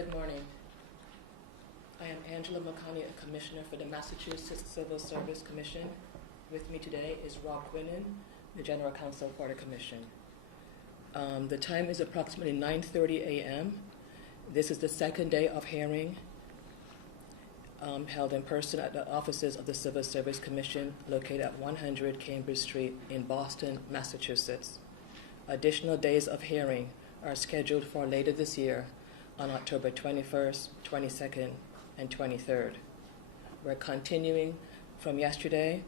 Good morning. I am Angela McConney, a commissioner for the Massachusetts Civil Service Commission. With me today is Rob Quinnen, the general counsel for the commission. The time is approximately 9:30 a.m. This is the second day of hearing held in person at the offices of the Civil Service Commission located at 100 Cambridge Street in Boston, Massachusetts. Additional days of hearing are scheduled for later this year on October 21st, 22nd, and 23rd. We're continuing from yesterday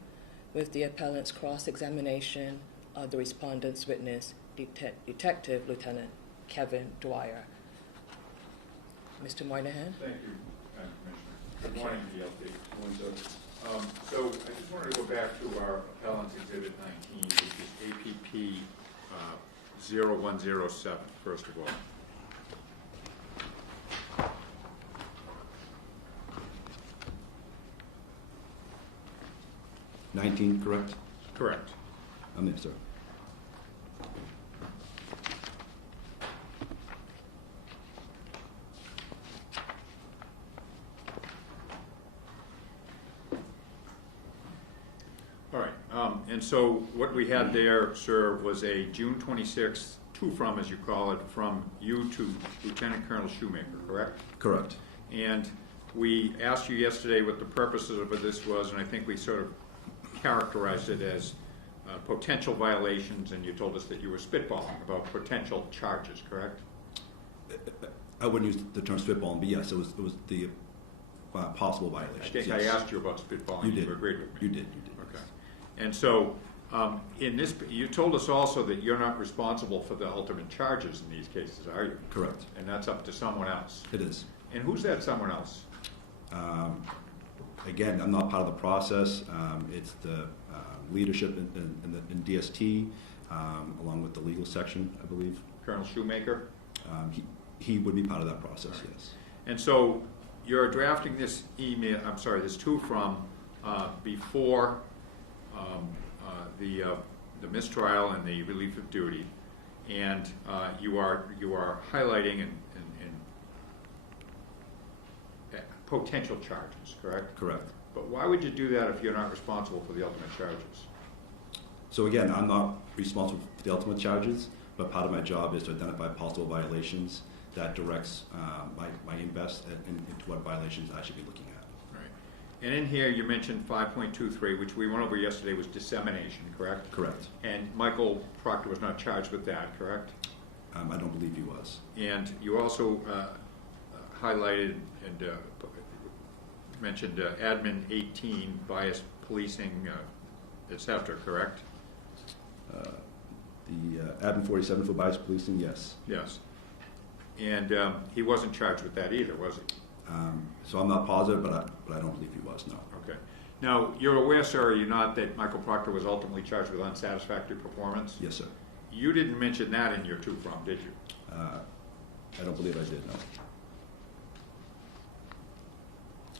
with the appellant's cross-examination of the respondent's witness, Detective Lieutenant Kevin Dwyer. Mr. Moynihan? Thank you, Madam Commissioner. Good morning, DLP. Good morning, sir. So I just wanted to go back to our appellant's Exhibit 19, which is APP 0107, first of all. $19, correct? Correct. I'm there, sir. All right. And so what we had there, sir, was a June 26th to-from, as you call it, from you to Lieutenant Colonel Shoemaker, correct? Correct. And we asked you yesterday what the purpose of this was, and I think we sort of characterized it as potential violations, and you told us that you were spitballing about potential charges, correct? I wouldn't use the term spitballing, but yes, it was the possible violations. I think yes. I asked you about spitballing. You did. You agreed with me. You did. Okay. And so in this, you told us also that you're not responsible for the ultimate charges in these cases, are you? Correct. And that's up to someone else. It is. And who's that someone else? Again, I'm not part of the process. It's the leadership in DST, along with the legal section, I believe. Colonel Shoemaker? He would be part of that process, right. Yes. And so you're drafting this email, I'm sorry, this to-from before the mistrial and the relief of duty, and you are highlighting and potential charges, correct? Correct. But why would you do that if you're not responsible for the ultimate charges? So again, I'm not responsible for the ultimate charges, but part of my job is to identify possible violations that directs my invest into what violations I should be looking at. Right. And in here you mentioned 5.23, which we went over yesterday, was dissemination, correct? Correct. And Michael Proctor was not charged with that, correct? I don't believe he was. And you also highlighted and mentioned admin 18, bias policing, etc., correct? The admin 47 for bias policing, yes. Yes. And he wasn't charged with that either, was he? So I'm not positive, but I don't believe he was, no. Okay. Now, you're aware, sir, are you not, that Michael Proctor was ultimately charged with unsatisfactory performance? Yes, sir. You didn't mention that in your to-from, did you? I don't believe I did, no.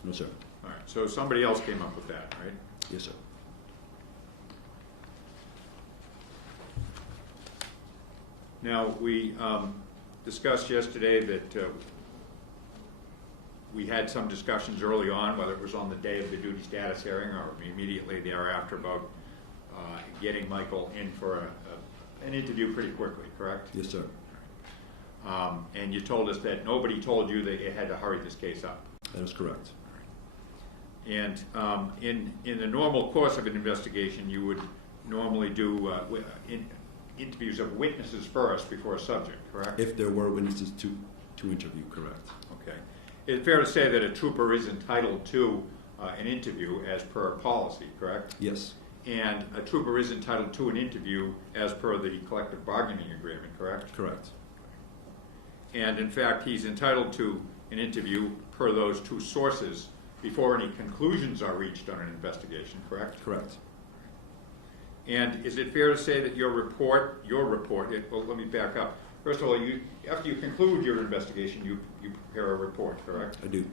No, sir. All right. So somebody else came up with that, right? Yes, sir. Now, we discussed yesterday that we had some discussions early on, whether it was on the day of the duty status hearing or immediately thereafter, about getting Michael in for an interview pretty quickly, correct? Yes, sir. And you told us that nobody told you that you had to hurry this case up. That is correct. And in the normal course of an investigation, you would normally do interviews of witnesses first before a subject, correct? If there were witnesses to interview, correct. Okay. It's fair to say that a trooper is entitled to an interview as per policy, correct? Yes. And a trooper is entitled to an interview as per the collective bargaining agreement, correct? Correct. And in fact, he's entitled to an interview per those two sources before any conclusions are reached on an investigation, correct? Correct. And is it fair to say that your report, well, let me back up. First of all, after you conclude your investigation, you prepare a report, correct? I do.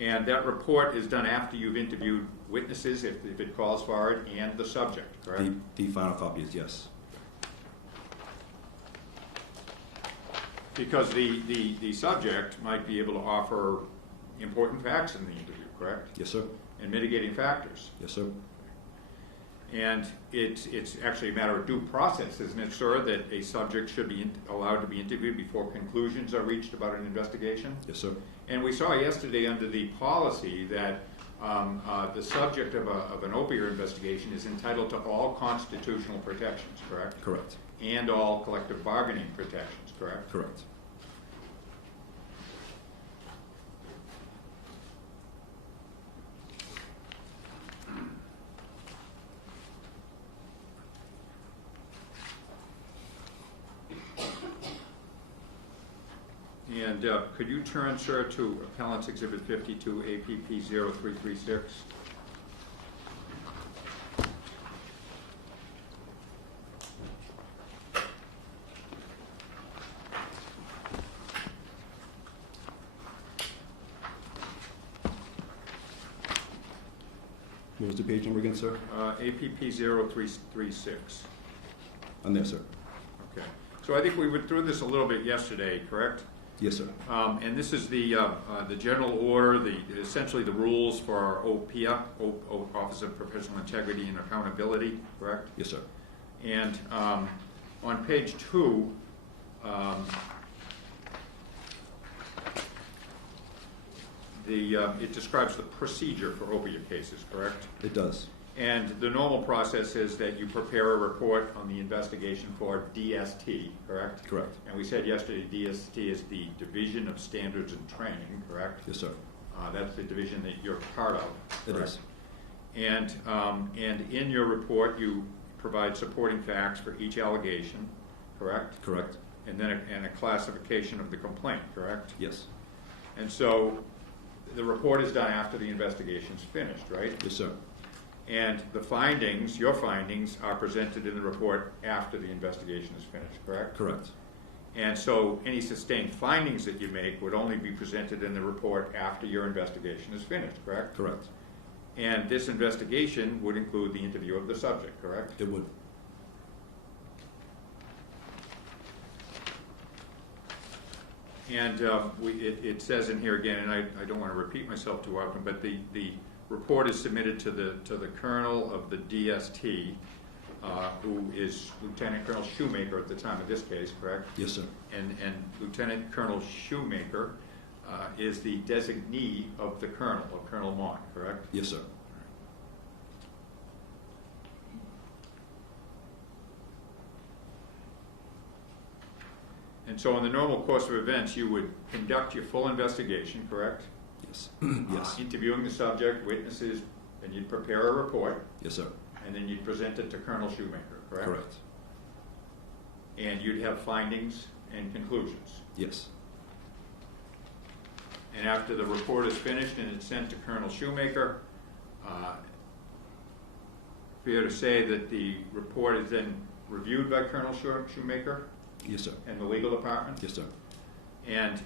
And that report is done after you've interviewed witnesses, if it calls for it, and the subject, correct? The final copy is yes. Because the subject might be able to offer important facts in the interview, correct? Yes, sir. And mitigating factors. Yes, sir. And it's actually a matter of due process, isn't it, sir, that a subject should be allowed to be interviewed before conclusions are reached about an investigation? Yes, sir. And we saw yesterday under the policy that the subject of an opioid investigation is entitled to all constitutional protections, correct? Correct. And all collective bargaining protections, correct? Correct. And could you turn, sir, to Appellant's Exhibit 52, APP 0336? What was the page number again, sir? APP 0336. I'm there, sir. Okay. So I think we went through this a little bit yesterday, correct? Yes, sir. And this is the general order, essentially the rules for our OPIA, Office of Professional Integrity and Accountability, correct? Yes, sir. And on page 2, it describes the procedure for opioid cases, correct? It does. And the normal process is that you prepare a report on the investigation for DST, correct? Correct. And we said yesterday DST is the Division of Standards and Training, correct? Yes, sir. That's the division that you're part of. It correct? is. And in your report you provide supporting facts for each allegation, correct? Correct. And then a classification of the complaint, correct? Yes. And so the report is done after the investigation's finished, right? Yes, sir. And the findings, your findings, are presented in the report after the investigation is finished, correct? Correct. And so any sustained findings that you make would only be presented in the report after your investigation is finished, correct? Correct. And this investigation would include the interview of the subject, correct? It would. And it says in here again, and I don't want to repeat myself too often, but the report is submitted to the colonel of the DST, who is Lieutenant Colonel Shoemaker at the time of this case, correct? Yes, sir. And Lieutenant Colonel Shoemaker is the designee of the colonel, of Colonel Mott, correct? Yes, sir. And so in the normal course of events, you would conduct your full investigation, correct? Yes. Yes. Interviewing the subject, witnesses, and you'd prepare a report, Yes, sir. and then you'd present it to Colonel Shoemaker, correct? Correct. And you'd have findings and conclusions. Yes. And after the report is finished and it's sent to Colonel Shoemaker, fair to say that the report is then reviewed by Colonel Shoemaker Yes, sir. and the legal department? Yes, sir. And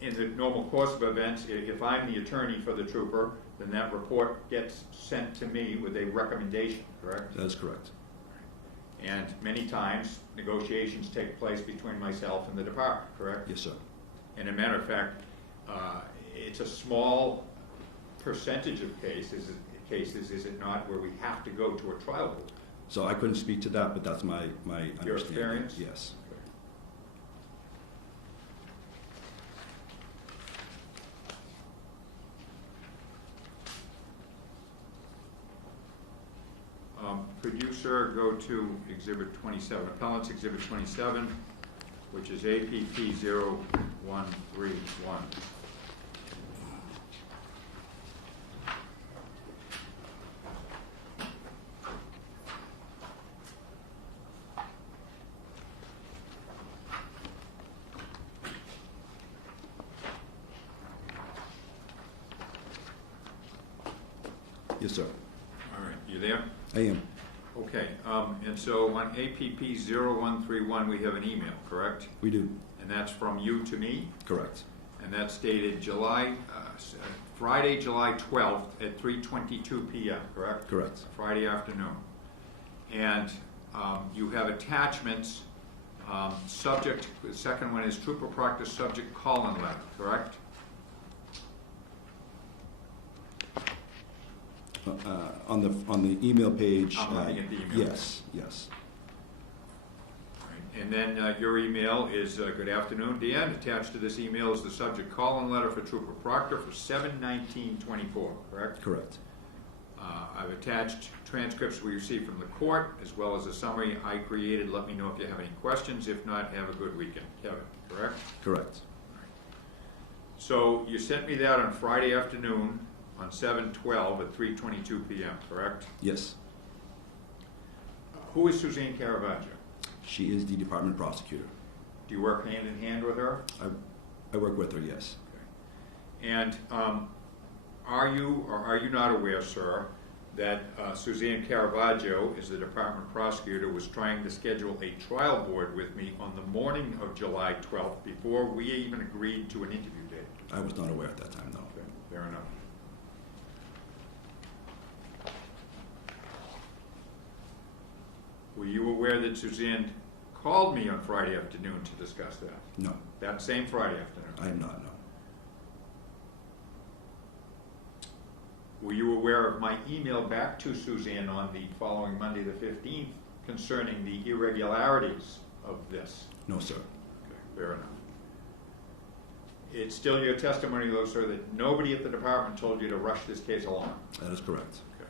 in the normal course of events, if I'm the attorney for the trooper, then that report gets sent to me with a recommendation, correct? That is correct. And many times, negotiations take place between myself and the department, correct? Yes, sir. And as a matter of fact, it's a small percentage of cases, is it not, where we have to go to a trial board? So I couldn't speak to that, but that's my understanding. Your experience? Yes. Could you, sir, go to Exhibit 27, Appellant's Exhibit 27, which is APP 0131. Yes, sir. All right, you there? I am. Okay, and so on APP 0131, we have an email, correct? We do. And that's from you to me, Correct. and that's dated Friday, July 12th at 3:22 p.m., correct? Correct. Friday afternoon. And you have attachments Subject, the second one is Trooper Proctor subject call-in letter, correct? On the email page. I'm looking at the email. Yes, yes. Right. And then your email is, good afternoon, Dan. Attached to this email is the subject call-in letter for Trooper Proctor for 7/19/24, correct? Correct. I've attached transcripts we received from the court, as well as a summary I created. Let me know if you have any questions. If not, have a good weekend. Kevin, correct? Correct. So you sent me that on Friday afternoon on 7/12 at 3:22 p.m., correct? Yes. Who is Suzanne Caravaggio? She is the department prosecutor. Do you work hand in hand with her? I work with her, yes. Okay. And are you or are you not aware, sir, that Suzanne Caravaggio, is the department prosecutor, was trying to schedule a trial board with me on the morning of July 12th before we even agreed to an interview date? I was not aware at that time, no. Okay, fair enough. Were you aware that Suzanne called me on Friday afternoon to discuss that? No, That same Friday afternoon? I am not, no. Were you aware of my email back to Suzanne on the following Monday, the 15th, concerning the irregularities of this? No, sir. Okay, fair enough. It's still your testimony, though, sir, that nobody at the department told you to rush this case along? That is correct. Okay.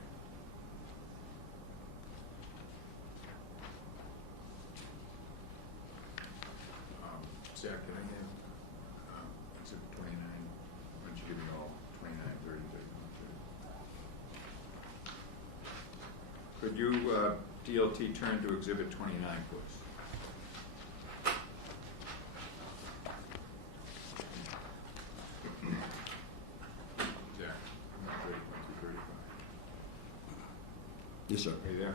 Zach, can I have Exhibit 29? Why don't you give me all 29, 30, 31, 30? Could you, DLT, turn to Exhibit 29, please? Zach, 30, 35. Yes, sir. Are you there?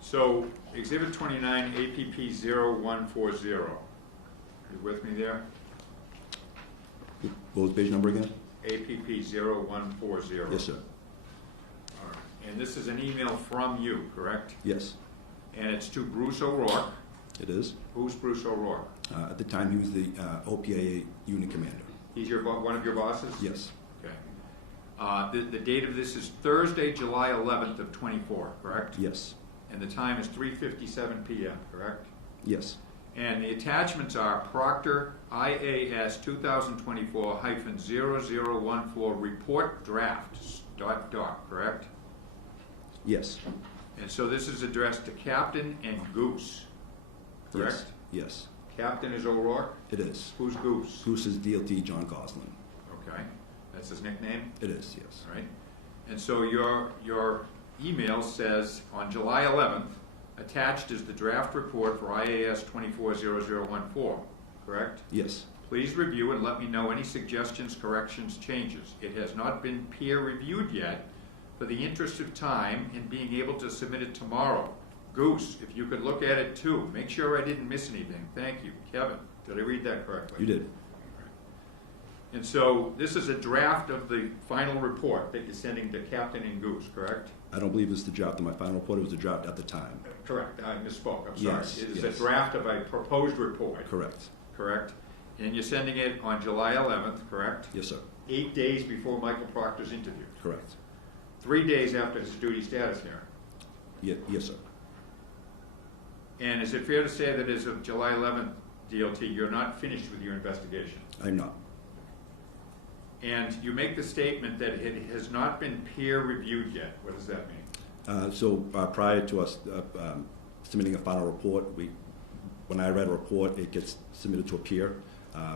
So, Exhibit 29, APP 0140. You with me there? What was the page number again? APP 0140. Yes, sir. All right. And this is an email from you, correct? Yes, And it's to Bruce O'Rourke. it is. Who's Bruce O'Rourke? At the time, he was the OPAA unit commander. He's one of your bosses? Yes, Okay. The date of this is Thursday, July 11th of 24, correct? yes, And the time is 3:57 p.m., correct? yes, And the attachments are Proctor IAS 2024-0014 report draft, ... correct? yes, And so this is addressed to Captain and Goose, correct? yes, Captain is O'Rourke? it is. Who's Goose? Goose is DLT John Goslin. Okay, that's his nickname, It is, yes. all right? And so your email says, on July 11th, attached is the draft report for IAS 240014, correct? Yes, Please review and let me know any suggestions, corrections, changes. It has not been peer reviewed yet. For the interest of time in being able to submit it tomorrow. Goose, if you could look at it too. Make sure I didn't miss anything. Thank you. Kevin, did I read that correctly? you did. And so this is a draft of the final report that you're sending to Captain and Goose, correct? I don't believe it's the draft of my final report. It was the draft at the time. Correct. I misspoke. I'm sorry. Yes, It is yes. a draft of a proposed report. Correct. Correct? And you're sending it on July 11th, correct? Yes, sir. 8 days before Michael Proctor's interview. Correct. 3 days after his duty status hearing. Yes, sir. And is it fair to say that as of July 11th, DLT, you're not finished with your investigation? I'm not. And you make the statement that it has not been peer reviewed yet. What does that mean? Prior to us submitting a final report, when I read a report, it gets submitted to a peer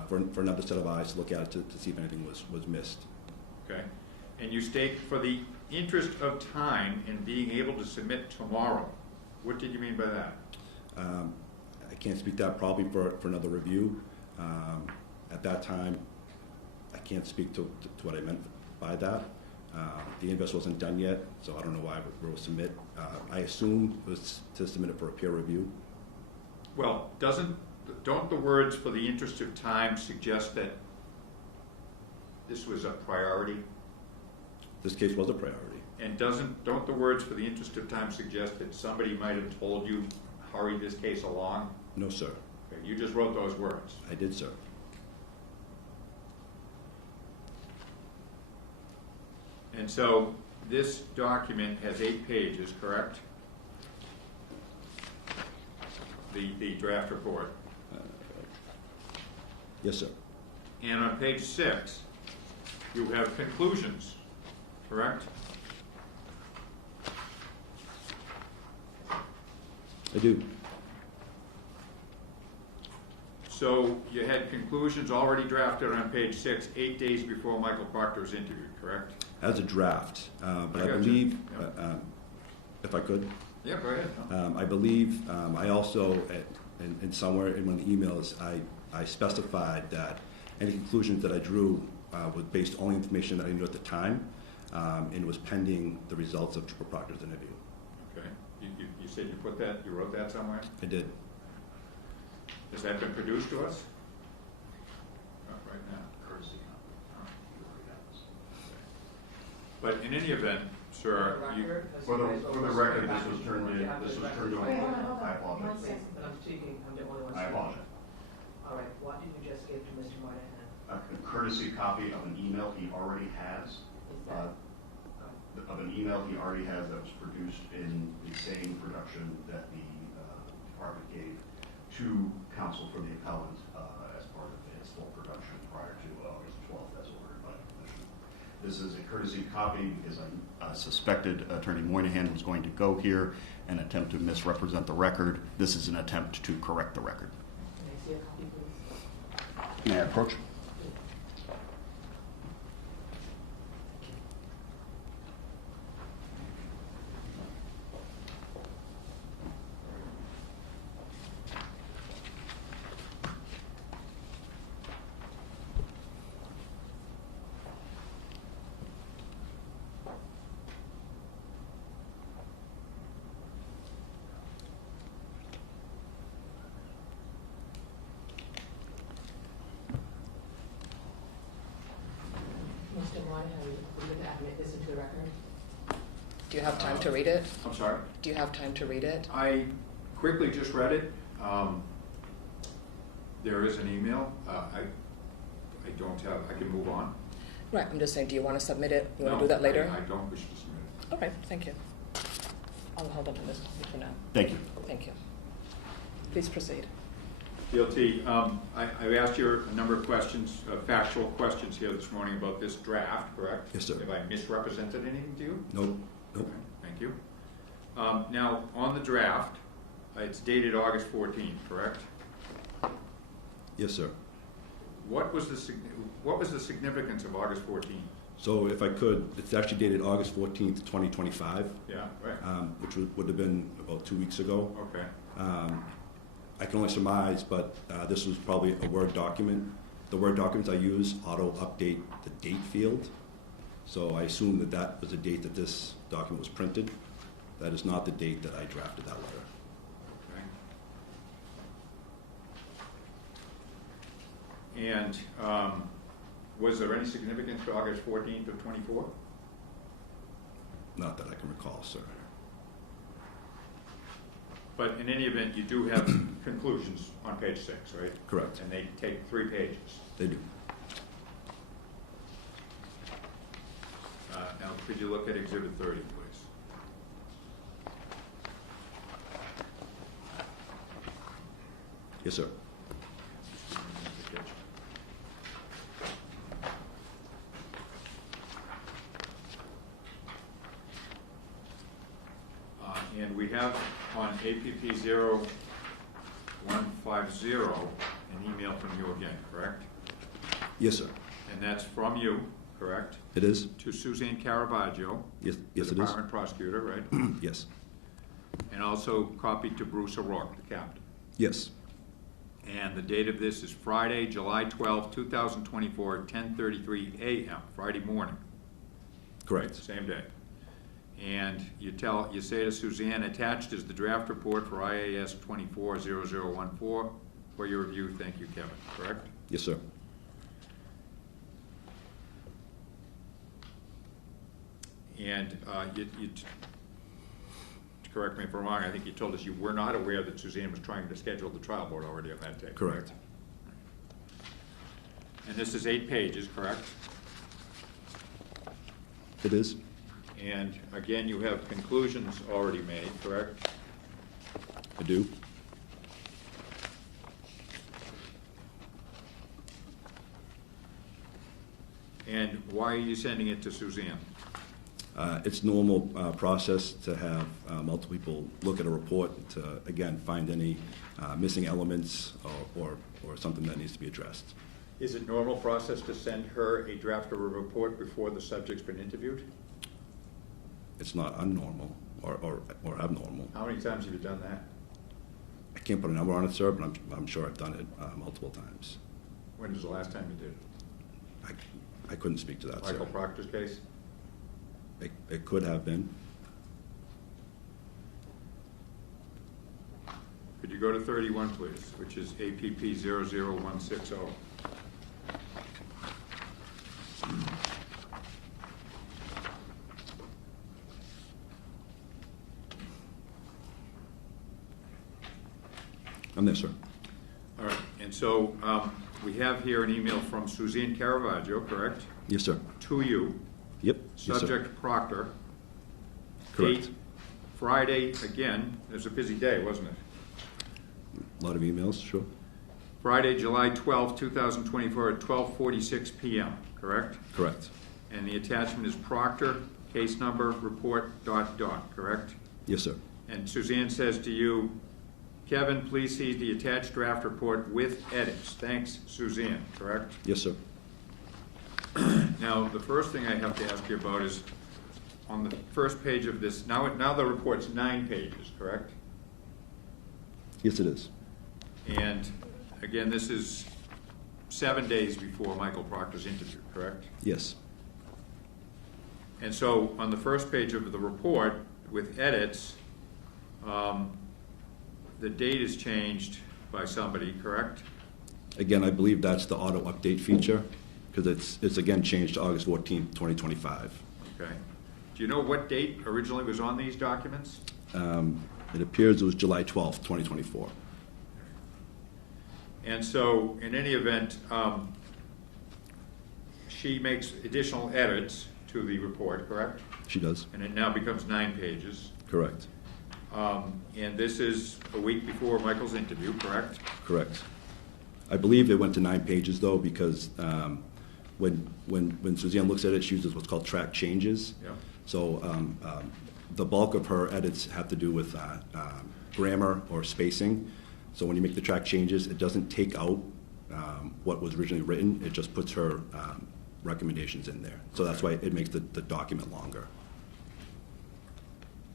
for another set of eyes to look at it to see if anything was missed. Okay. And you state, for the interest of time in being able to submit tomorrow. What did you mean by that? I can't speak to that, probably for another review. At that time, I can't speak to what I meant by that. The invest wasn't done yet, so I don't know why I wrote submit. I assume it was to submit it for a peer review. Well, don't the words "for the interest of time" suggest that this was a priority? This case was a priority. And don't the words "for the interest of time" suggest that somebody might have told you hurry this case along? No, sir. Okay, you just wrote those words. I did, sir. And so this document has 8 pages, correct? The draft report. Yes, sir. And on page 6, you have conclusions, correct? I do. So you had conclusions already drafted on page 6, 8 days before Michael Proctor was interviewed, correct? As a draft, but I got you. believe, Yeah. if I could, Yeah, go ahead. I believe I also, in somewhere in one of the emails, I specified that any conclusions that I drew was based on information that I knew at the time, and was pending the results of Trooper Proctor's interview. Okay. You said you put that, you wrote that somewhere? I did. Has that been produced to us? Not right now. Courtesy. But in any event, sir, you, For the record, this was turned over. Wait, hold on. I apologize. But I'm speaking, I'm the only one I speaking. apologize. All right, what did you just give to Mr. Moynihan? A courtesy copy of an email he already has, Is that, that was produced in the same production that the department gave to counsel for the appellant as part of its full production prior to August 12th as ordered by the commission. This is a courtesy copy because I suspected Attorney Moynihan was going to go here and attempt to misrepresent the record. This is an attempt to correct the record. can I see a copy, please? May I approach? Mr. Moynihan, will you admit this into the record? Do you have time to read it? I'm sorry? Do you have time to read it? I quickly just read it. There is an email. I don't have, I can move on. Right, I'm just saying, do you want to submit it? You want No, to do that later? I don't wish to submit it. Okay, thank you. I'll hold on to this copy for now. Thank you. Thank you. Please proceed. DLT, I've asked you a number of questions, factual questions here this morning about this draft, correct? Yes, sir. Have I misrepresented anything to you? Nope. Nope. Okay, thank you. Now, on the draft, it's dated August 14th, correct? Yes, sir. What was the significance of August 14th? So if I could, it's actually dated August 14th, 2025, Yeah, right. which would have been about 2 weeks ago. Okay. I can only surmise, but this was probably a Word document. The Word documents I use auto-update the date field. So I assume that that was the date that this document was printed. That is not the date that I drafted that letter. Okay. And was there any significance to August 14th of 24? Not that I can recall, sir. But in any event, you do have conclusions on page 6, right? Correct. And they take 3 pages. They do. Now, could you look at Exhibit 30, please? Yes, sir. And we have on APP 0150 an email from you again, correct? Yes, sir. And that's from you, correct? It is? To Suzanne Caravaggio, Yes, yes the it is. Department Prosecutor, right? Yes. And also copied to Bruce O'Rourke, the captain. Yes. And the date of this is Friday, July 12, 2024, 10:33 a.m., Friday morning. Correct. Same day. And you say to Suzanne, attached is the draft report for IAS 240014 for your review. Thank you, Kevin. Correct? Yes, sir. And correct me if I'm wrong, I think you told us you were not aware that Suzanne was trying to schedule the trial board already on that day. Correct. And this is 8 pages, correct? It is. And again, you have conclusions already made, correct? I do. And why are you sending it to Suzanne? It's normal process to have multiple people look at a report to, again, find any missing elements or something that needs to be addressed. Is it normal process to send her a draft of a report before the subject's been interviewed? It's not unnormal or abnormal. How many times have you done that? I can't put a number on it, sir, but I'm sure I've done it multiple times. When was the last time you did it? I couldn't speak to that, sir. Michael Proctor's case? It could have been. Could you go to 31, please, which is APP 00160? I'm there, sir. All right, and so we have here an email from Suzanne Caravaggio, correct? Yes, sir. To you. Yep. Yes, sir. Subject Proctor. Correct. Date Friday, again, it was a busy day, wasn't it? A lot of emails, sure. Friday, July 12, 2024 at 12:46 p.m., correct? Correct. And the attachment is Proctor, case number, report, ... correct? Yes, sir. And Suzanne says to you, Kevin, please see the attached draft report with edits. Thanks, Suzanne, correct? Yes, sir. Now, the first thing I have to ask you about is, on the first page of this, now the report's 9 pages, correct? Yes, it is. And again, this is 7 days before Michael Proctor's interview, correct? Yes. And so, on the first page of the report, with edits, the date is changed by somebody, correct? Again, I believe that's the auto update feature because it's again changed to August 14th, 2025. Okay. Do you know what date originally was on these documents? It appears it was July 12th, 2024. And so, in any event, she makes additional edits to the report, correct? She does. And it now becomes 9 pages. Correct. And this is a week before Michael's interview, correct? Correct. I believe it went to 9 pages though because when Suzanne looks at it, she uses what's called track changes. Yeah. So the bulk of her edits have to do with grammar or spacing. So when you make the track changes, it doesn't take out what was originally written. It just puts her recommendations in there. So that's why it makes the document longer.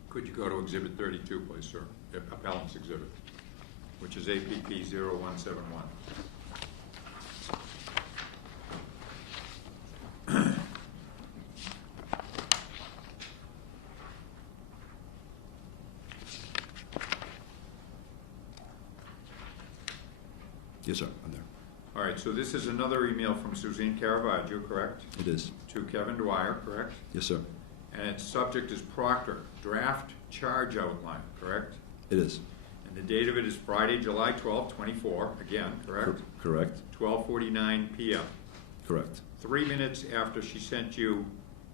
Could you go to Exhibit 32, please, sir? Appellant's Exhibit, which is APP 0171. Yes, sir. I'm there. All right, so this is another email from Suzanne Caravaggio, correct? It is. To Kevin Dwyer, correct? Yes, sir. And its subject is Proctor, draft charge outline, correct? It is. And the date of it is Friday, July 12, 24, again, correct? Correct. 12:49 p.m. Correct. 3 minutes after she sent you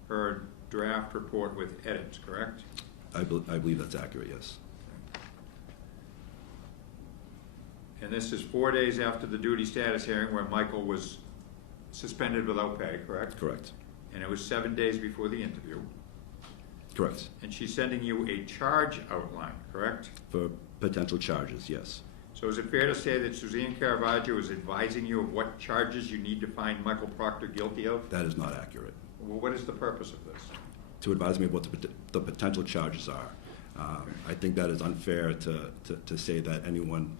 her draft report with edits, correct? I believe that's accurate, yes. And this is 4 days after the duty status hearing where Michael was suspended without pay, correct? Correct. And it was 7 days before the interview. Correct. And she's sending you a charge outline, correct? For potential charges, yes. So is it fair to say that Suzanne Caravaggio is advising you of what charges you need to find Michael Proctor guilty of? That is not accurate. Well, what is the purpose of this? To advise me of what the potential charges are. I think that is unfair to say that anyone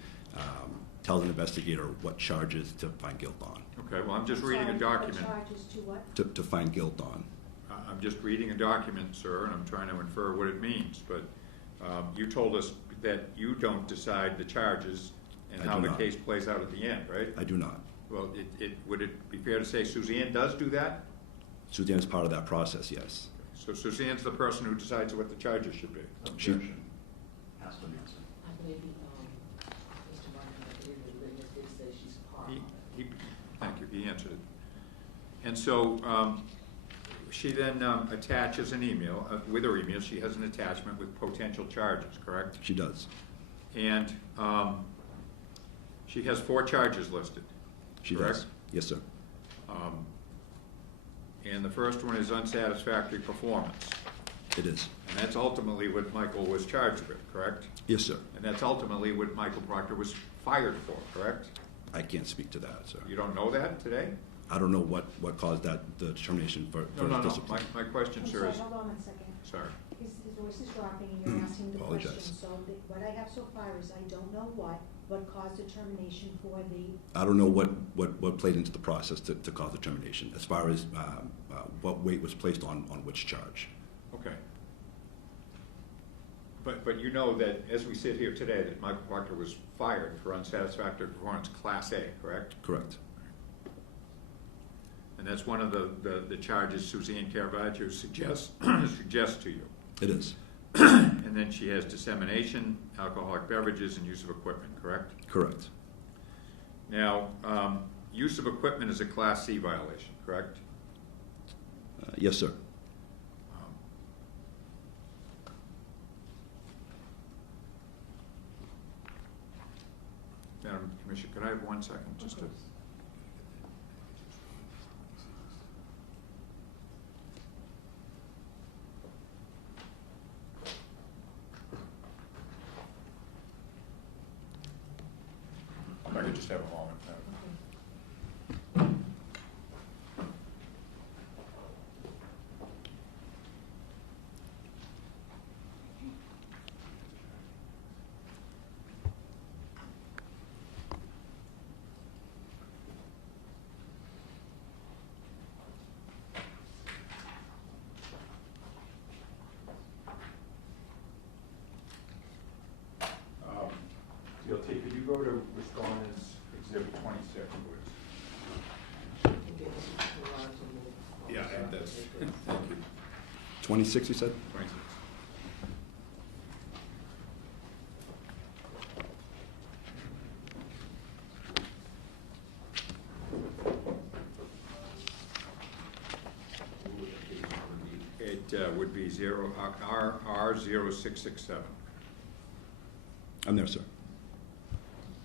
tells an investigator what charges to find guilt on. Okay, well, I'm just reading a document. What charges to what? To find guilt on. I'm just reading a document, sir, and I'm trying to infer what it means. But you told us that you don't decide the charges and I how do the not. case plays out at the end, right? I do not. Well, would it be fair to say Suzanne does do that? Suzanne is part of that process, yes. So Suzanne's the person who decides what the charges should be. She- Objection. has been answered. I believe Mr. Monahan, I believe the witness did say she's part of it. Thank you, he answered it. And so she then attaches an email, with her email, she has an attachment with potential charges, correct? She does. And she has 4 charges listed, She correct? does. Yes, sir. And the first one is unsatisfactory performance. It is. And that's ultimately what Michael was charged with, correct? Yes, sir. And that's ultimately what Michael Proctor was fired for, correct? I can't speak to that, sir. You don't know that today? I don't know what caused that, the determination for No. discipline. My question, I'm sir, sorry, is, hold on a second. sorry. His voice is dropping and you're asking the Apologize. question. So what I have so far is I don't know what caused the termination for the, I don't know what played into the process to cause the termination, as far as what weight was placed on which charge. Okay. But you know that, as we sit here today, that Michael Proctor was fired for unsatisfactory performance, Class A, correct? Correct. And that's one of the charges Suzanne Caravaggio suggests to you. It is. And then she has dissemination, alcoholic beverages, and use of equipment, correct? Correct. Now, use of equipment is a Class C violation, correct? Yes, sir. Madam Commissioner, could I have 1 second just to? If I could just have a moment. DLT, could you go to Respondent's Exhibit 26, please? Okay, this is for Ron to move. Yeah, that's, thank you. 26, you said? 26. It would be R0667. I'm there, sir.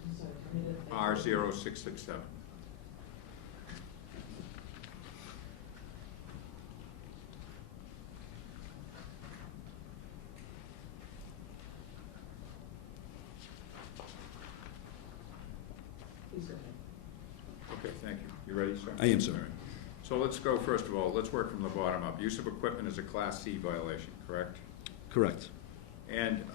I'm sorry, tell me the. R0667. Please go ahead. Okay, thank you. You ready, sir? I am, sir. All right. So let's go, first of all, let's work from the bottom up. Use of equipment is a Class C violation, correct? Correct. And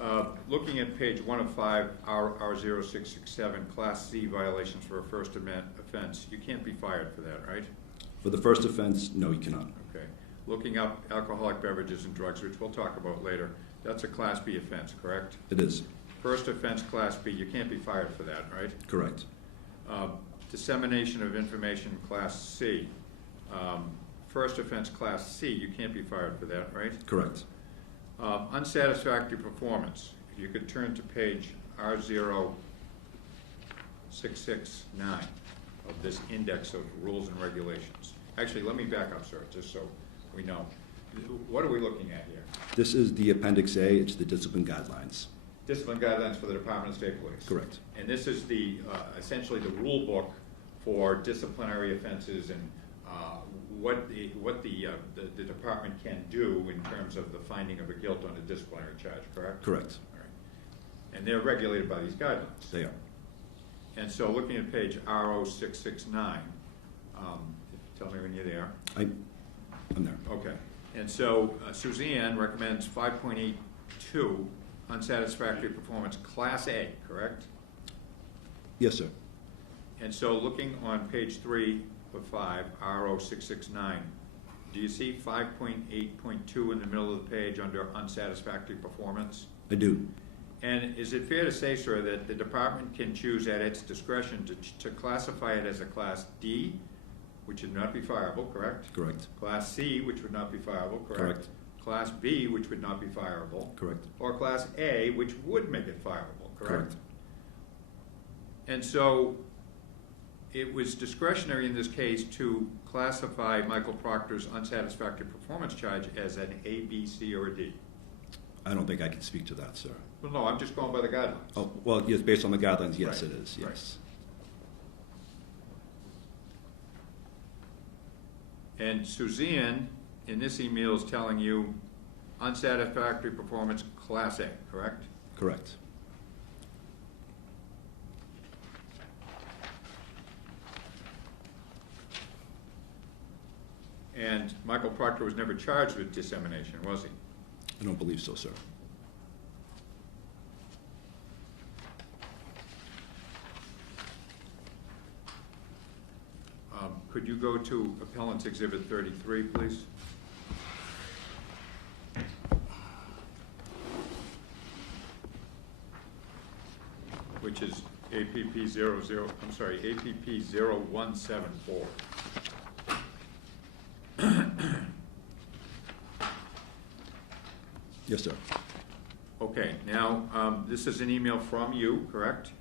looking at page 1 of 5, R0667, Class C violations for a first offense, you can't be fired for that, right? For the first offense, no, you cannot. Okay. Looking up alcoholic beverages and drugs, which we'll talk about later, that's a Class B offense, correct? It is. First offense, Class B, you can't be fired for that, right? Correct. Dissemination of information, Class C. First offense, Class C, you can't be fired for that, right? Correct. Unsatisfactory performance. If you could turn to page R0669 of this index of rules and regulations. Actually, let me back up, sir, just so we know. What are we looking at here? This is the Appendix A. It's the discipline guidelines. Discipline guidelines for the Department of State Police. Correct. And this is the essentially the rule book for disciplinary offenses and what the department can do in terms of the finding of a guilt on a disciplinary charge, correct? Correct. All right. And they're regulated by these guidelines. They are. And so looking at page R0669, tell me when you're there. I'm there. Okay. And so Suzanne recommends 5.82, unsatisfactory performance, Class A, correct? Yes, sir. And so looking on page 3 of 5, R0669, do you see 5.8.2 in the middle of the page under unsatisfactory performance? I do. And is it fair to say, sir, that the department can choose at its discretion to classify it as a Class D, which would not be fireable, correct? Correct. Class C, which would not be fireable, correct? Correct. Class B, which would not be fireable. Correct. Or Class A, which would make it fireable, correct? Correct. And so it was discretionary in this case to classify Michael Proctor's unsatisfactory performance charge as an A, B, C, or a D. I don't think I can speak to that, sir. Well, no, I'm just going by the guidelines. Oh, well, yes, based on the guidelines, yes, Right. it is, yes. And Suzanne, in this email, is telling you unsatisfactory performance, Class A, correct? Correct. And Michael Proctor was never charged with dissemination, was he? I don't believe so, sir. Could you go to Appellant's Exhibit 33, please? Which is APP 00, I'm sorry, APP 0174. Yes, sir. Okay, now, this is an email from you, correct?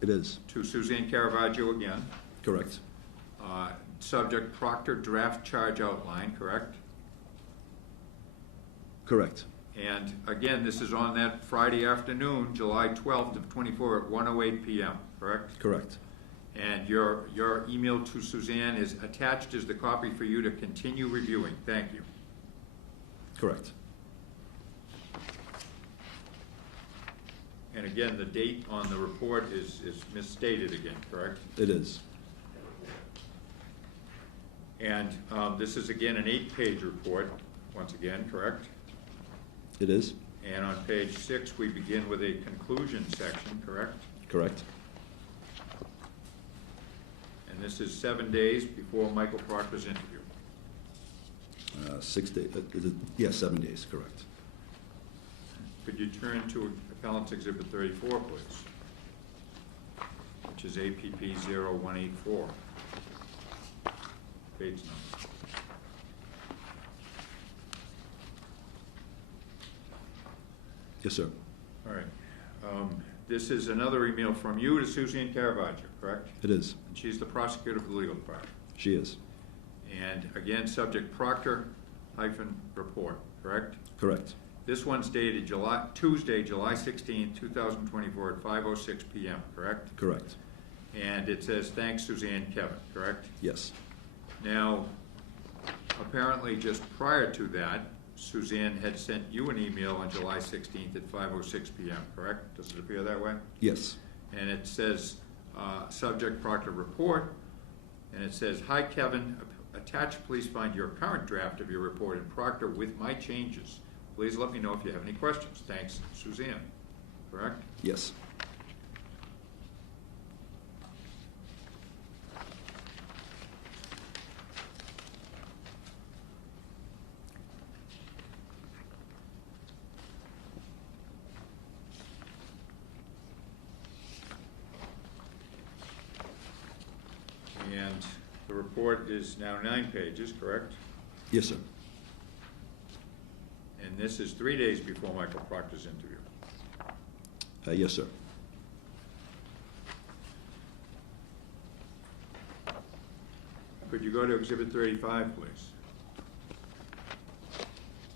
It is. To Suzanne Caravaggio again. Correct. Subject Proctor draft charge outline, correct? Correct. And again, this is on that Friday afternoon, July 12th of 24 at 1:08 p.m., correct? Correct. And your email to Suzanne is attached as the copy for you to continue reviewing. Thank you. Correct. And again, the date on the report is misstated again, correct? It is. And this is again an 8-page report, once again, correct? It is. And on page 6, we begin with a conclusion section, correct? Correct. And this is 7 days before Michael Proctor's interview. 6 days. Yes, 7 days. Correct. Could you turn to Appellant's Exhibit 34, please? Which is APP 0184. Page number. Yes, sir. All right. This is another email from you to Suzanne Caravaggio, correct? It is. And she's the prosecutor for the legal department. She is. And again, subject Proctor-report, correct? Correct. This one's dated Tuesday, July 16, 2024 at 5:06 p.m., correct? Correct. And it says, thanks Suzanne Kevin, correct? Yes. Now, apparently just prior to that, Suzanne had sent you an email on July 16th at 5:06 p.m., correct? Does it appear that way? Yes. And it says, subject Proctor report, and it says, hi Kevin, attached please find your current draft of your report in Proctor with my changes. Please let me know if you have any questions. Thanks, Suzanne. Correct? Yes. And the report is now 9 pages, correct? Yes, sir. And this is 3 days before Michael Proctor's interview. Yes, sir. Could you go to Exhibit 35, please?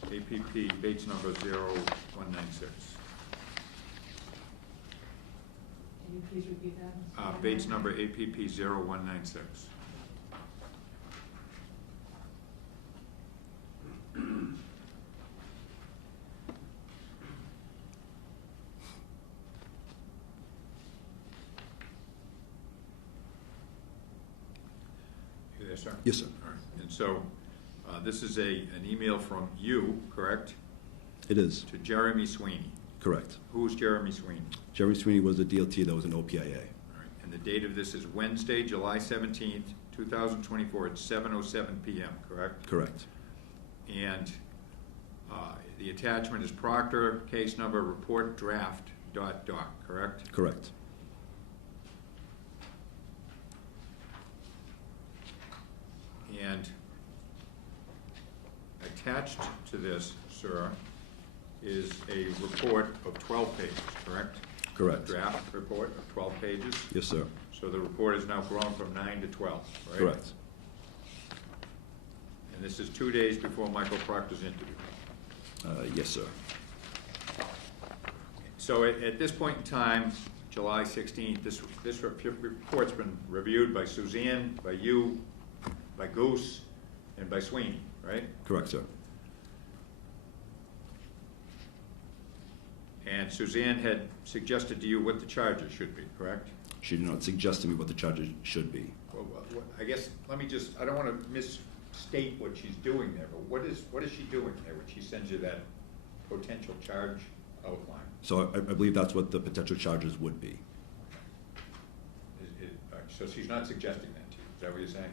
APP Bates number 0196. Can you please repeat that? Mr. Bates Chairman? number APP 0196. You there, sir? Yes, sir. All right. And so, this is an email from you, correct, It is. to Jeremy Sweeney. Correct. Who's Jeremy Sweeney? Jeremy Sweeney was a DLT that was an OPIA. All right. And the date of this is Wednesday, July 17th, 2024 at 7:07 p.m., correct? Correct. And the attachment is Proctor, case number, report draft, ... correct? Correct. And attached to this, sir, is a report of 12 pages, correct? Correct. Draft report of 12 pages? Yes, sir. So the report has now grown from 9 to 12, right? Correct. And this is 2 days before Michael Proctor's interview. Yes, sir. So at this point in time, July 16th, this report's been reviewed by Suzanne, by you, by Goose, and by Sweeney, right? Correct, sir. And Suzanne had suggested to you what the charges should be, correct? She did not suggest to me what the charges should be. Well, I guess, let me just, I don't want to misstate what she's doing there, but what is she doing there when she sends you that potential charge outline? So I believe that's what the potential charges would be. So she's not suggesting that to you, is that what you're saying?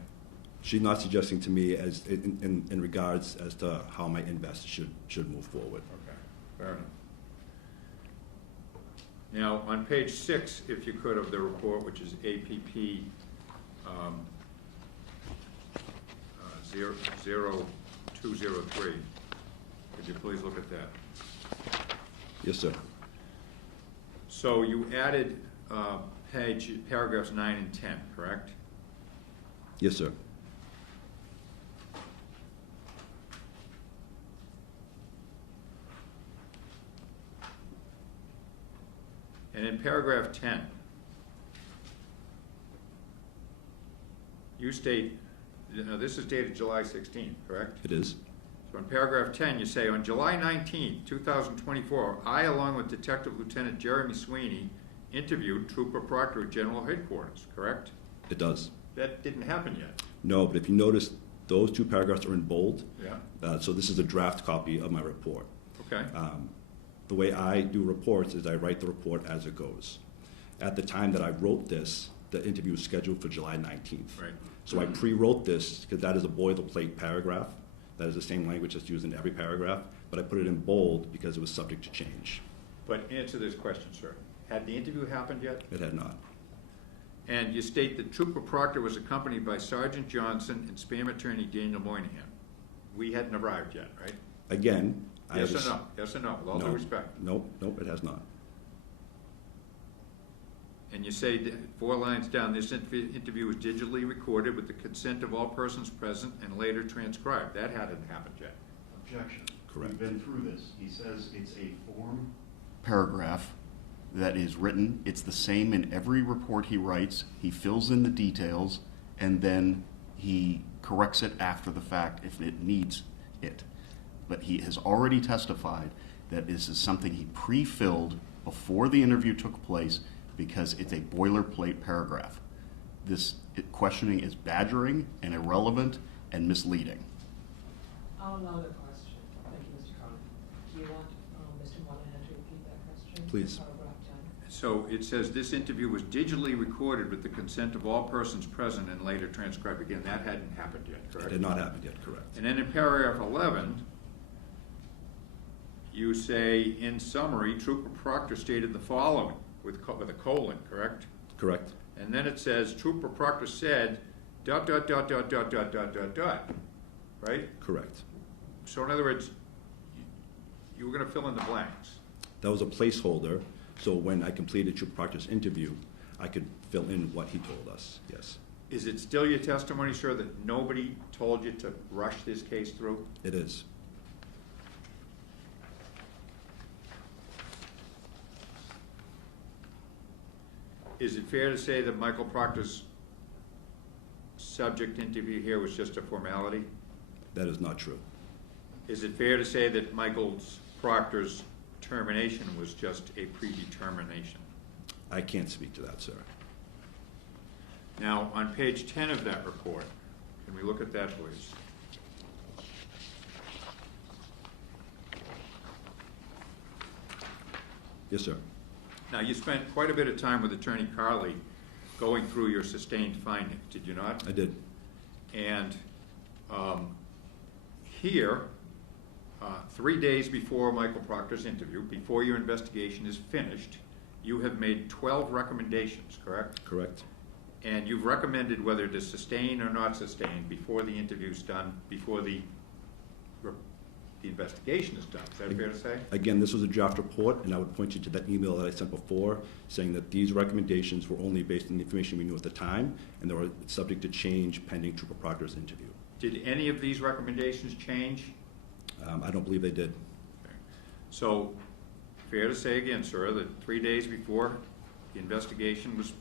She's not suggesting to me as in regards as to how my invest should move forward. Okay, fair enough. Now, on page 6, if you could, of the report, which is APP 0203, could you please look at that? Yes, sir. So you added paragraphs 9 and 10, correct? Yes, sir. And in paragraph 10, you state, now this is dated July 16th, correct? It is. So in paragraph 10, you say, on July 19th, 2024, I, along with Detective Lieutenant Jeremy Sweeney, interviewed Trooper Proctor at General Headquarters, correct? It does. That didn't happen yet. No, but if you notice, those two paragraphs are in bold. Yeah. So this is a draft copy of my report. Okay. The way I do reports is I write the report as it goes. At the time that I wrote this, the interview was scheduled for July 19th. Right. So I pre-wrote this because that is a boilerplate paragraph. That is the same language that's used in every paragraph, but I put it in bold because it was subject to change. But answer this question, sir. Had the interview happened yet? It had not. And you state that Trooper Proctor was accompanied by Sergeant Johnson and Spam Attorney Daniel Moynihan. We hadn't arrived yet, right? Again, Yes or no? Yes or no? With all due No. respect. Nope, it has not. And you say, 4 lines down, this interview was digitally recorded with the consent of all persons present and later transcribed. That hadn't happened yet. Objection. Correct. We've been through this. He says it's a form paragraph that is written. It's the same in every report he writes. He fills in the details, and then he corrects it after the fact if it needs it. But he has already testified that this is something he pre-filled before the interview took place because it's a boilerplate paragraph. This questioning is badgering and irrelevant and misleading. I'll allow the question. Thank you, Mr. Carlin. Do you want Mr. Monahan to repeat that question? Please. Paragraph 10. So it says this interview was digitally recorded with the consent of all persons present and later transcribed. Again, that hadn't happened yet, It correct? had not happened yet, correct. And then in paragraph 11, you say, in summary, Trooper Proctor stated the following, with a colon, correct? Correct. And then it says, Trooper Proctor said, ... right? Correct. So in other words, you were going to fill in the blanks. That was a placeholder, so when I completed Trooper Proctor's interview, I could fill in what he told us, yes. Is it still your testimony, sir, that nobody told you to rush this case through? It is. Is it fair to say that Michael Proctor's subject interview here was just a formality? That is not true. Is it fair to say that Michael Proctor's termination was just a predetermination? I can't speak to that, sir. Now, on page 10 of that report, can we look at that, please? Yes, sir. Now, you spent quite a bit of time with Attorney Carley going through your sustained findings, did you not? I did. And here, 3 days before Michael Proctor's interview, before your investigation is finished, you have made 12 recommendations, correct? Correct. And you've recommended whether to sustain or not sustain before the interview's done, before the the investigation is done. Is that fair to say? Again, this was a draft report, and I would point you to that email that I sent before, saying that these recommendations were only based on the information we knew at the time, and they were subject to change pending Trooper Proctor's interview. Did any of these recommendations change? I don't believe they did. Okay. So, fair to say again, sir, that 3 days before the investigation was,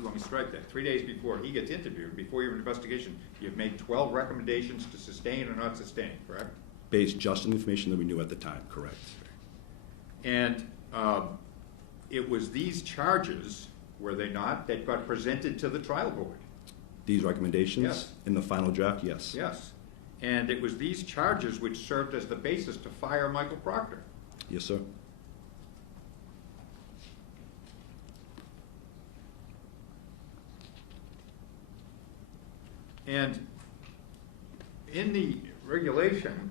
let me strike that, 3 days before he gets interviewed, before your investigation, you've made 12 recommendations to sustain or not sustain, correct? Based just on the information that we knew at the time, correct. And it was these charges, were they not, that got presented to the trial board? These recommendations? Yes. In the final draft, yes. Yes. And it was these charges which served as the basis to fire Michael Proctor. Yes, sir. And in the regulation,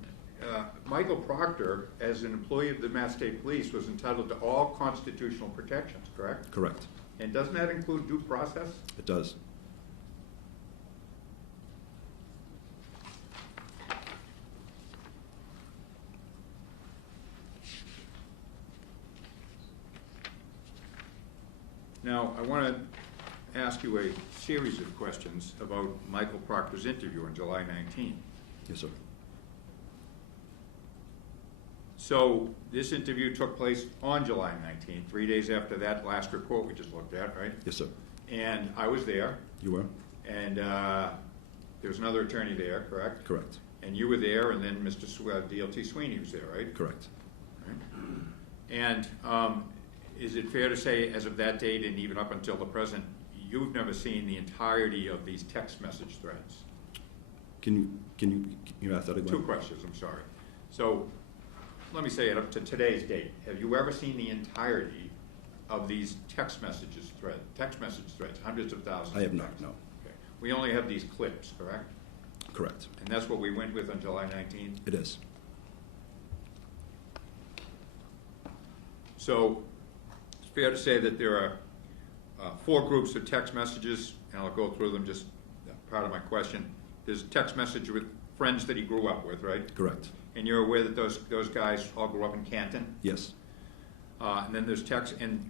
Michael Proctor, as an employee of the Mass State Police, was entitled to all constitutional protections, correct? Correct. And doesn't that include due process? It does. Now, I want to ask you a series of questions about Michael Proctor's interview on July 19th. Yes, sir. So this interview took place on July 19th, 3 days after that last report we just looked at, right? Yes, sir. And I was there, You were? and there was another attorney there, correct? Correct. And you were there, and then Mr. DLT Sweeney was there, right? Correct. Right. And is it fair to say, as of that date and even up until the present, you've never seen the entirety of these text message threads? Can you ask that again? Two questions, I'm sorry. So let me say it up to today's date. Have you ever seen the entirety of these text message threads, hundreds of thousands? I have of not, texts? no. Okay. We only have these clips, correct? Correct. And that's what we went with on July 19th? It is. So it's fair to say that there are 4 groups of text messages, and I'll go through them, just part of my question. There's a text message with friends that he grew up with, right? Correct. And you're aware that those guys all grew up in Canton? Yes. And then there's text, and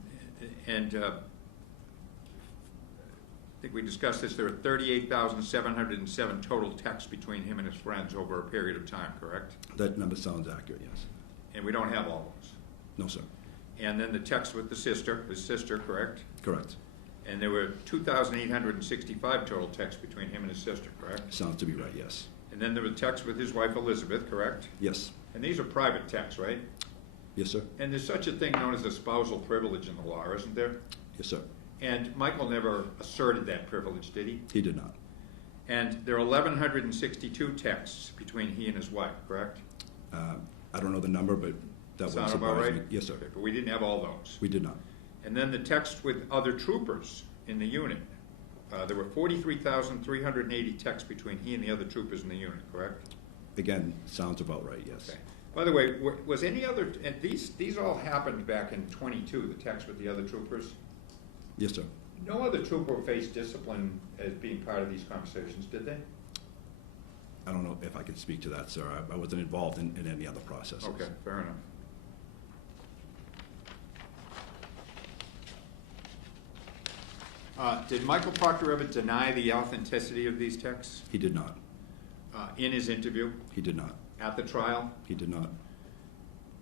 I think we discussed this, there are 38,707 total texts between him and his friends over a period of time, correct? That number sounds accurate, yes. And we don't have all those. No, sir. And then the text with his sister, correct? Correct. And there were 2,865 total texts between him and his sister, correct? Sounds to be right, yes. And then there were texts with his wife Elizabeth, correct? Yes. And these are private texts, right? Yes, sir. And there's such a thing known as a spousal privilege in the law, isn't there? Yes, sir. And Michael never asserted that privilege, did he? He did not. And there are 1,162 texts between he and his wife, correct? I don't know the number, but that Sound wouldn't about surprise right? me. Yes, sir. Okay, but we didn't have all those. We did not. And then the text with other troopers in the unit. There were 43,380 texts between he and the other troopers in the unit, correct? Again, sounds about right, yes. Okay. By the way, was any other, and these all happened back in 22, the text with the other troopers? Yes, sir. No other trooper faced discipline as being part of these conversations, did they? I don't know if I can speak to that, sir. I wasn't involved in any other processes. Okay, fair enough. Did Michael Proctor ever deny the authenticity of these texts He did not. in his interview, He did not. at the trial? He did not.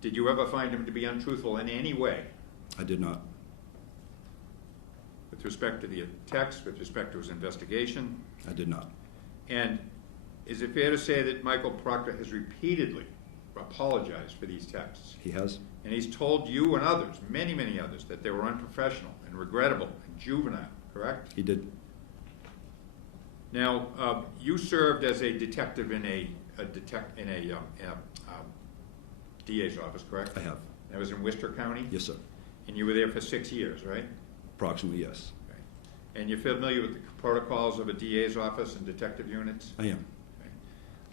Did you ever find him to be untruthful in any way I did not. with respect to the text, with respect to his investigation? I did not. And is it fair to say that Michael Proctor has repeatedly apologized for these texts? He has? And he's told you and others, many, many others, that they were unprofessional and regrettable and juvenile, correct? He did. Now, you served as a detective in a DA's office, correct? I have. That was in Worcester County? Yes, sir. And you were there for 6 years, right? Approximately, yes. Okay. And you're familiar with the protocols of a DA's office and detective units? I am.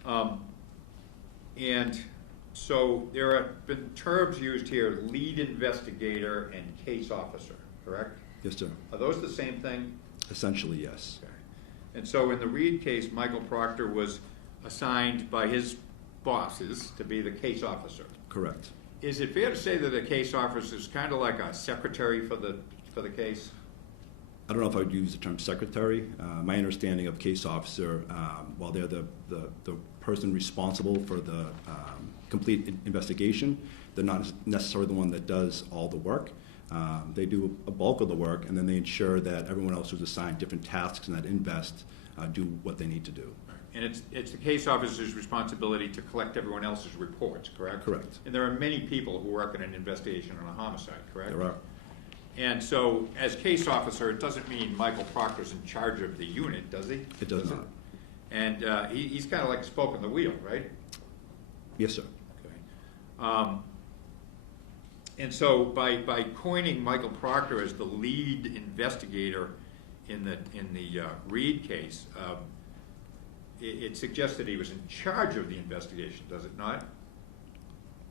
Okay. And so there have been terms used here, lead investigator and case officer, correct? Yes, sir. Are those the same thing? Essentially, yes. Okay. And so in the Reed case, Michael Proctor was assigned by his bosses to be the case officer. Correct. Is it fair to say that a case officer is kind of like a secretary for the case? I don't know if I would use the term secretary. My understanding of case officer, while they're the person responsible for the complete investigation, they're not necessarily the one that does all the work. They do a bulk of the work, and then they ensure that everyone else who's assigned different tasks in that invest do what they need to do. And it's the case officer's responsibility to collect everyone else's reports, correct? Correct. And there are many people who work in an investigation on a homicide, correct? There are. And so, as case officer, it doesn't mean Michael Proctor's in charge of the unit, does he? It does not. And he's kind of like a spoke in the wheel, right? Yes, sir. Okay. And so, by coining Michael Proctor as the lead investigator in the Reed case, it suggests that he was in charge of the investigation, does it not?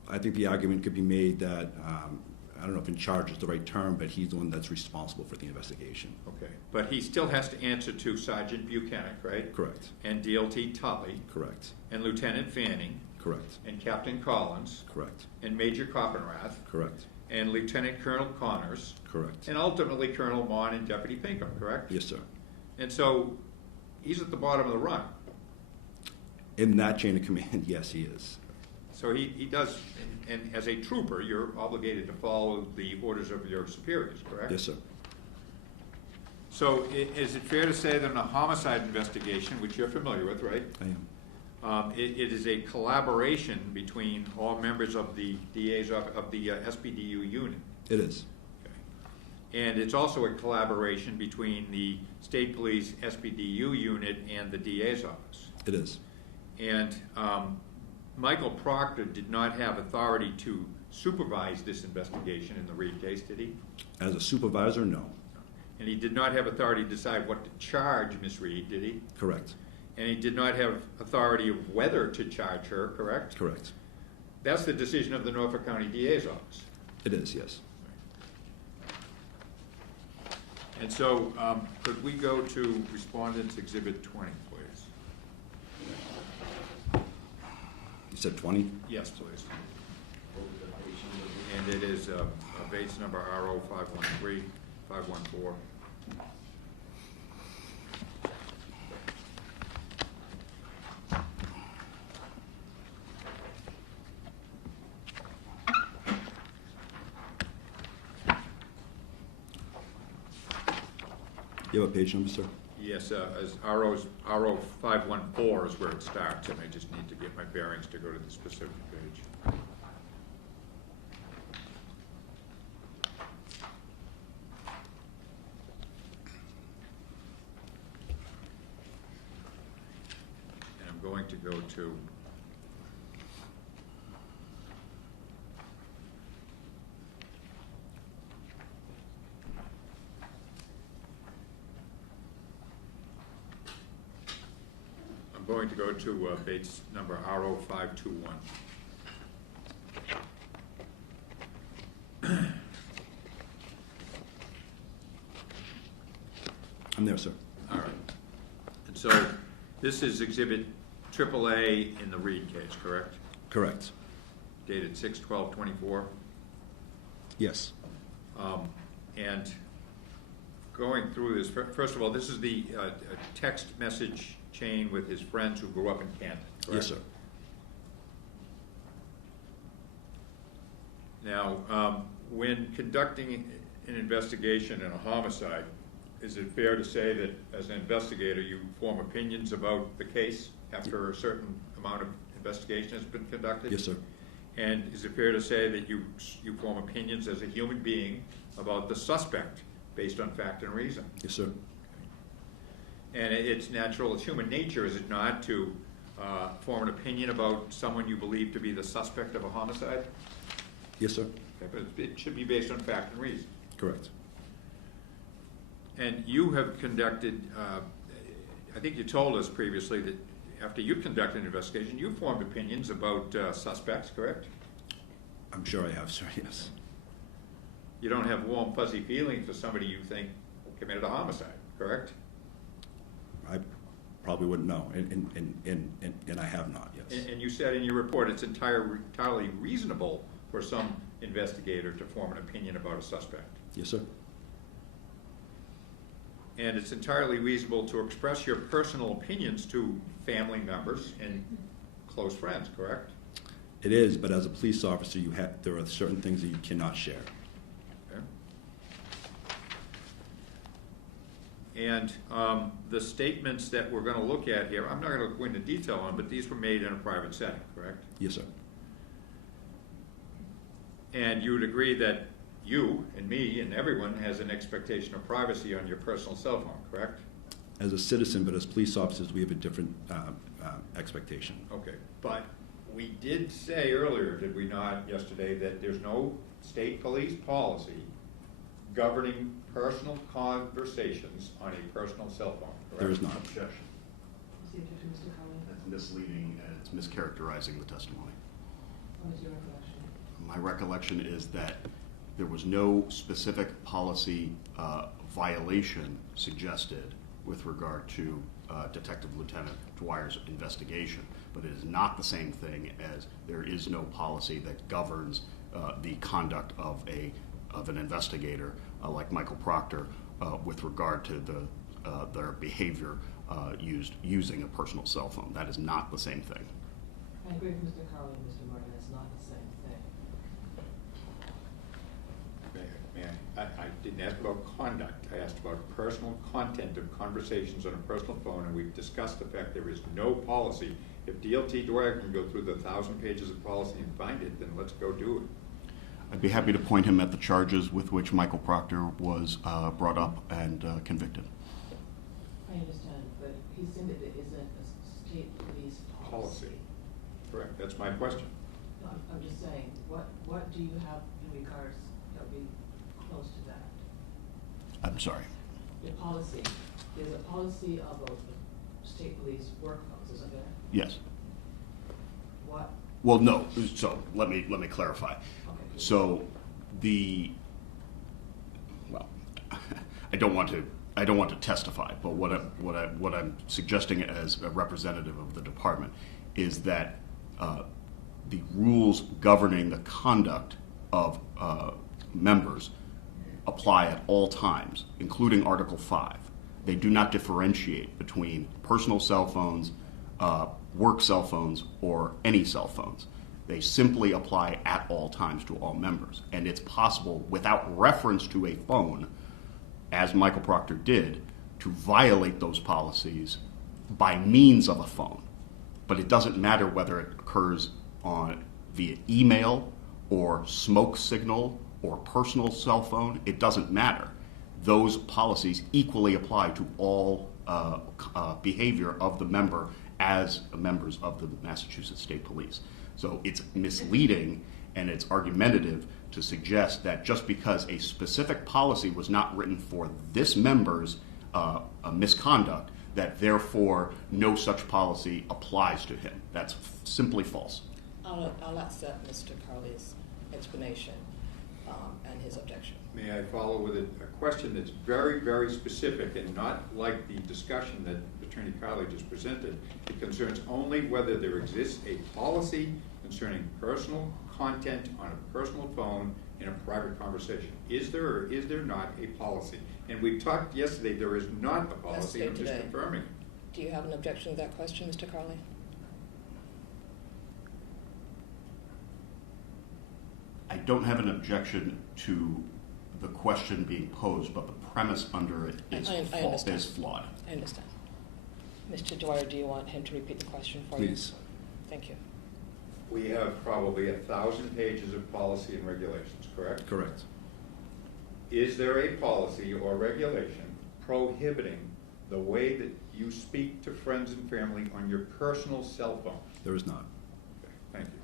I think the argument could be made that, I don't know if in charge is the right term, but he's the one that's responsible for the investigation. Okay. But he still has to answer to Sergeant Buchanan, right? Correct. And DLT Tully. Correct. And Lieutenant Fanning. Correct. And Captain Collins. Correct. And Major Coppenrath. Correct. And Lieutenant Colonel Connors. Correct. And ultimately Colonel Mon and Deputy Pinkham, correct? Yes, sir. And so he's at the bottom of the rung. In that chain of command, yes, he is. So he does, and as a trooper, you're obligated to follow the orders of your superiors, correct? Yes, sir. So is it fair to say that in a homicide investigation, which you're familiar with, right? I am. It is a collaboration between all members of the DA's of the SPDU unit. It is. Okay. And it's also a collaboration between the State Police SPDU unit and the DA's office. It is. And Michael Proctor did not have authority to supervise this investigation in the Reed case, did he? As a supervisor, no. And he did not have authority to decide what to charge Miss Reed, did he? Correct. And he did not have authority of whether to charge her, correct? Correct. That's the decision of the Norfolk County DA's office. It is, yes. And so, could we go to Respondents Exhibit 20, please? You said 20? Yes, please. And it is base number RO 513, 514. You have a page number, sir? Yes, as RO 514 is where it starts, and I just need to get my bearings to go to the specific page. And I'm going to go to base number RO 521. I'm there, sir. All right. And so this is Exhibit AAA in the Reed case, correct? Correct. Dated 6/12/24. Yes. And going through this, first of all, this is the text message chain with his friends who grew up in Canton, correct? Yes, sir. Now, when conducting an investigation in a homicide, is it fair to say that as an investigator you form opinions about the case after a certain amount of investigation has been conducted? Yes, sir. And is it fair to say that you form opinions as a human being about the suspect based on fact and reason? Yes, sir. And it's natural, it's human nature, is it not, to form an opinion about someone you believe to be the suspect of a homicide? Yes, sir. Okay, but it should be based on fact and reason. Correct. And you have conducted, I think you told us previously that after you conducted an investigation, you formed opinions about suspects, correct? I'm sure I have, sir, yes. You don't have warm, fuzzy feelings for somebody you think committed a homicide, correct? I probably wouldn't know, and I have not, yes. And you said in your report it's entirely reasonable for some investigator to form an opinion about a suspect. Yes, sir. And it's entirely reasonable to express your personal opinions to family members and close friends, correct? It is, but as a police officer, there are certain things that you cannot share. Okay. And the statements that we're going to look at here, I'm not going to go into detail on, but these were made in a private setting, correct? Yes, sir. And you would agree that you and me and everyone has an expectation of privacy on your personal cell phone, correct? As a citizen, but as police officers, we have a different expectation. Okay, but we did say earlier, did we not, yesterday, that there's no state police policy governing personal conversations on a personal cell phone, correct? There is not. Objection. Is the objection, Mr. Carlin? That's misleading and it's mischaracterizing the testimony. What is your recollection? My recollection is that there was no specific policy violation suggested with regard to Detective Lieutenant Dwyer's investigation, but it is not the same thing as there is no policy that governs the conduct of an investigator like Michael Proctor with regard to their behavior using a personal cell phone. That is not the same thing. I agree with Mr. Carlin and Mr. Martin, it's not the same thing. I didn't ask about conduct. I asked about personal content of conversations on a personal phone, and we've discussed the fact there is no policy. If DLT Dwyer can go through the 1,000 pages of policy and find it, then let's go do it. I'd be happy to point him at the charges with which Michael Proctor was brought up and convicted. I understand, but he's saying that there isn't a state police policy. Correct. That's my question. No, I'm just saying, what do you have in regards that would be close to that? I'm sorry. The policy, there's a policy about the state police work phones, isn't there? Yes. What? Well, no. So let me clarify. Okay. So I don't want to testify, but what I'm suggesting as a representative of the department is that the rules governing the conduct of members apply at all times, including Article 5. They do not differentiate between personal cell phones, work cell phones, or any cell phones. They simply apply at all times to all members. And it's possible, without reference to a phone, as Michael Proctor did, to violate those policies by means of a phone. But it doesn't matter whether it occurs via email or smoke signal or personal cell phone. It doesn't matter. Those policies equally apply to all behavior of the member as members of the Massachusetts State Police. So it's misleading and it's argumentative to suggest that just because a specific policy was not written for this member's misconduct, that therefore no such policy applies to him. That's simply false. I'll accept Mr. Carley's explanation and his objection. May I follow with a question that's very, very specific and not like the discussion that Attorney Carley just presented. It concerns only whether there exists a policy concerning personal content on a personal phone in a private conversation. Is there or is there not a policy? And we talked yesterday, there is not a policy. I'm just confirming. Do you have an objection to that question, Mr. Carley? I don't have an objection to the question being posed, but the premise under it is flawed. I understand. Mr. Dwyer, do you want him to repeat the question for you? Please. Thank you. We have probably 1,000 pages of policy and regulations, correct? Correct. Is there a policy or regulation prohibiting the way that you speak to friends and family on your personal cell phone? There is not. Okay, thank you.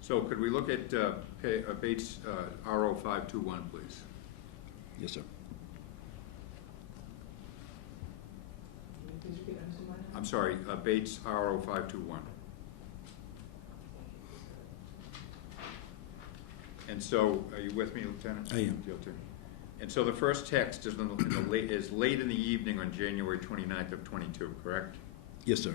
So could we look at Bates RO 521, please? Yes, sir. Please repeat that, Mr. Martin? I'm sorry, Bates RO 521. And so, are you with me, Lieutenant? I am. DLT. And so the first text is, is late in the evening on January 29th of 22, correct? Yes, sir.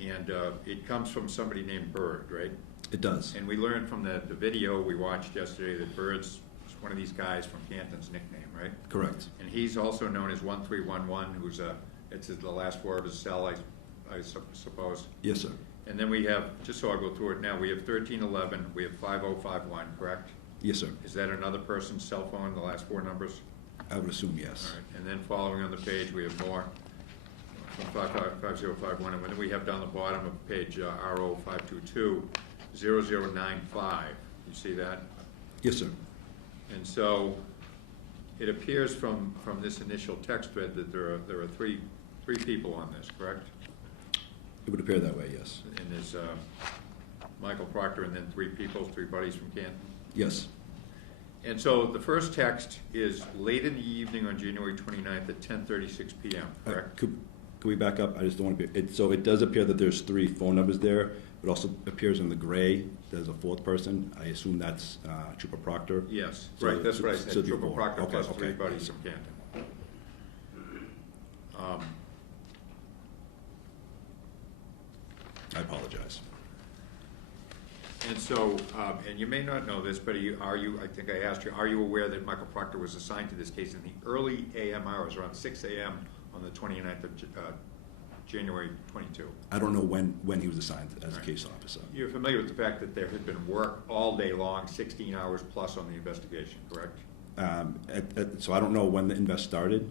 And it comes from somebody named Bird, right? It does. And we learned from the video we watched yesterday that Bird's one of these guys from Canton's nickname, right? Correct. And he's also known as 1311, who's it's the last four of his cell, I suppose. Yes, sir. And then we have, just so I'll go through it now, we have 1311, we have 5051, correct? Yes, sir. Is that another person's cell phone, the last four numbers? I would assume All yes. right, and then following on the page, we have more from 5051, and then we have down the bottom of page RO 522 0095. You see that? Yes, sir. And so it appears from this initial text thread that there are three people on this, correct? It would appear that way, yes. And there's Michael Proctor and then three buddies from Canton. Yes. And so the first text is late in the evening on January 29th at 10:36 p.m., correct? Could we back up? I just don't want to be. So it does appear that there's three phone numbers there. It also appears in the gray. There's a fourth person. I assume that's Trooper Proctor. Yes, So right, that's what I so said, the Trooper four. Proctor Okay, plus okay. three buddies from Canton. I apologize. And so, and you may not know this, but I think I asked you, are you aware that Michael Proctor was assigned to this case in the early AM hours, around 6 a.m. on the 29th of January 22? I don't know when he was assigned as a Right. case officer. You're familiar with the fact that there had been work all day long, 16 hours plus on the investigation, correct? So I don't know when the invest started,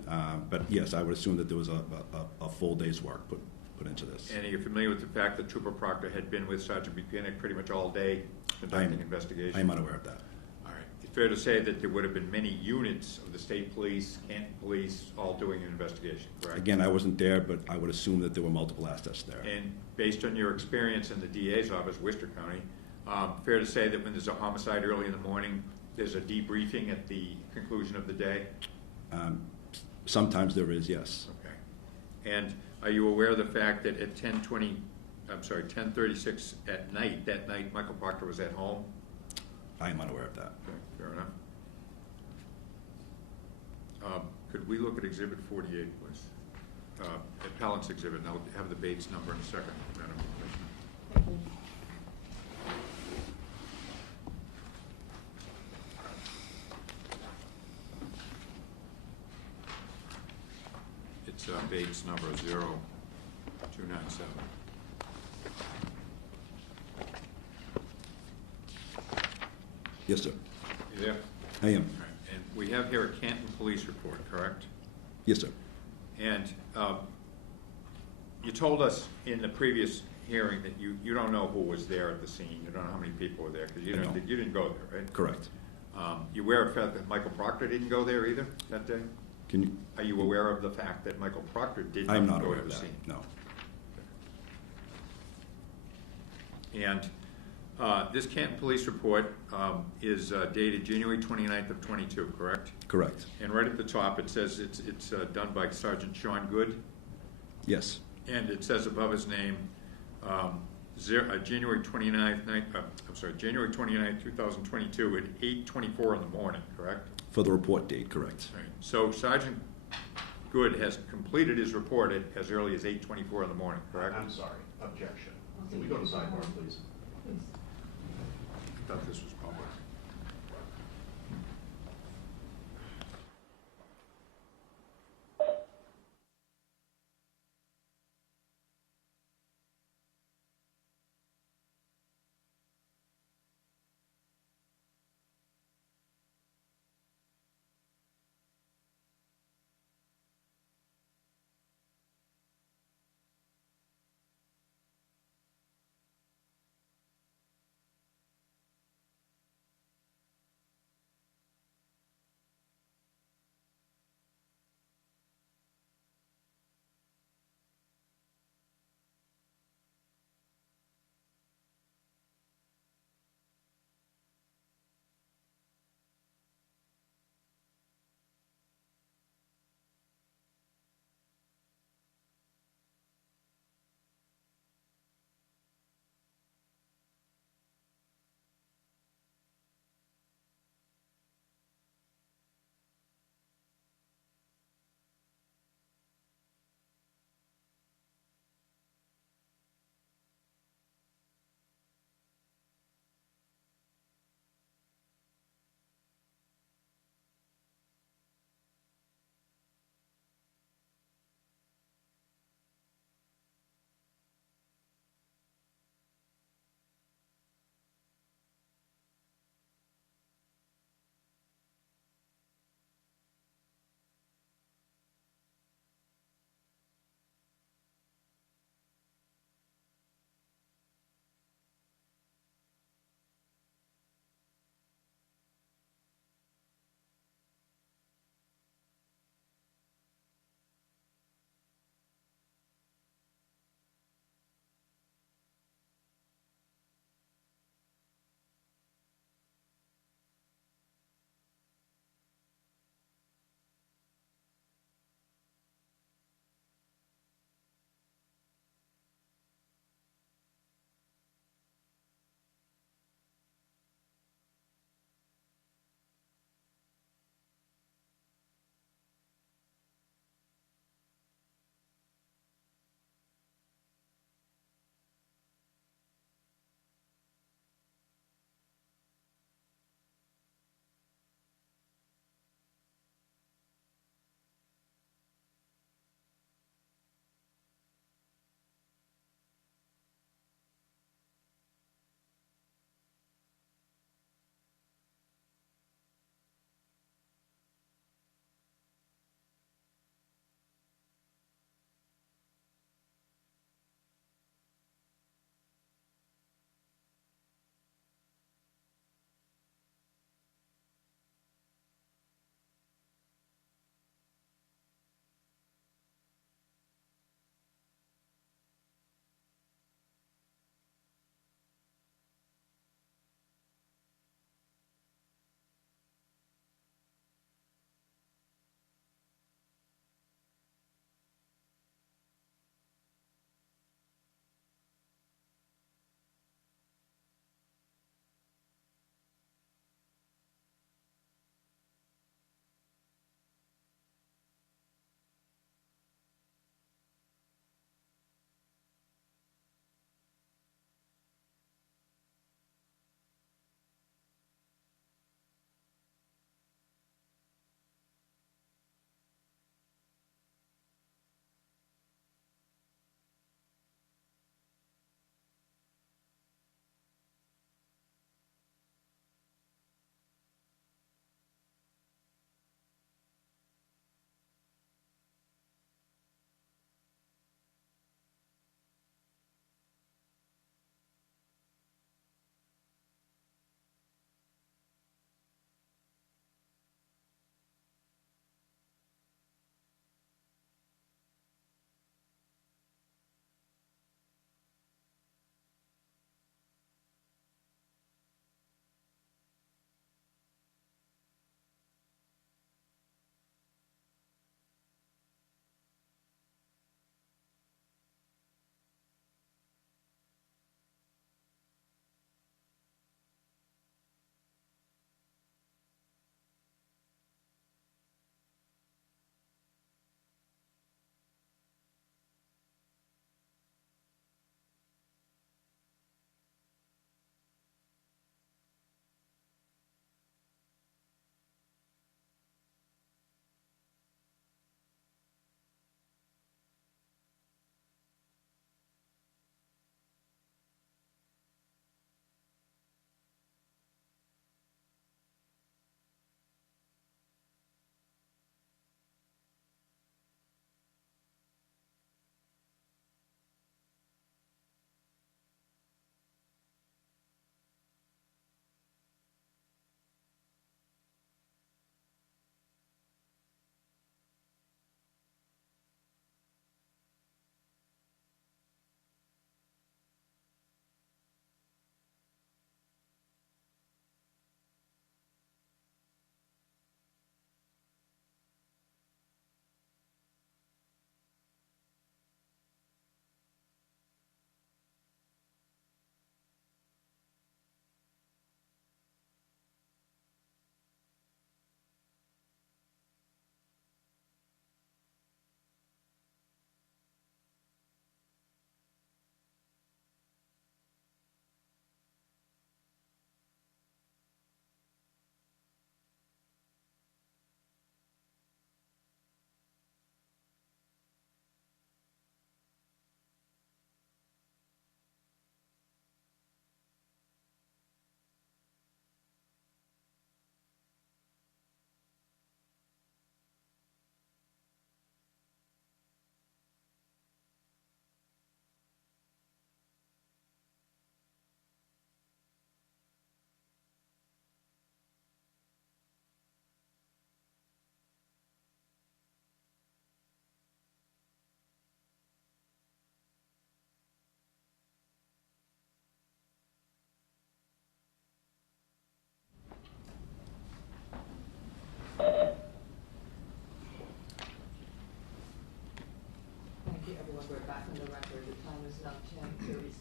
but yes, I would assume that there was a full day's work put into this. And you're familiar with the fact that Trooper Proctor had been with Sergeant Buchanan pretty much all day conducting investigation? I am unaware of that. All right. It's fair to say that there would have been many units of the state police, Canton police, all doing an investigation, correct? Again, I wasn't there, but I would assume that there were multiple assets there. And based on your experience in the DA's office, Worcester County, fair to say that when there's a homicide early in the morning, there's a debriefing at the conclusion of the day? Sometimes there is, yes. Okay. And are you aware of the fact that at 10:36 at night, that night, Michael Proctor was at home? I am unaware of that. Okay, fair enough. Could we look at Exhibit 48, please? Appellant's exhibit, and I'll have the Bates number in a second, Madam Commissioner. Thank you. It's Bates number 0297. Yes, sir. You there? I am. All right. And we have here a Canton police report, correct? Yes, sir. And you told us in the previous hearing that you don't know who was there at the scene. You don't know how many people were there because you didn't go there, right? Correct. You aware of the fact that Michael Proctor didn't go there either that day? Are you aware of the fact that Michael Proctor did I'm not not go aware to of the that, scene? no. And this Canton police report is dated January 29th of 22, correct? Correct. And right at the top it says it's done by Sergeant Sean Good. Yes. And it says above his name, January 29th, 2022 at 8:24 in the morning, correct? For the report date, correct. Right. So Sergeant Good has completed his report as early as 8:24 in the morning, correct? I'm sorry, objection. Can we go to sidebar, please? Please. I thought this was public.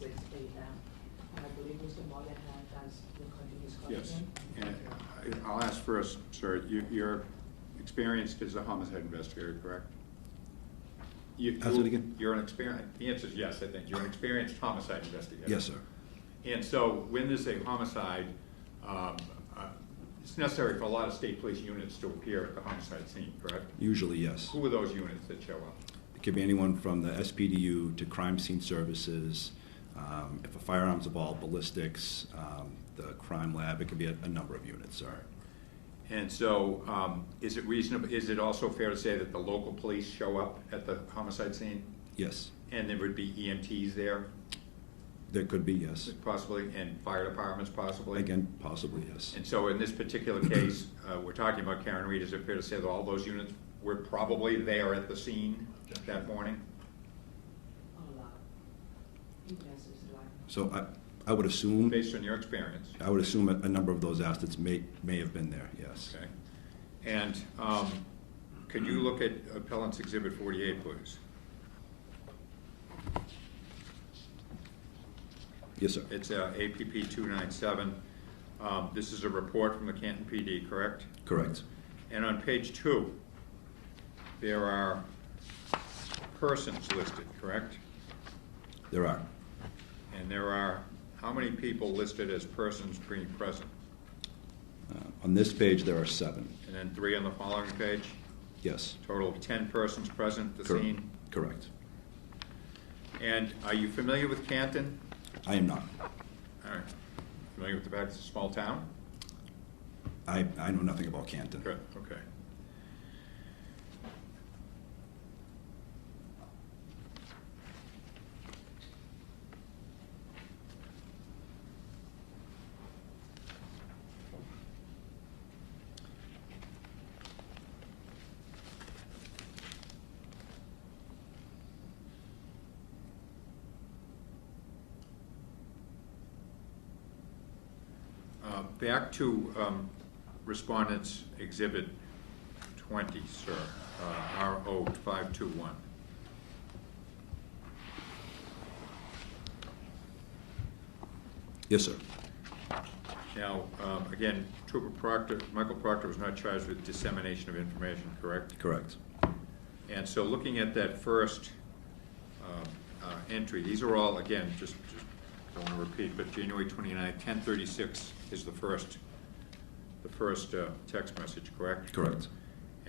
6 a.m. I believe Mr. Monahan will continue his Yes, question. and I'll ask first, sir, you're experienced as a homicide investigator, correct? Ask it again. You're an experienced, the answer is yes, I think. You're an experienced homicide investigator. Yes, sir. And so when there's a homicide, it's necessary for a lot of state police units to appear at the homicide scene, correct? Usually, yes. Who are those units that show up? It could be anyone from the SPDU to crime scene services. If a firearm's involved, ballistics, the crime lab, it could be a number of units, sir. And so is it reasonable, is it also fair to say that the local police show up at the homicide scene? Yes. And there would be EMTs there, There could be, yes. possibly, and fire departments possibly? Again, possibly, yes. And so in this particular case, we're talking about Karen Reed, is it fair to say that all those units were probably there at the scene that morning? A lot. You can answer this, like. So I would assume, Based on your experience? I would assume a number of those assets may have been there, yes. Okay. And could you look at Appellant's Exhibit 48, please? Yes, sir. It's APP 297. This is a report from the Canton PD, correct? Correct. And on page 2, there are persons listed, correct? There are. And there are how many people listed as persons being present? On this page, there are 7. And then 3 on the following page? Yes. Total of 10 persons present at the Cor- scene? Correct. And are you familiar with Canton? I am not. All right. Familiar with the fact it's a small town? I know nothing about Canton. Good, okay. Back to Respondent's Exhibit 20, sir, RO 521. Yes, sir. Now, again, Trooper Proctor, Michael Proctor was not charged with dissemination of information, correct? Correct. And so looking at that first entry, these are all, again, just don't want to repeat, but January 29th, 1036 is the first text message, correct? Correct.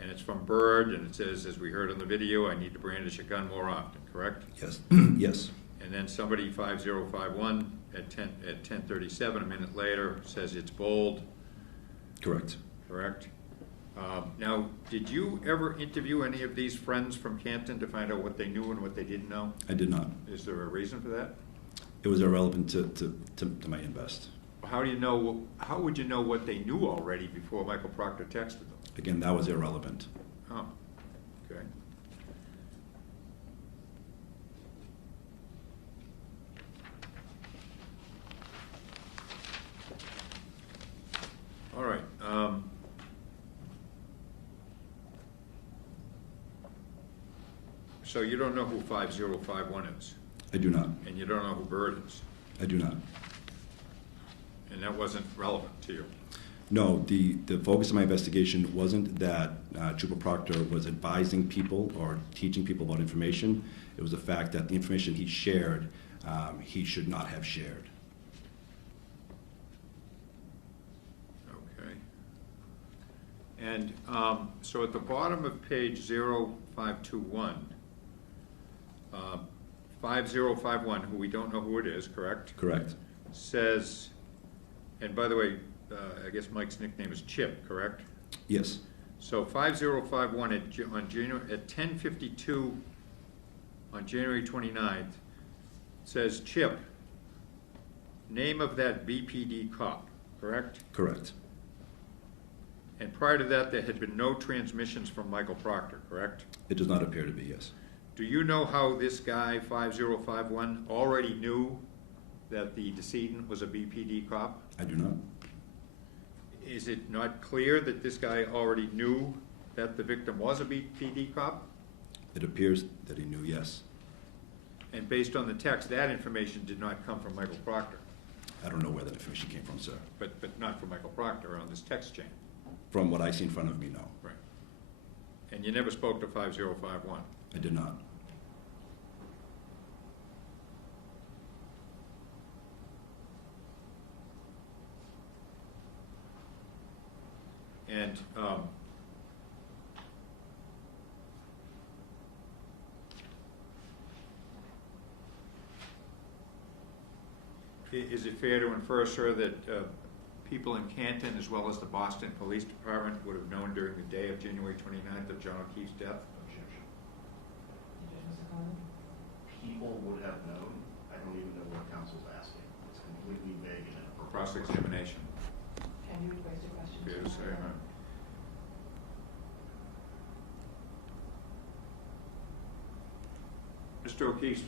And it's from Bird, and it says, as we heard in the video, I need to brandish a gun more often, correct? Yes. Yes. And then somebody 5051 at 1037, a minute later, says it's bold, Correct. correct? Now, did you ever interview any of these friends from Canton to find out what they knew and what they didn't know? I did not. Is there a reason for that? It was irrelevant to my invest. How do you know? How would you know what they knew already before Michael Proctor texted them? Again, that was irrelevant. Oh, okay. All right. So you don't know who 5051 is, I do not. and you don't know who Bird is, I do not. and that wasn't relevant to you. No, the focus of my investigation wasn't that Trooper Proctor was advising people or teaching people about information. It was the fact that the information he shared, he should not have shared. Okay. And so at the bottom of page 0521, 5051, who we don't know who it is, correct? Correct. Says, and by the way, I guess Mike's nickname is Chip, correct? Yes. So 5051 at 10:52 on January 29th says Chip, name of that BPD cop, correct? Correct. And prior to that, there had been no transmissions from Michael Proctor, correct? It does not appear to be, yes. Do you know how this guy, 5051, already knew that the decedent was a BPD cop? I do not. Is it not clear that this guy already knew that the victim was a BPD cop? It appears that he knew, yes. And based on the text, that information did not come from Michael Proctor, I don't know where that information came from, sir. but not from Michael Proctor on this text chain. From what I see in front of me, no. Right. And you never spoke to 5051. I did not. And is it fair to infer, sir, that people in Canton as well as the Boston Police Department would have known during the day of January 29th of John O'Keefe's death? Objection. Mr. Conlon? People would have known. I don't even know what counsel's asking. It's completely vague and inappropriate. Cross-examination. Can you raise your question? Fair to say, huh?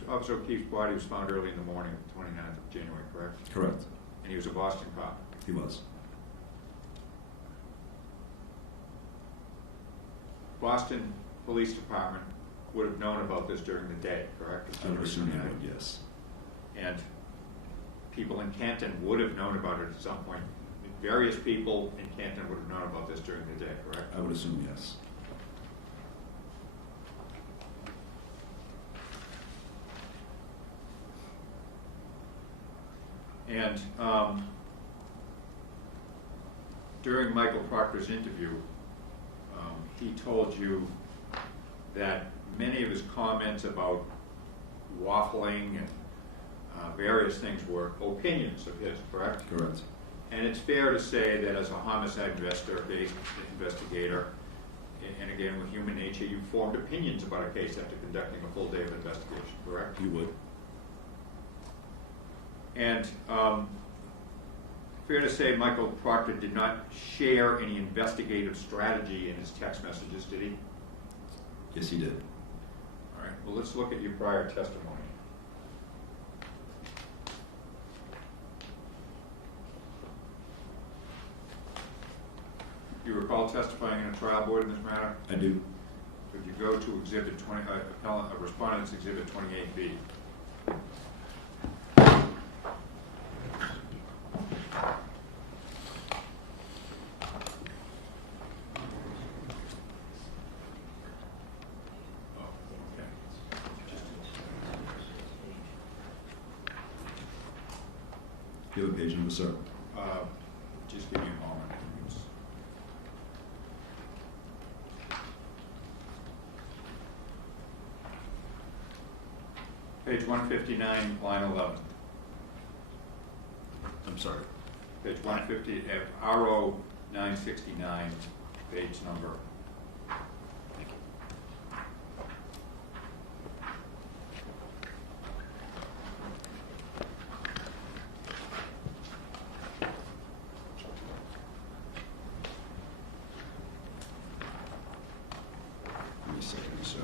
Officer O'Keefe's body was found early in the morning of the 29th of January, correct? Correct. And he was a Boston cop. He was. Boston Police Department would have known about this during the day, correct? I would assume he would, yes. And people in Canton would have known about it at some point. Various people in Canton would have known about this during the day, correct? I would assume yes. And during Michael Proctor's interview, he told you that many of his comments about waffling and various things were opinions of his, correct? Correct. And it's fair to say that as a homicide investigator, and again with human nature, you formed opinions about a case after conducting a full day of investigation, correct? You would. And fair to say Michael Proctor did not share any investigative strategy in his text messages, did he? Yes, he did. All right, well, let's look at your prior testimony. You recall testifying in a trial board in this matter? I do. Could you go to Exhibit 20, Respondent's Exhibit 28B? Do you have a page number, sir? Just give me a moment. Page 159, line 11. I'm sorry. Page 150, RO 969, page number. Give me a second, sir.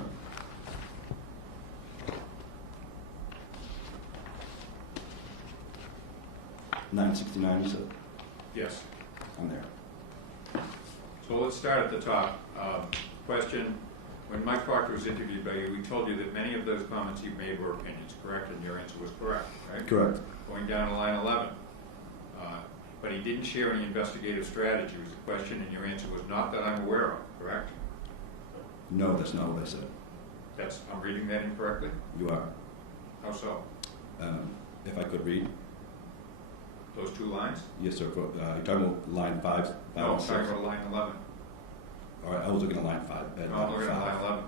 $969, you said? Yes. I'm there. So let's start at the top. Question, when Mike Proctor was interviewed by you, he told you that many of those comments you made were opinions, correct? And your answer was correct, right? Correct. Going down to line 11. But he didn't share any investigative strategy was the question, and your answer was not that I'm aware of, correct? No, that's not what I said. I'm reading that incorrectly? You are. How so? If I could read. Those two lines? Yes, sir. You're talking about line 5? No, I'm talking about line 11. All right, I was looking at line 5. No, I'm looking at line 11.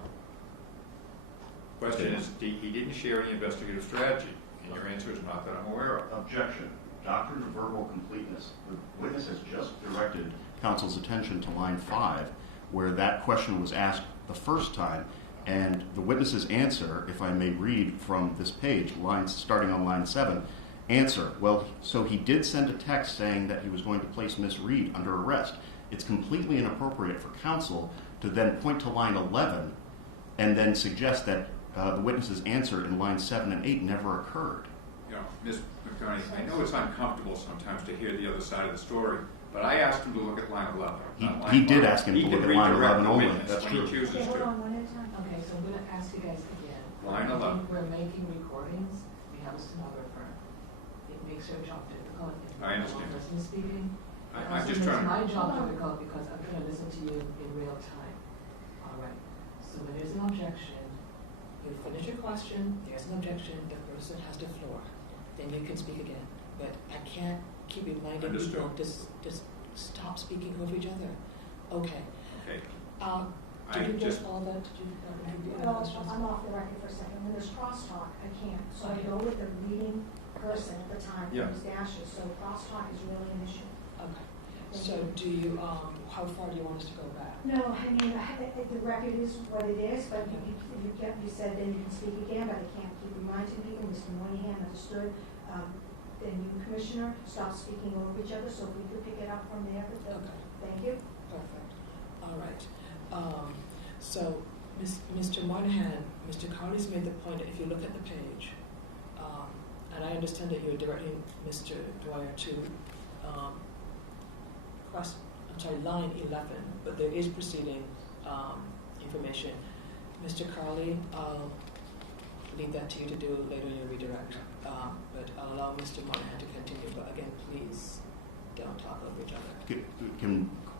Question is, he didn't share any investigative strategy, and your answer is not that I'm aware of. Objection. Doctrine of verbal completeness. The witness has just directed counsel's attention to line 5, where that question was asked the first time, and the witness's answer, if I may read from this page, starting on line 7, answer, well, so he did send a text saying that he was going to place Miss Reed under arrest. It's completely inappropriate for counsel to then point to line 11 and then suggest that the witness's answer in line 7 and 8 never occurred. You know, Ms. McConaughey, I know it's uncomfortable sometimes to hear the other side of the story, but I asked him to look at line 11. He did ask him to look at line 11 only. That's when he true. chooses Okay, hold to. on, one at a time. Okay, so I'm going to ask you guys again. Line 11. We're making recordings, we have a stenographer. It makes your job difficult if I you're understand. one person speaking. It I'm also just trying to. makes my job difficult because I'm gonna listen to you in real time. All right, so when there's an objection, you finish your question, there's an objection, the person has the floor, then you can speak again. But I can't keep reminding people, Understood. just stop speaking over each other. Okay. Okay. Did you just- get all that? Did you have any Well, questions? I'm off the record for a second. When there's crosstalk, I can't. So I go with the leading person at the time, Yeah. who's dashes. So crosstalk is really an issue. Okay. So do you, how far do you want us to go back? No, I mean, the record is what it is, but you said then you can speak again, but I can't keep reminding people. Mr. Moynihan understood. The new commissioner, stop speaking over each other. So if we could pick it up from there, Okay. thank you. Perfect. All right. So, Mr. Moynihan, Mr. Carley's made the point that if you look at the page, and I understand that you're directing Mr. Dwyer to line 11, but there is preceding information. Mr. Carley, I'll leave that to you to do later in your redirect, but I'll allow Mr. Moynihan to continue. But again, please don't talk over each other.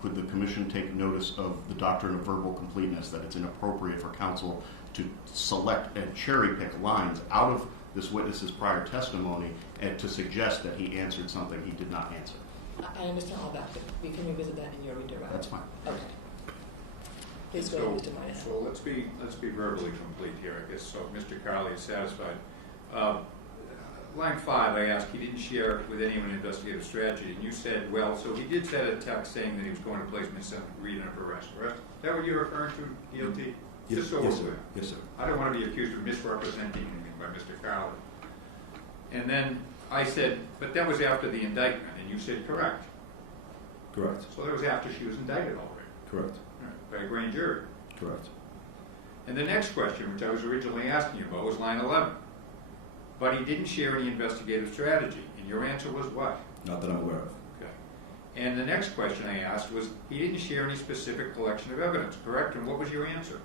Could the commission take notice of the doctrine of verbal completeness, that it's inappropriate for counsel to select and cherry pick lines out of this witness's prior testimony and to suggest that he answered something he did not answer? I understand all that, but we can revisit that in your redirect. That's fine. Okay. Please go ahead, Mr. Moynihan. So let's be verbally complete here, I guess. So Mr. Carley is satisfied. Line 5, I asked, he didn't share with anyone investigative strategy, and you said, well, so he did send a text saying that he was going to place Ms. Reed under arrest, correct? Is that what you're referring to, DOT? Yes, Just so yes, we're sir. clear. Yes, sir. I don't want to be accused of misrepresenting anything by Mr. Carley. And then I said, but that was after the indictment, and you said correct. Correct. So that was after she was indicted already, Correct. by a grand jury. Correct. And the next question, which I was originally asking you about, was line 11. But he didn't share any investigative strategy, and your answer was what? Not that I'm aware of. Okay. And the next question I asked was, he didn't share any specific collection of evidence, correct? And what was your answer?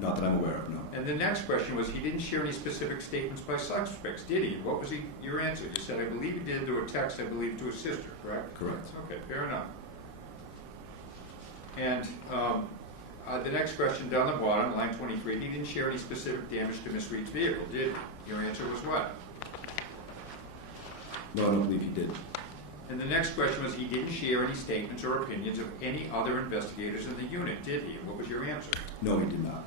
Not that I'm aware of, no. And the next question was, he didn't share any specific statements by suspects, did he? What was your answer? You said, I believe he did to a text, I believe to his sister, correct? Correct. Okay, fair enough. And the next question down the bottom, line 23, he didn't share any specific damage to Ms. Reed's vehicle, did he? Your answer was what? No, I don't believe he did. And the next question was, he didn't share any statements or opinions of any other investigators in the unit, did he? And what was your answer? No, he did not.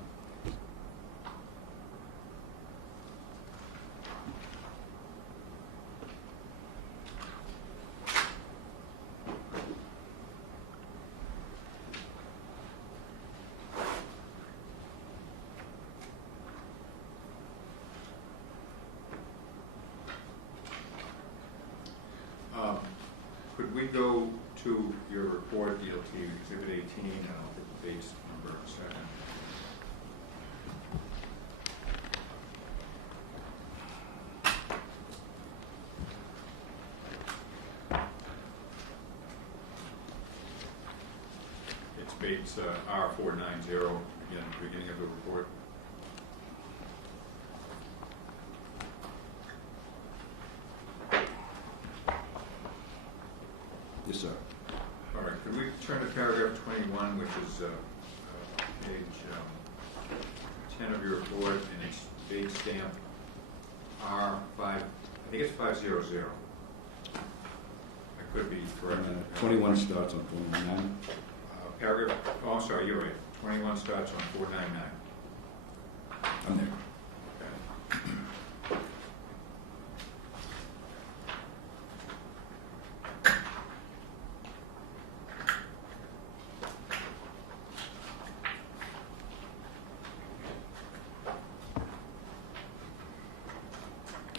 Could we go to your report, DLT Exhibit 18, and I'll get the base number in a second. It's base R490, again, beginning of the report. Yes, sir. All right, could we turn to paragraph 21, which is page 10 of your report, and it's date stamp R5, I think it's 500. I could be correct. 21 starts on 499. Paragraph, oh, I'm sorry, you're right. 21 starts on 499. I'm there. Okay.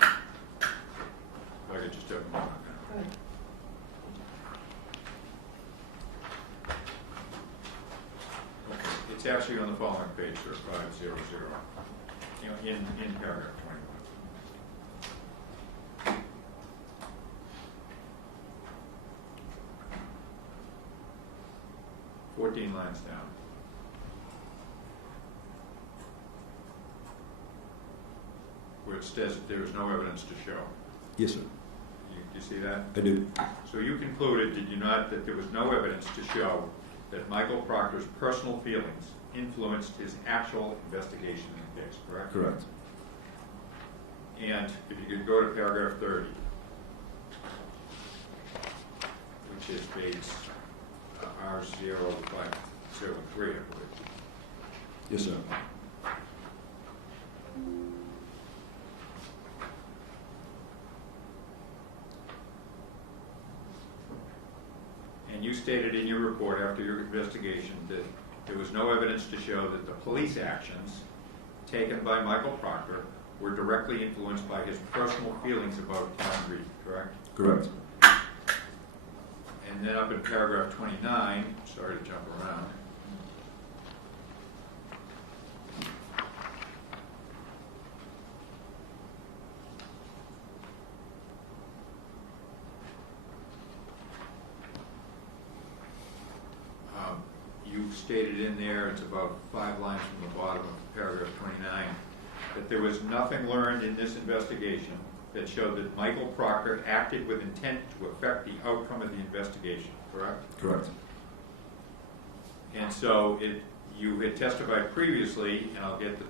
If I could just have a moment now. Good. Okay. It's actually on the following page, sir, 500, in paragraph 21. Fourteen lines down. where it says that there is no evidence to show. Yes, sir. You see that? I do. So you concluded, did you not, that there was no evidence to show that Michael Proctor's personal feelings influenced his actual investigation in the case, correct? Correct. And if you could go to paragraph 30, which is page R0503, I believe. Yes, sir. And you stated in your report after your investigation that there was no evidence to show that the police actions taken by Michael Proctor were directly influenced by his personal feelings about Karen Reed, correct? Correct. And then up in paragraph 29, sorry to jump around, you stated in there, it's about 5 lines from the bottom of paragraph 29, that there was nothing learned in this investigation that showed that Michael Proctor acted with intent to affect the outcome of the investigation, correct? Correct. And so you had testified previously, and I'll get the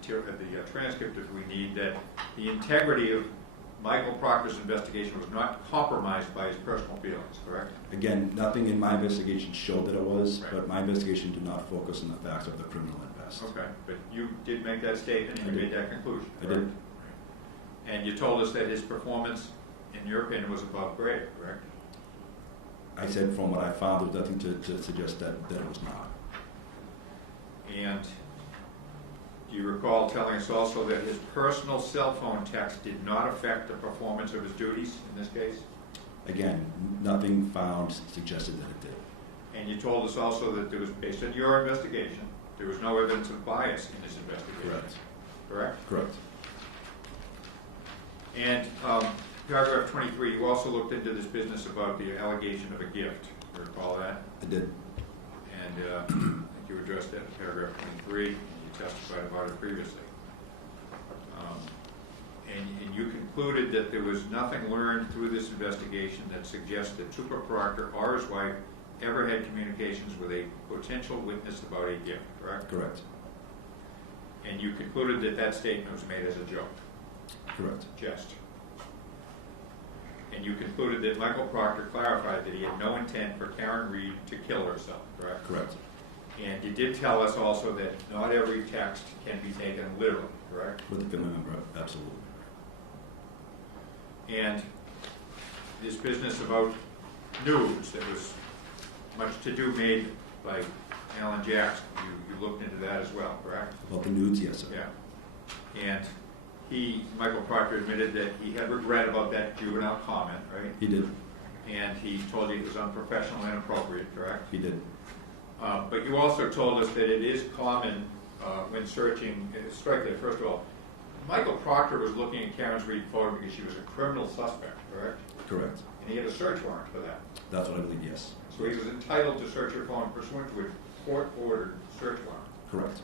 transcript if we need, that the integrity of Michael Proctor's investigation was not compromised by his personal feelings, correct? Again, nothing in my investigation showed that it was, Right. but my investigation did not focus on the facts of the criminal invest. Okay, but you did make that statement and I you did. made that conclusion, I correct? did. And you told us that his performance, in your opinion, was above grade, correct? I said from what I found, there was nothing to suggest that it was not. And do you recall telling us also that his personal cell phone text did not affect the performance of his duties in this case? Again, nothing found suggested that it did. And you told us also that there was, based on your investigation, there was no evidence of bias in this investigation. Correct. Correct? Correct. And paragraph 23, you also looked into this business about the allegation of a gift. You recall that? I did. And I think you addressed that in paragraph 23, and you testified about it previously. And you concluded that there was nothing learned through this investigation that suggests that Super Proctor or his wife ever had communications with a potential witness about a gift, correct? Correct. And you concluded that that statement was made as a joke, Correct. jest. And you concluded that Michael Proctor clarified that he had no intent for Karen Reed to kill herself, correct? Correct. And you did tell us also that not every text can be taken literally, correct? With the family member, absolutely. And this business about nudes, there was much to-do made by Alan Jackson. You looked into that as well, correct? About the nudes, yes, sir. Yeah. And Michael Proctor admitted that he had regret about that juvenile comment, right? He did. And he told you it was unprofessional and inappropriate, correct? He did. But you also told us that it is common when searching, strikingly, first of all, Michael Proctor was looking at Karen Reed's photo because she was a criminal suspect, correct? Correct. And he had a search warrant for that. That's what I believe, yes. So he was entitled to search her phone pursuant to a court-ordered search warrant. Correct.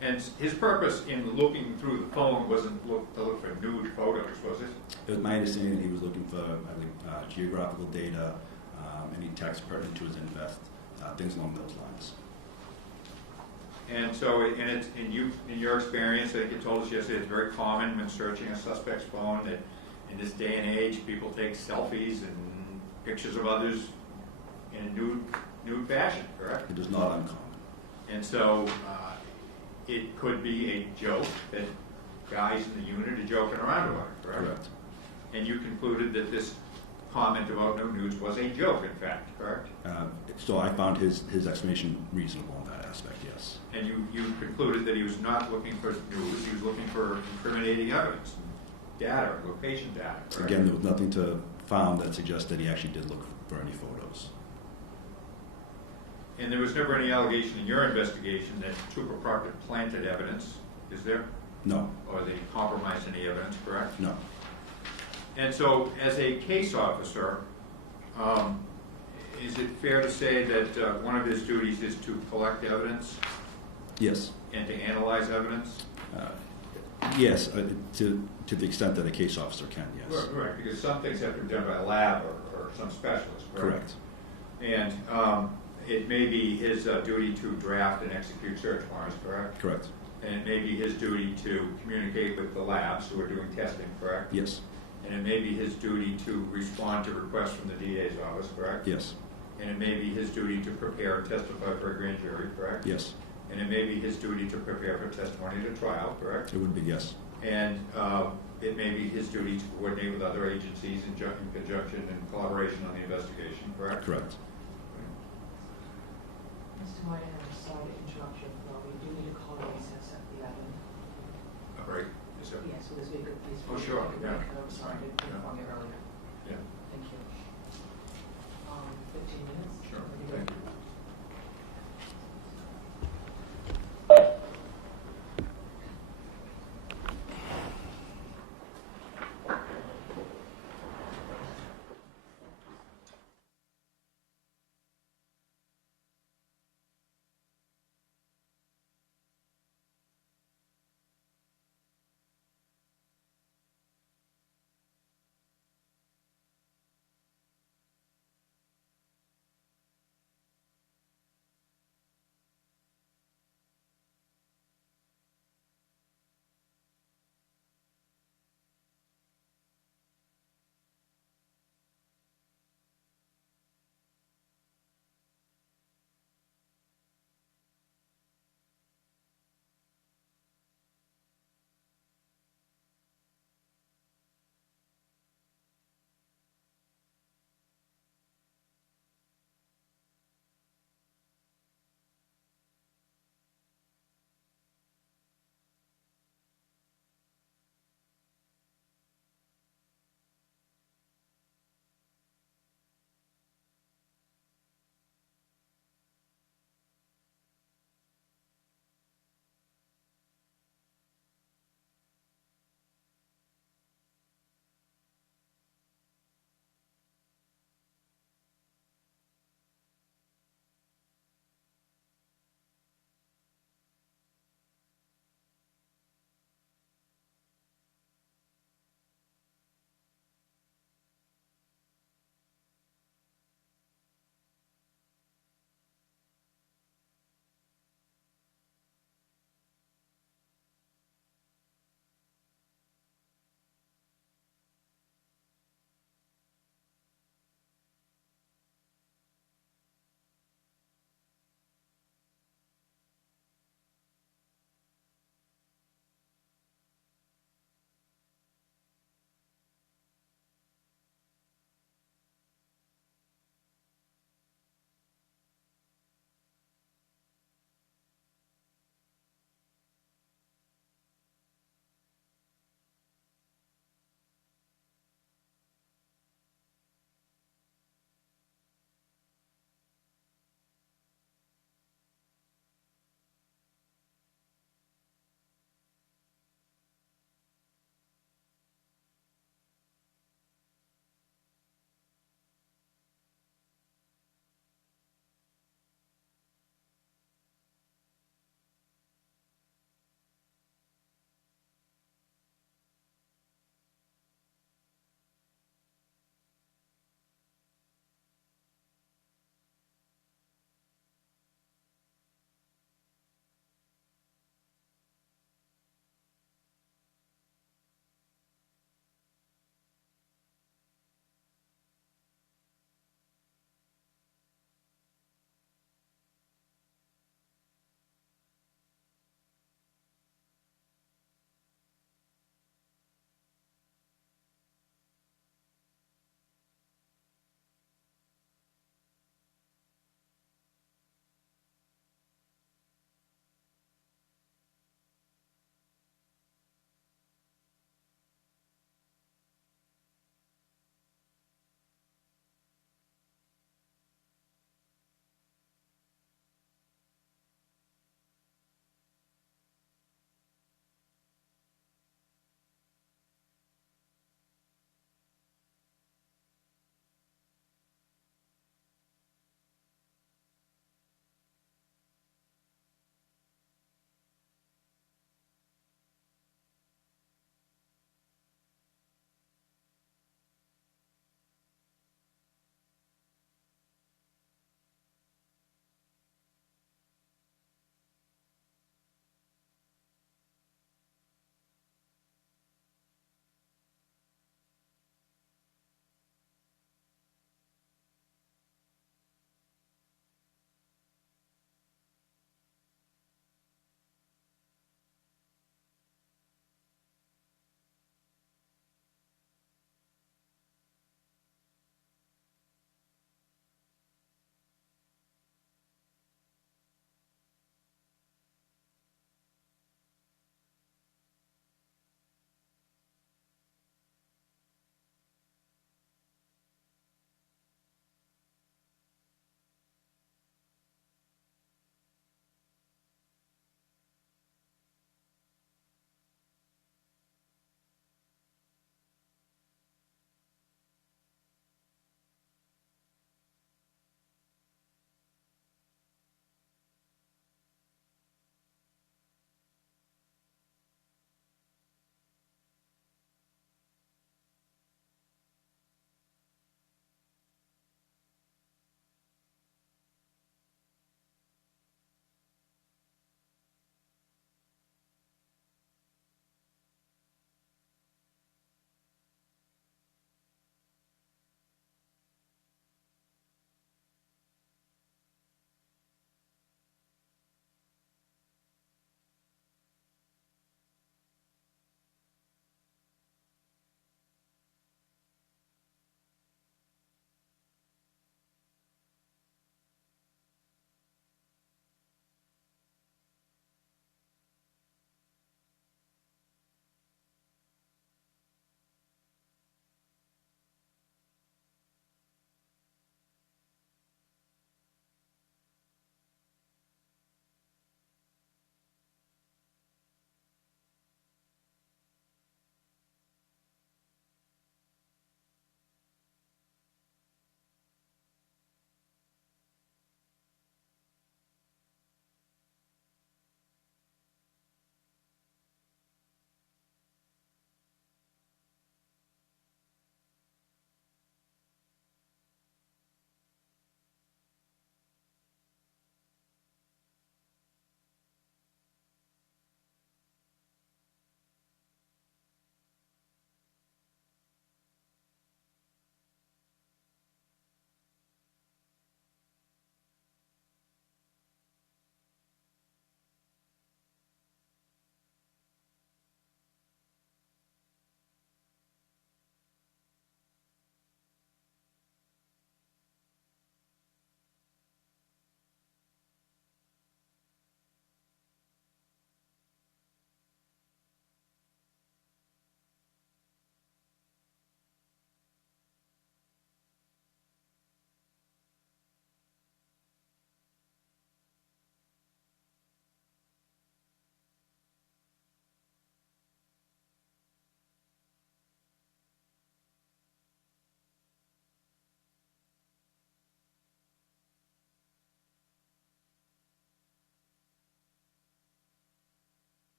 And his purpose in looking through the phone wasn't to look for nude photos, was it? It was my understanding that he was looking for, I believe, geographical data, any text pertinent to his invest, things along those lines. And so, in your experience, I think you told us yesterday, it's very common when searching a suspect's phone that in this day and age, people take selfies and pictures of others in a nude fashion, correct? It is not uncommon. And so, it could be a joke that guys in the unit are joking around about it, correct? Correct. And you concluded that this comment about no nudes was a joke, in fact, correct? So I found his explanation reasonable in that aspect, yes. And you concluded that he was not looking for nudes, he was looking for incriminating evidence, data, location data, correct? Again, there was nothing found that suggests that he actually did look for any photos. And there was never any allegation in your investigation that Super Proctor planted evidence, is there? No. Or that he compromised any evidence, correct? No. And so, as a case officer, is it fair to say that one of his duties is to collect evidence Yes. and to analyze evidence? Yes, to the extent that a case officer can, yes. Right, because some things have to be done by a lab or some specialist, correct? Correct. And it may be his duty to draft and execute search warrants, correct? Correct. And it may be his duty to communicate with the labs who are doing testing, correct? Yes. And it may be his duty to respond to requests from the DA's office, correct? Yes. And it may be his duty to prepare and testify for a grand jury, correct? Yes. And it may be his duty to prepare for testimony at a trial, correct? It would be yes. And it may be his duty to coordinate with other agencies in conjunction and collaboration on the investigation, correct? Correct. Mr. Moynihan, I'm sorry to interrupt you, but we do need to call a recess at 11. Right? Is there? Yes, so this week, please. Oh, sure, yeah. I'm sorry to inform you earlier. Yeah. Thank you. 15 minutes? Sure. Are we Thank good? you.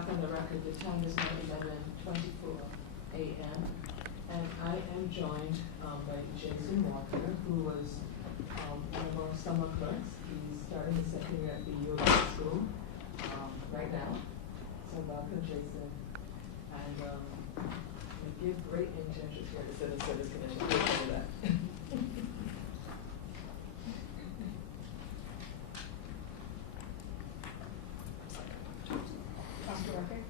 back on the record, the time is now 11:24 a.m. And I am joined by Jason Walker, who was one of our summer clerks. He's starting his second year at the U of A school right now. So welcome, Jason. And we give great internships here at the Civil Service Commission. We'll tell you that. Off the record?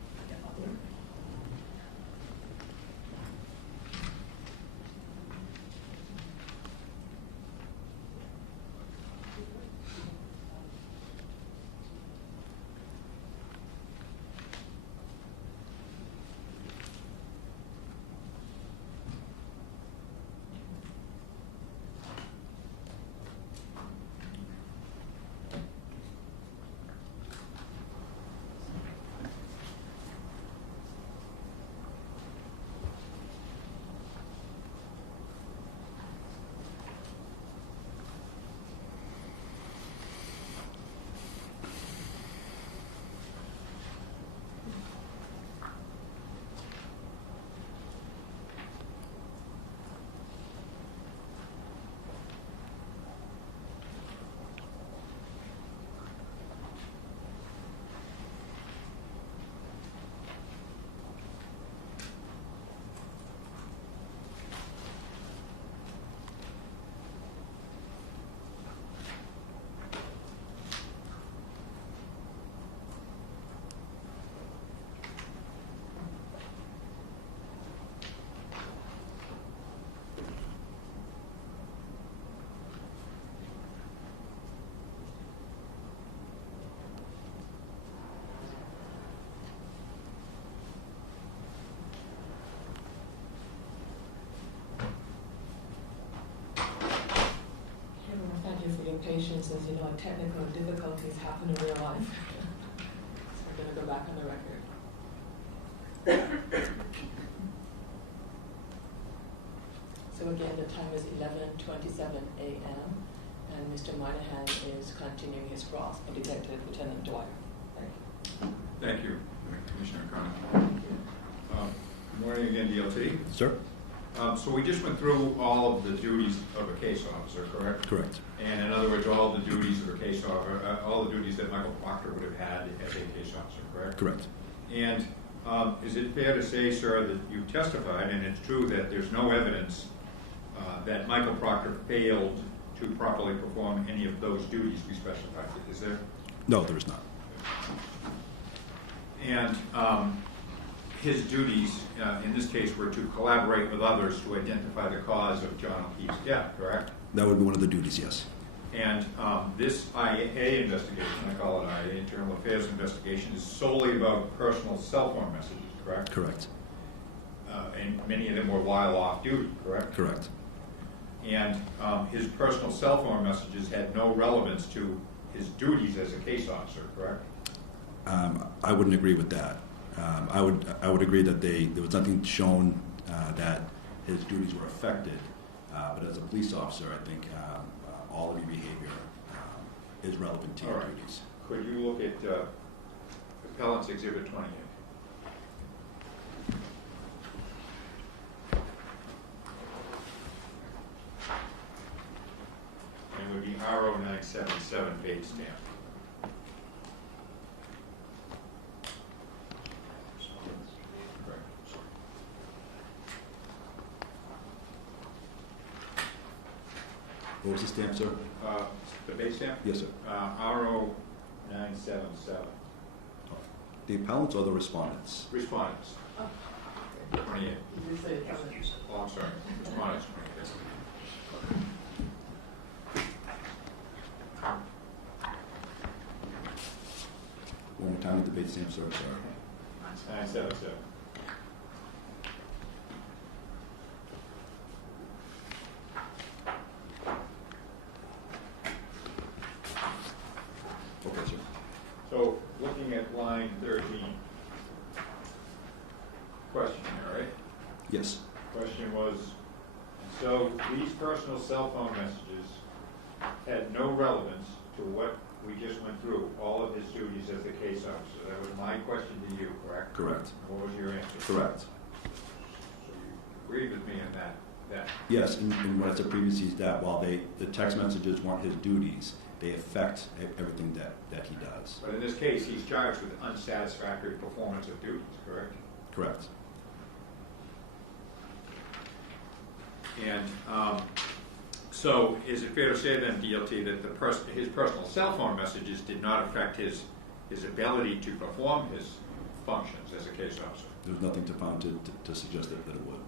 Thank you for your patience. As you know, technical difficulties happen in real life. So we're going to go back on the record. So again, the time is 11:27 a.m. and Mr. Moynihan is continuing his cross of Detective Lieutenant Dwyer. Thank you. Thank you, Commissioner Connell. Good morning again, DLT. Sir? So we just went through all of the duties of a case officer, correct? Correct. And in other words, all the duties of a case officer, all the duties that Michael Proctor would have had as a case officer, correct? Correct. And is it fair to say, sir, that you testified, and it's true that there's no evidence that Michael Proctor failed to properly perform any of those duties we specified, is there? No, there is not. And his duties, in this case, were to collaborate with others to identify the cause of John O'Keefe's death, correct? That would be one of the duties, yes. And this IA investigation, I call it IA, Internal Affairs Investigation, is solely about personal cell phone messages, correct? Correct. And many of them were while off duty, correct? Correct. And his personal cell phone messages had no relevance to his duties as a case officer, correct? I wouldn't agree with that. I would agree that there was nothing shown that his duties were affected, but as a police officer, I think all of your behavior is relevant to your duties. Could you look at Appellant's Exhibit 28? And it would be RO 977 page stamp. What was the stamp, sir? The base stamp? Yes, sir. RO 977. The appellants or the respondents? Respondents. Oh. 28. You did say appellant. Oh, I'm sorry. Respondents 28. One more time with the base stamp, sir. Sorry. 977. Okay, sir. So, looking at line 13, question here, right? Yes. Question was, so these personal cell phone messages had no relevance to what we just went through all of his duties as the case officer. That was my question to you, correct? Correct. And what was your answer? Correct. So you agreed with me on that. Yes, and what I said previously is that while the text messages weren't his duties, they affect everything that he does. But in this case, he's charged with unsatisfactory performance of duties, correct? Correct. And so is it fair to say then, DLT, that his personal cell phone messages did not affect his ability to perform his functions as a case officer? There's nothing to find to suggest that it would.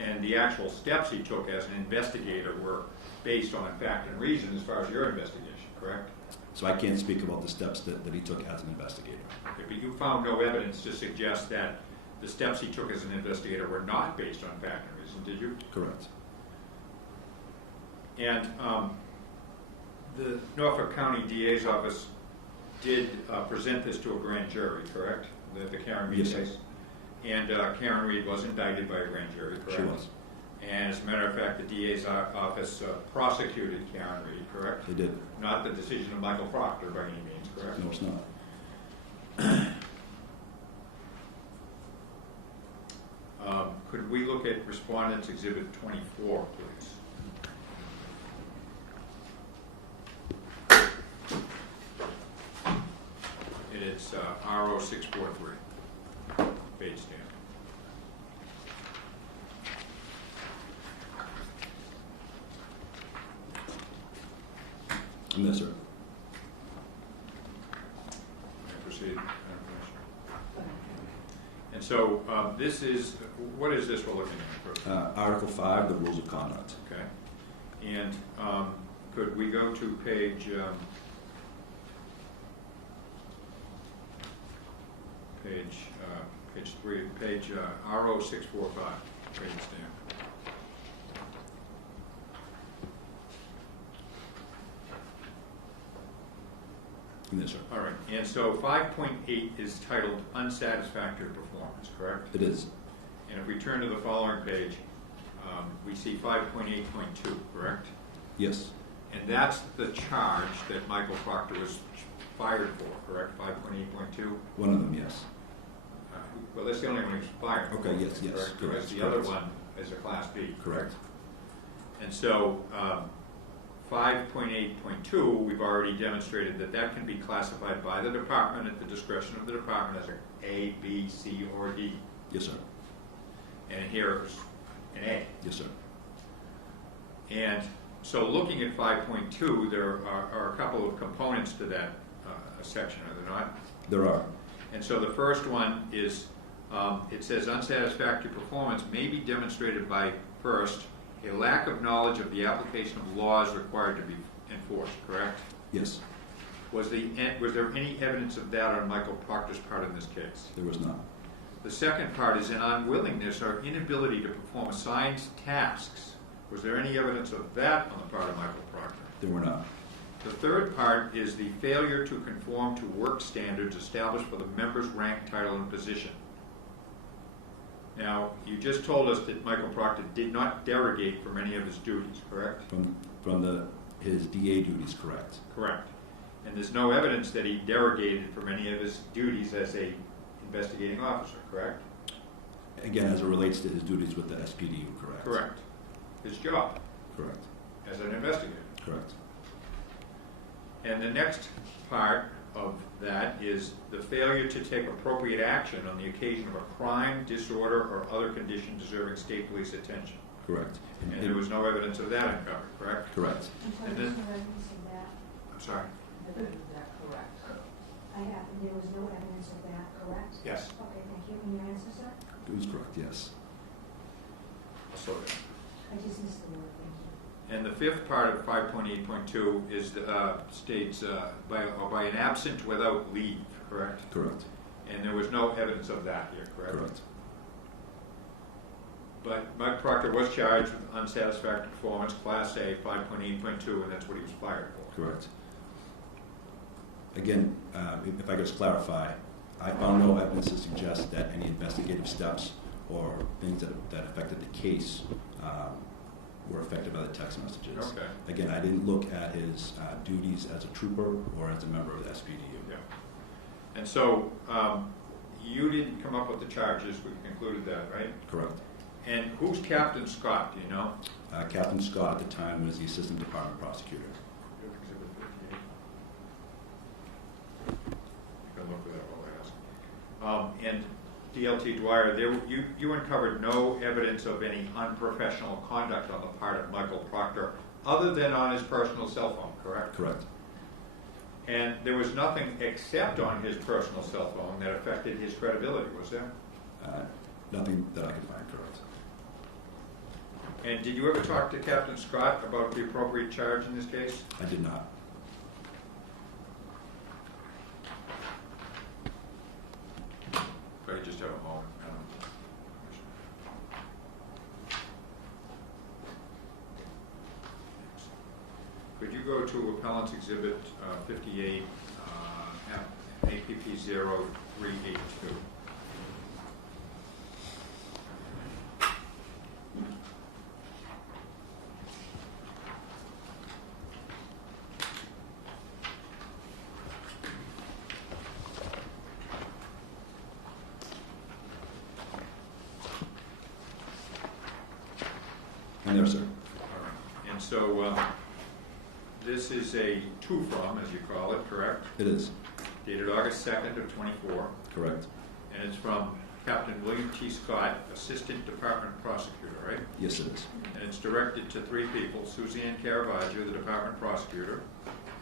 And the actual steps he took as an investigator were based on fact and reason as far as your investigation, correct? So I can't speak about the steps that he took as an investigator. Okay, but you found no evidence to suggest that the steps he took as an investigator were not based on fact and reason, did you? Correct. And the Norfolk County DA's office did present this to a grand jury, correct? The Karen Reed Yes, sir. case? And Karen Reed was indicted by a grand jury, correct? She was. And as a matter of fact, the DA's office prosecuted Karen Reed, correct? They did. Not the decision of Michael Proctor by any means, correct? No, it's not. Could we look at Respondent's Exhibit 24, please? It is RO 643, page stamp. Yes, sir. May I proceed, Madam Commissioner? And so this is, what is this we're looking at? Article 5, the rules of conduct. Okay. And could we go to page 3, page RO 645, page stamp. Yes, sir. All right, and so 5.8 is titled unsatisfactory performance, correct? It is. And if we turn to the following page, we see 5.8.2, correct? Yes. And that's the charge that Michael Proctor was fired for, correct? 5.8.2? One of them, yes. Well, that's the only one he was fired for. Okay, yes, correct? correct. Because the other one is a Class B. Correct. And so 5.8.2, we've already demonstrated that that can be classified by the department at the discretion of the department as A, B, C, or D. Yes, sir. And here it's an A. Yes, sir. And so looking at 5.2, there are a couple of components to that section, are there not? There are. And so the first one is, it says unsatisfactory performance may be demonstrated by, first, a lack of knowledge of the application of laws required to be enforced, correct? Yes. Was there any evidence of that on Michael Proctor's part in this case? There was not. The second part is an unwillingness or inability to perform assigned tasks. Was there any evidence of that on the part of Michael Proctor? There were not. The third part is the failure to conform to work standards established for the member's rank, title, and position. Now, you just told us that Michael Proctor did not derogate from any of his duties, correct? From his DA duties, correct. Correct. And there's no evidence that he derogated from any of his duties as a investigating officer, correct? Again, as it relates to his duties with the SPDU, correct. Correct. His job Correct. as an investigator. Correct. And the next part of that is the failure to take appropriate action on the occasion of a crime, disorder, or other condition deserving state police attention. Correct. And there was no evidence of that uncovered, correct? Correct. I'm sorry, And there's then- no evidence of that. I'm sorry. Is that correct? There was no evidence of that, correct? Yes. Okay, thank you. And your answer, sir? It was correct, yes. I'll slow down. I just missed the word, thank you. And the fifth part of 5.8.2 is states by an absent without leave, correct? Correct. And there was no evidence of that here, correct? Correct. But Mike Proctor was charged with unsatisfactory performance, Class A, 5.8.2, and that's what he was fired for. Correct. Again, if I could just clarify, I found no evidence to suggest that any investigative steps or things that affected the case were affected by the text messages. Okay. Again, I didn't look at his duties as a trooper or as a member of the SPDU. Yeah. And so you didn't come up with the charges. We concluded that, right? Correct. And who's Captain Scott? Do you know? Captain Scott at the time was the assistant department prosecutor. Exhibit 58. You can look for that while I ask. And DLT Dwyer, you uncovered no evidence of any unprofessional conduct on the part of Michael Proctor, other than on his personal cell phone, correct? Correct. And there was nothing except on his personal cell phone that affected his credibility, was there? Nothing that I could find, correct. And did you ever talk to Captain Scott about the appropriate charge in this case? I did not. Could I just have a moment? Could you go to Appellant's Exhibit 58, APP 0382? And there, sir. All right. And so this is a to from, as you call it, correct? It is. Dated August 2nd of 24. Correct. And it's from Captain William T. Scott, Assistant Department Prosecutor, right? Yes, it is. And it's directed to three people: Suzanne Caravaggio, the Department Prosecutor,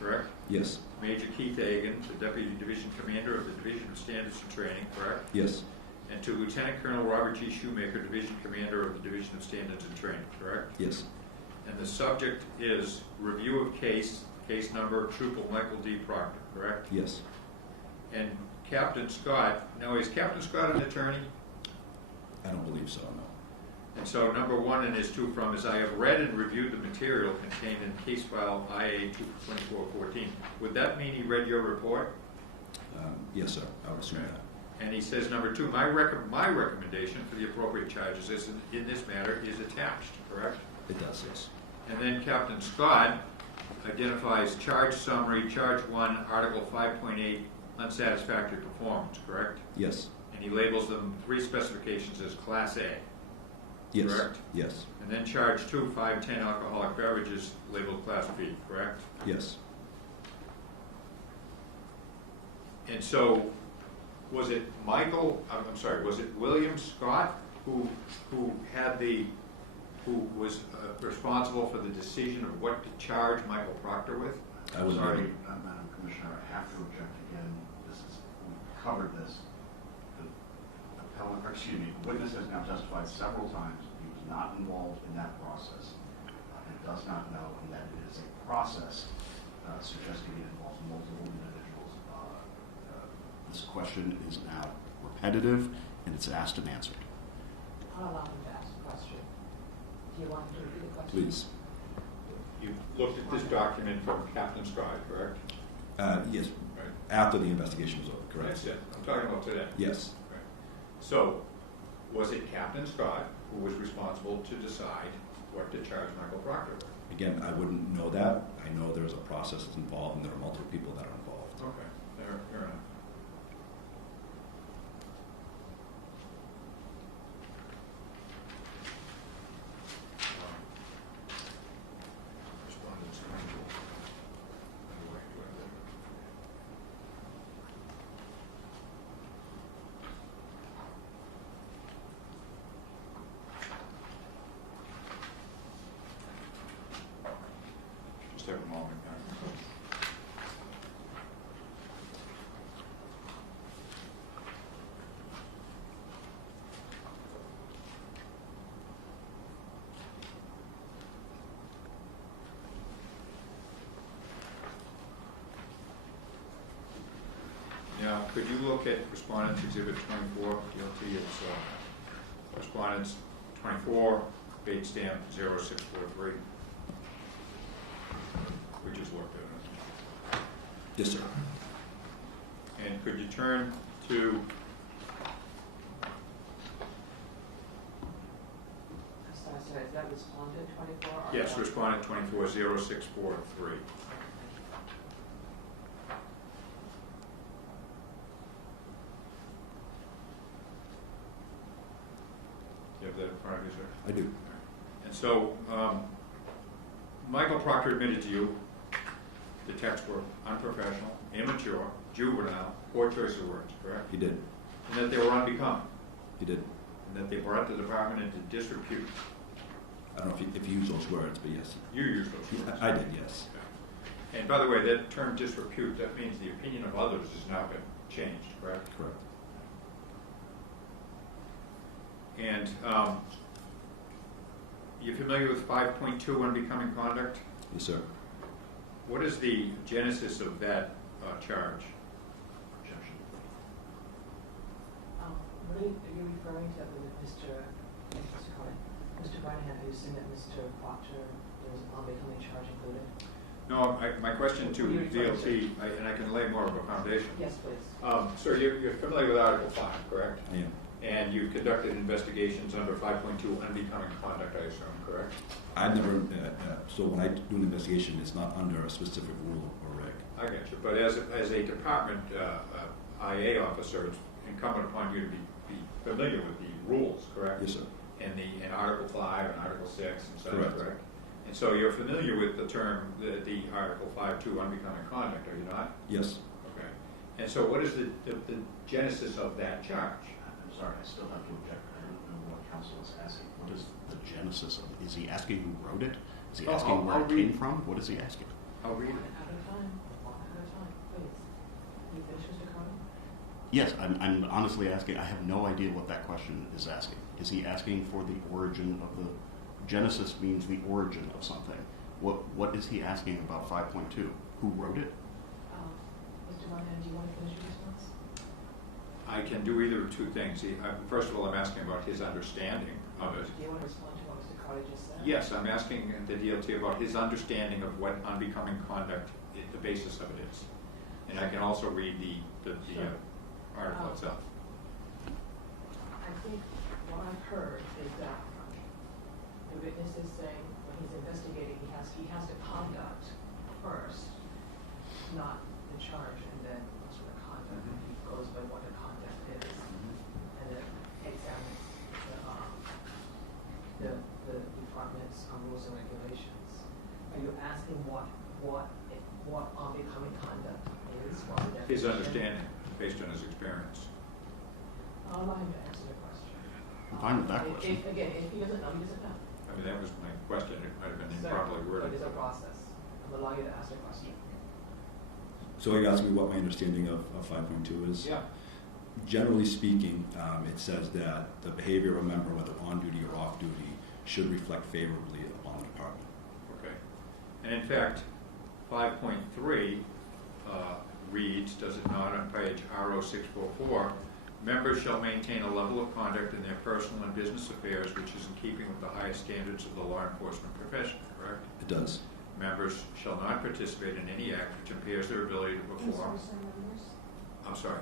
correct? Yes. Major Keith Hagan, the Deputy Division Commander of the Division of Standards and Training, correct? Yes. And to Lieutenant Colonel Robert G. Shoemaker, Division Commander of the Division of Standards and Training, correct? Yes. And the subject is review of case number Trooper Michael D. Proctor, correct? Yes. And Captain Scott, now is Captain Scott an attorney? I don't believe so, no. And so number one in his to from is, I have read and reviewed the material contained in case file IA 2414. Would that mean he read your report? Yes, sir. I would assume that. And he says, number two, my recommendation for the appropriate charges in this matter is attached, correct? It does, yes. And then Captain Scott identifies charge summary, charge 1, Article 5.8, unsatisfactory performance, correct? Yes. And he labels them three specifications as Class A, Yes. correct? Yes. And then charge 2, 510 alcoholic beverages labeled Class B, correct? Yes. And so, was it was it William Scott who was responsible for the decision of what to charge Michael Proctor with? I would Sorry, agree. Madam Commissioner, I have to object again. We've covered this. The witness has now testified several times he was not involved in that process and does not know, and that it is a process suggesting it involves multiple individuals. This question is now repetitive, and it's asked and answered. I'll allow him to ask a question. Do you want to repeat the question? Please. You looked at this document from Captain Scott, correct? Yes. Right. After the investigation was over, correct? That's it. I'm talking about today. Yes. Right. So, was it Captain Scott who was responsible to decide what to charge Michael Proctor with? Again, I wouldn't know that. I know there's a process that's involved, and there are multiple people that are involved. Okay, fair enough. Respondents manual. Anyway, do I have that? Just have a moment now. Now, could you look at Respondents Exhibit 24, DLT, it's Respondents 24, date stamp 0643. We just looked at it. Yes, sir. And could you turn to Sorry, that was respondent 24? Or Yes, respondent 240643. You have that in front of you, sir? I do. And so, Michael Proctor admitted to you the texts were unprofessional, immature, juvenile, poor choice of words, correct? He did. And that they were unbecoming, He did. and that they brought the department into disrepute. I don't know if you used those words, but yes. You used those words. I did, yes. Okay. And by the way, that term disrepute, that means the opinion of others has now been changed, correct? Correct. And you're familiar with 5.2 unbecoming conduct? Yes, sir. What is the genesis of that charge? Objection. What are you referring to Mr. Carlin? Mr. Branahan, are you saying that Mr. Proctor, there was an unbecoming charge included? No, my question to What are you referring DLT, and I can lay more of a foundation. Yes, please. Sir, you're familiar with Article 5, correct? I am. And you've conducted investigations under 5.2 unbecoming conduct, I assume, correct? I've never, so when I do an investigation, it's not under a specific rule or reg. I get you. But as a department IA officer, it's incumbent upon you to be familiar with the rules, correct? Yes, sir. In Article 5 and Article 6 and such, Correct. correct? And so you're familiar with the term, the Article 5.2 unbecoming conduct, are you not? Yes. Okay. And so what is the genesis of that charge? I'm sorry, I still have to object. I don't know what counsel is asking. What is the genesis of it? Is he asking who wrote it? Is he asking where it came from? What is he asking? I'll read One it. at a time. One at a time, please. You finish, Mr. Carlin? Yes, I'm honestly asking. I have no idea what that question is asking. Is he asking for the origin of the genesis? Means the origin of something. What is he asking about 5.2? Who wrote it? Mr. Branahan, do you want to finish your response? I can do either of two things. First of all, I'm asking about his understanding of it. Do you want to respond to what Mr. Carlin just said? Yes, I'm asking the DLT about his understanding of what unbecoming conduct, the basis of it is. And I can also read the article itself. I think what I've heard is that the witness is saying when he's investigating, he has to conduct first, not the charge, and then sort of conduct. He goes by what the conduct is, and then examines the department's rules and regulations. Are you asking what unbecoming conduct is? His understanding, based on his experience. I'll allow him to answer the question. I'm fine with that question. If he doesn't know, he doesn't know. I mean, that was my question. It might have been Sir, improperly worded. But it's a process. I'm allowing you to ask the question. So you asked me what my understanding of 5.2 is? Yeah. Generally speaking, it says that the behavior of a member, whether on duty or off duty, should reflect favorably upon the department. Okay. And in fact, 5.3 reads, does it not, on page RO644, members shall maintain a level of conduct in their personal and business affairs which is in keeping with the highest standards of the law enforcement profession, correct? It does. Members shall not participate in any act which impairs their ability to perform. I'm sorry.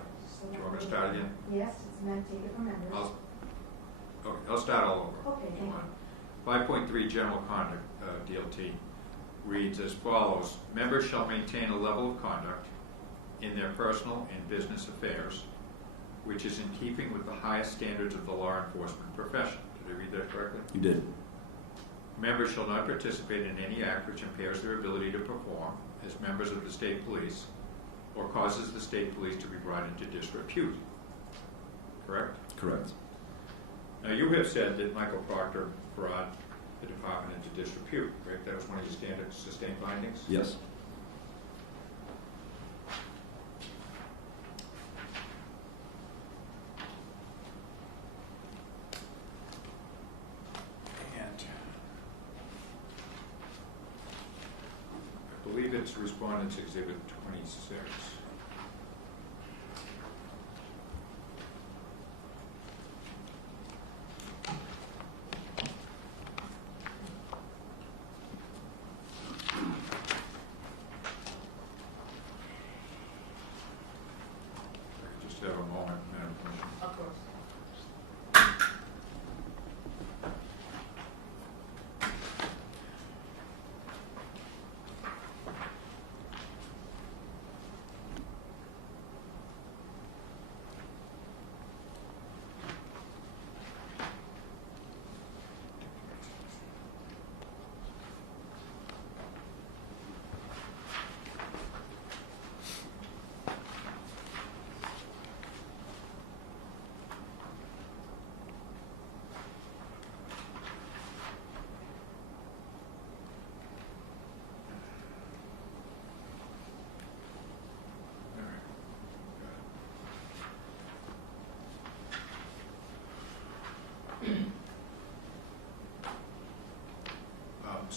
Do you want me to start again? Yes, it's meant, take it from members. I'll start all over. Okay, thank you. 5.3 General Conduct, DLT, reads as follows. Members shall maintain a level of conduct in their personal and business affairs which is in keeping with the highest standards of the law enforcement profession. Did I read that correctly? You did. Members shall not participate in any act which impairs their ability to perform as members of the state police or causes the state police to be brought into disrepute. Correct? Correct. Now, you have said that Michael Proctor brought the department into disrepute, right? That was one of your standard sustained findings? Yes. And I believe it's Respondents Exhibit 26. Just have a moment, Madam Commissioner. Of course.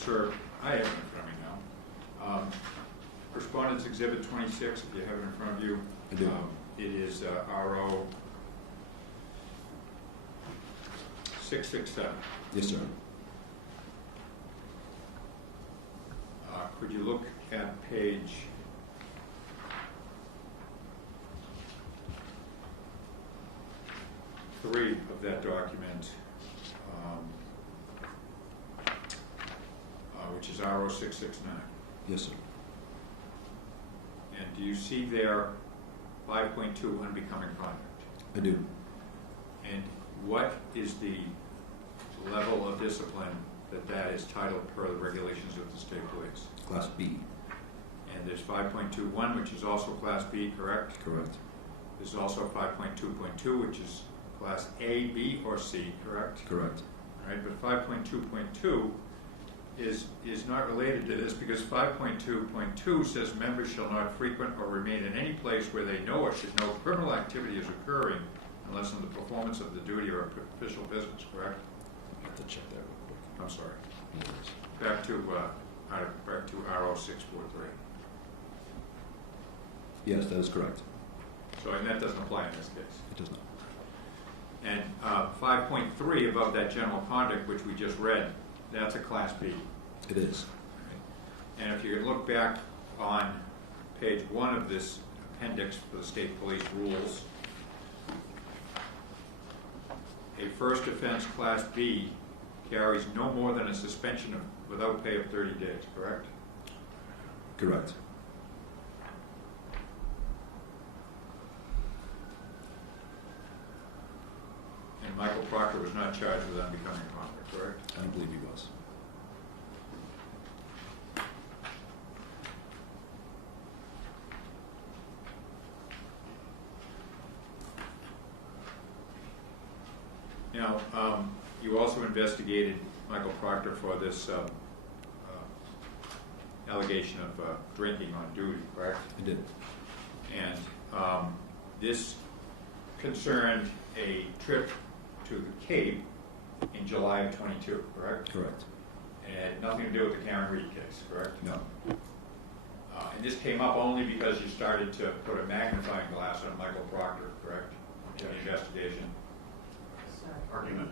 for, I have it in front of me now. Respondents Exhibit 26, if you have it in front of you. I do. It is RO 667. Yes, sir. Could you look at page 3 of that document, which is RO 669? Yes, sir. And do you see there 5.2 unbecoming conduct? I do. And what is the level of discipline that is titled per the regulations of the state police? Class B. And there's 5.21, which is also Class B, correct? Correct. There's also 5.2.2, which is Class A, B, or C, correct? Correct. All right, but 5.2.2 is not related to this, because 5.2.2 says members shall not frequent or remain in any place where they know or should know criminal activity is occurring unless in the performance of the duty or official business, correct? I have to check that real quick. I'm sorry. No worries. Back to RO 643. Yes, that is correct. So, and that doesn't apply in this case. It does not. And 5.3 above that general conduct, which we just read, that's a Class B. It is. And if you could look back on page 1 of this appendix for the state police rules, a first offense Class B carries no more than a suspension without pay of 30 days, correct? Correct. And Michael Proctor was not charged with unbecoming conduct, correct? I don't believe he was. Now, you also investigated Michael Proctor for this allegation of drinking on duty, correct? I did. And this concerned a trip to the Cape in July of 22, correct? Correct. And it had nothing to do with the Karen Reed case, correct? No. And this came up only because you started to put a magnifying glass on Michael Proctor, correct? In the investigation. Argument.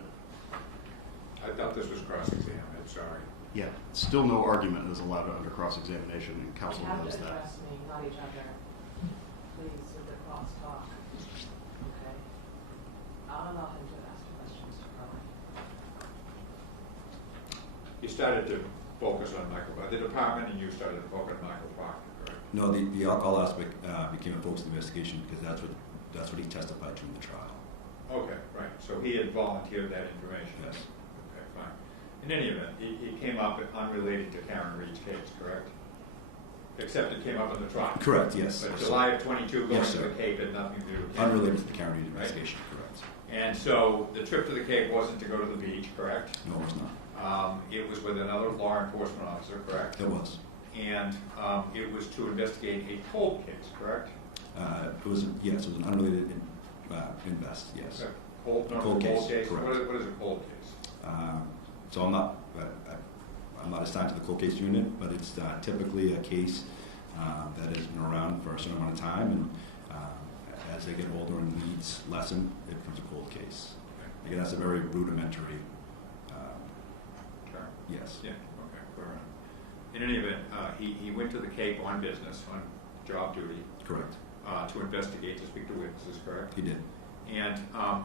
I thought this was cross-examined, sorry. Yeah, still no argument is allowed under cross-examination, and counsel You have knows to that. address me, not each other. Please, with the cross talk. Okay? I'll allow him to ask questions to Carly. You started to focus on the department, and you started to focus on Michael Proctor, correct? No, the alcohol aspect became a focus of the investigation because that's what he testified to in the trial. Okay, right. So he had volunteered that information. Yes. Okay, fine. In any event, it came up unrelated to Karen Reed's case, correct? Except it came up in the trial. Correct, yes. But July of 22 going Yes, to sir. the Cape had nothing to do with Karen Unrelated Reed. to the Karen Reed investigation, correct. And so the trip to the Cape wasn't to go to the beach, correct? No, it was not. It was with another law enforcement officer, correct? It was. And it was to investigate a cold case, correct? It was an unrelated invest, yes. A cold Cold case, case? correct. What is a cold case? So I'm not assigned to the cold case unit, but it's typically a case that has been around for a certain amount of time, and as they get older and needs lessen, it becomes a cold case. Again, that's a very rudimentary. Sure. Yes. Yeah, okay, fair enough. In any event, he went to the Cape on business, on job duty, Correct. to investigate, to speak to witnesses, correct? He did. And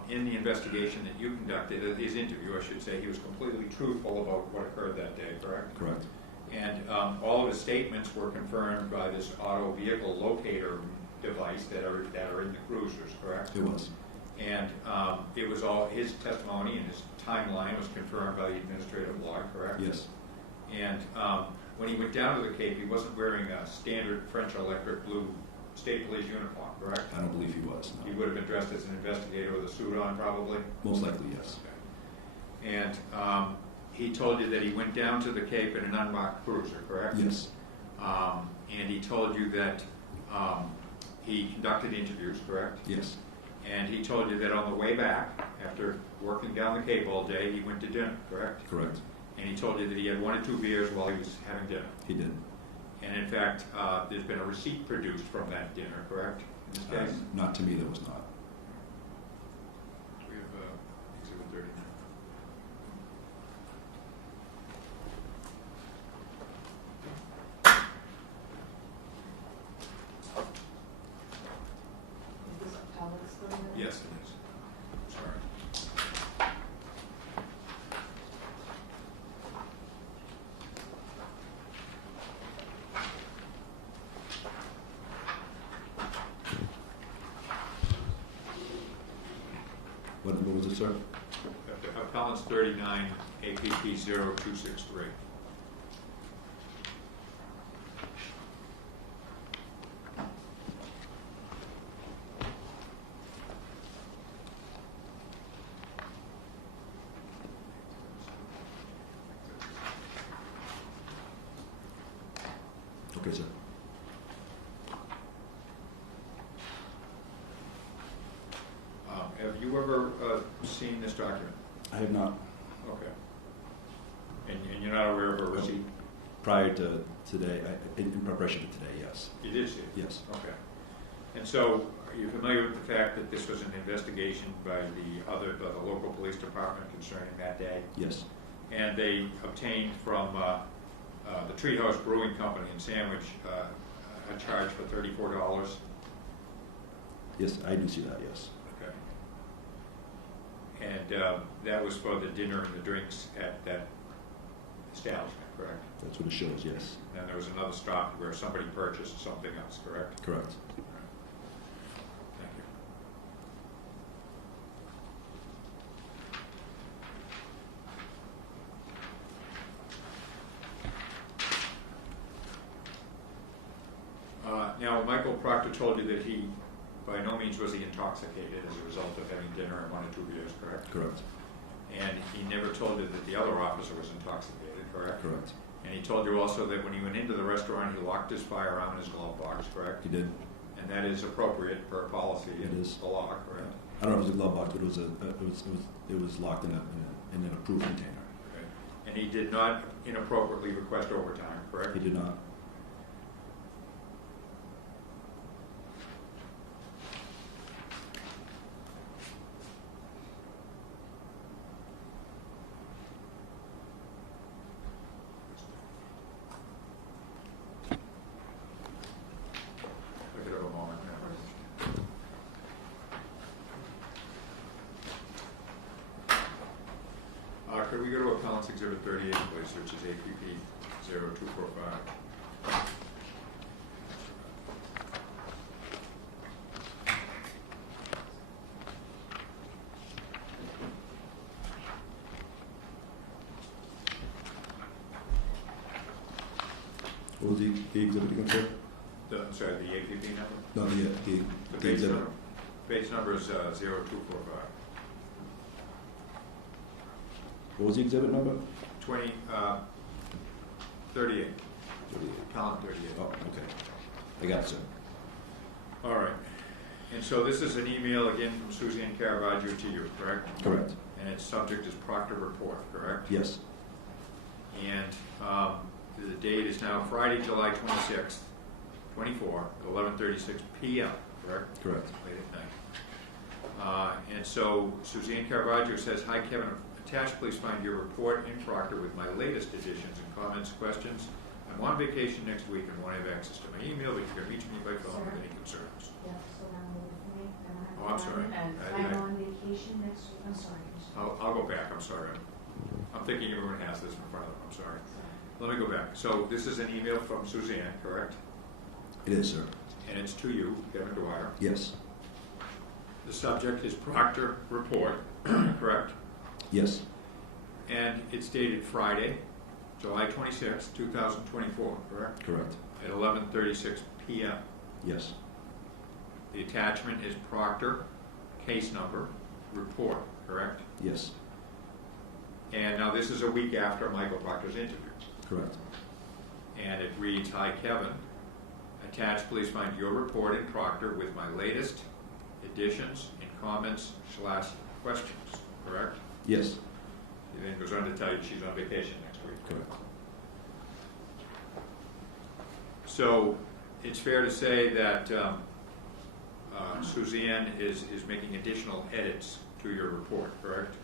in the investigation that you conducted, his interview, I should say, he was completely truthful about what occurred that day, correct? Correct. And all of his statements were confirmed by this auto vehicle locator device that are in the cruisers, correct? It was. And it was all his testimony, and his timeline was confirmed by the administrative law, correct? Yes. And when he went down to the Cape, he wasn't wearing a standard French electric blue state police uniform, correct? I don't believe he was. He No. would have been dressed as an investigator with a suit on, probably. Most likely, yes. And he told you that he went down to the Cape in an unmarked cruiser, correct? Yes. And he told you that he conducted interviews, correct? Yes. And he told you that on the way back, after working down the Cape all day, he went to dinner, correct? Correct. And he told you that he had 1 or 2 beers while he was having dinner. He did. And in fact, there's been a receipt produced from that dinner, correct? In this case? Not to me, there was not. We have Exhibit 39. Is this Alex still there? Yes, it is. Sorry. What number was it, sir? Appellant's 39, APP 0263. Okay, sir. Have you ever seen this document? I have not. Okay. And you're not aware of a receipt? Prior to today, in preparation for today, yes. You did see it? Yes. Okay. And so, are you familiar with the fact that this was an investigation by the local police department concerning that day? Yes. And they obtained from the Treehouse Brewing Company in Sandwich a charge for $34? Yes, I do see that, yes. Okay. And that was for the dinner and the drinks at that establishment, correct? That's what it shows, yes. And there was another stop where somebody purchased something else, correct? Correct. Thank you. Now, Michael Proctor told you that he, by no means was he intoxicated as a result of having dinner and 1 or 2 beers, correct? Correct. And he never told you that the other officer was intoxicated, correct? Correct. And he told you also that when he went into the restaurant, he locked his firearm in his glove box, correct? He did. And that is appropriate per policy It in is. the law, correct? I don't know if it was a glove box, but it was locked in an approved container. Okay. And he did not inappropriately request overtime, correct? He did not. Look at it a moment. Could we go to Appellant's Exhibit 38, please, which is APP 0245? What was the exhibit again, sir? I'm sorry, the APP number? No, The the base exhibit. number? Base number is 0245. What was the exhibit number? 38. 38. Appellant 38. Oh, okay. I got it, sir. All right. And so this is an email again from Suzanne Caravaggio to you, correct? Correct. And its subject is Proctor Report, correct? Yes. And the date is now Friday, July 26th, 24, at 11:36 p.m., correct? Correct. Late at night. And so Suzanne Caravaggio says, "Hi, Kevin. Attached, please find your report in Proctor with my latest additions and comments, questions. I'm on vacation next week and won't have access to my email, but you can reach me by phone with any concerns." Yeah, so now with me, and I have. Oh, I'm sorry. And I'm on vacation next week, I'm sorry. I'll go back, I'm sorry. I'm thinking everyone has this in front of them, I'm sorry. Sorry. Let me go back. So this is an email from Suzanne, correct? It is, sir. And it's to you, Kevin Dwyer. Yes. The subject is Proctor Report, correct? Yes. And it's dated Friday, July 26, 2024, correct? Correct. At 11:36 p.m. Yes. The attachment is Proctor, case number, report, correct? Yes. And now this is a week after Michael Proctor's interview. Correct. And it reads, "Hi, Kevin. Attached, please find your report in Proctor with my latest additions and comments/questions," correct? Yes. He then goes on to tell you she's on vacation next week. Correct. So it's fair to say that Suzanne is making additional edits to your report, correct?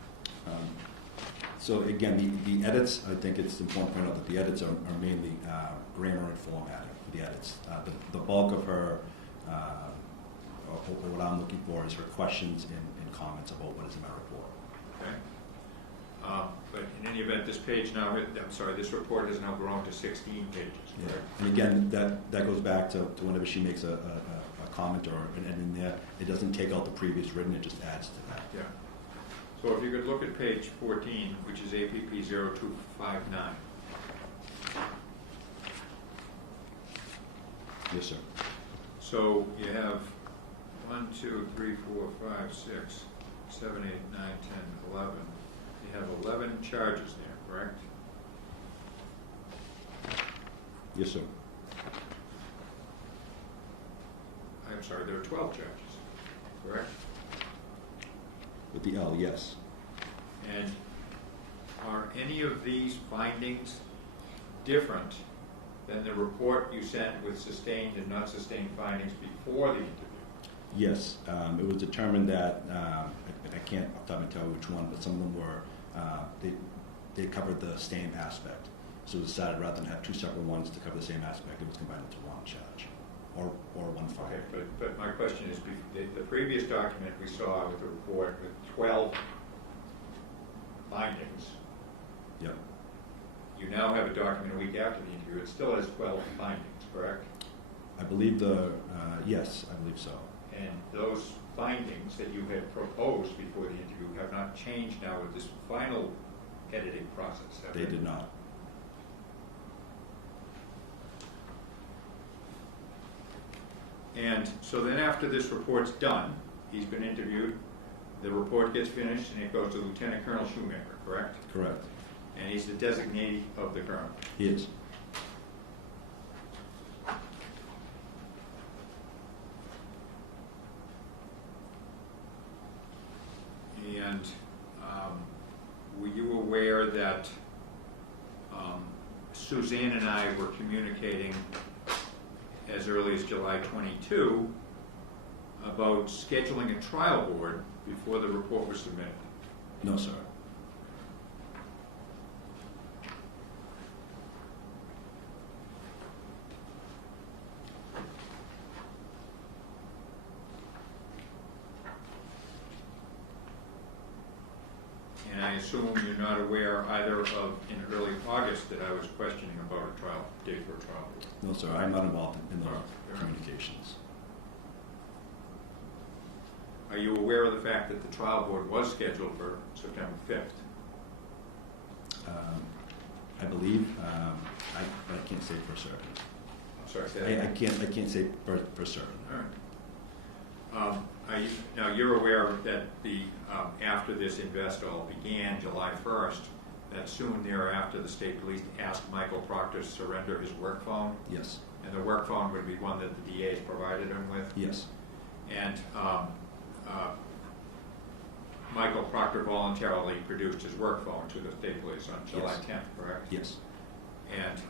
So again, the edits, I think it's important to point out that the edits are mainly grammar and formatting for the edits. The bulk of her, or what I'm looking for, is her questions and comments about what is in my report. Okay. But in any event, this page now, I'm sorry, this report has now grown to 16 pages, correct? Yeah. And again, that goes back to whenever she makes a comment or an edit in there, it doesn't take out the previous written, it just adds to that. Yeah. So if you could look at page 14, which is APP 0259. Yes, sir. So you have 1, 2, 3, 4, 5, 6, 7, 8, 9, 10, 11. You have 11 charges there, correct? Yes, sir. I'm sorry, there are 12 charges, correct? With the L, yes. And are any of these findings different than the report you sent with sustained and not sustained findings before the interview? Yes. It was determined that, I can't off the top of my head tell you which one, but some of them were, they covered the same aspect. So it was decided rather than have two separate ones to cover the same aspect, it was combined into one charge, or one file. Okay, but my question is, the previous document we saw with the report with 12 findings, Yep. you now have a document a week after the interview, it still has 12 findings, correct? I believe yes, I believe so. And those findings that you had proposed before the interview have not changed now with this final editing process, have They did not. And so then after this report's done, he's been interviewed, the report gets finished, and it goes to Lieutenant Colonel Shoemaker, correct? Correct. And he's the designee of the colonel. He is. And were you aware that Suzanne and I were communicating as early as July 22 about scheduling a trial board before the report was submitted? No, sir. And I assume you're not aware either of, in early August, that I was questioning about a trial date for a trial board? No, sir. I'm not involved in the Fair communications. Are you aware of the fact that the trial board was scheduled for September 5th? I believe. I can't say for certain. I'm sorry, say that again. I can't say for certain. All right. Now, you're aware that after this invest all began, July 1st, that soon thereafter the state police asked Michael Proctor to surrender his work phone, Yes. and the work phone would be one that the DA's provided him with. Yes. And Michael Proctor voluntarily produced his work phone to the state police on July 10th, correct? Yes. And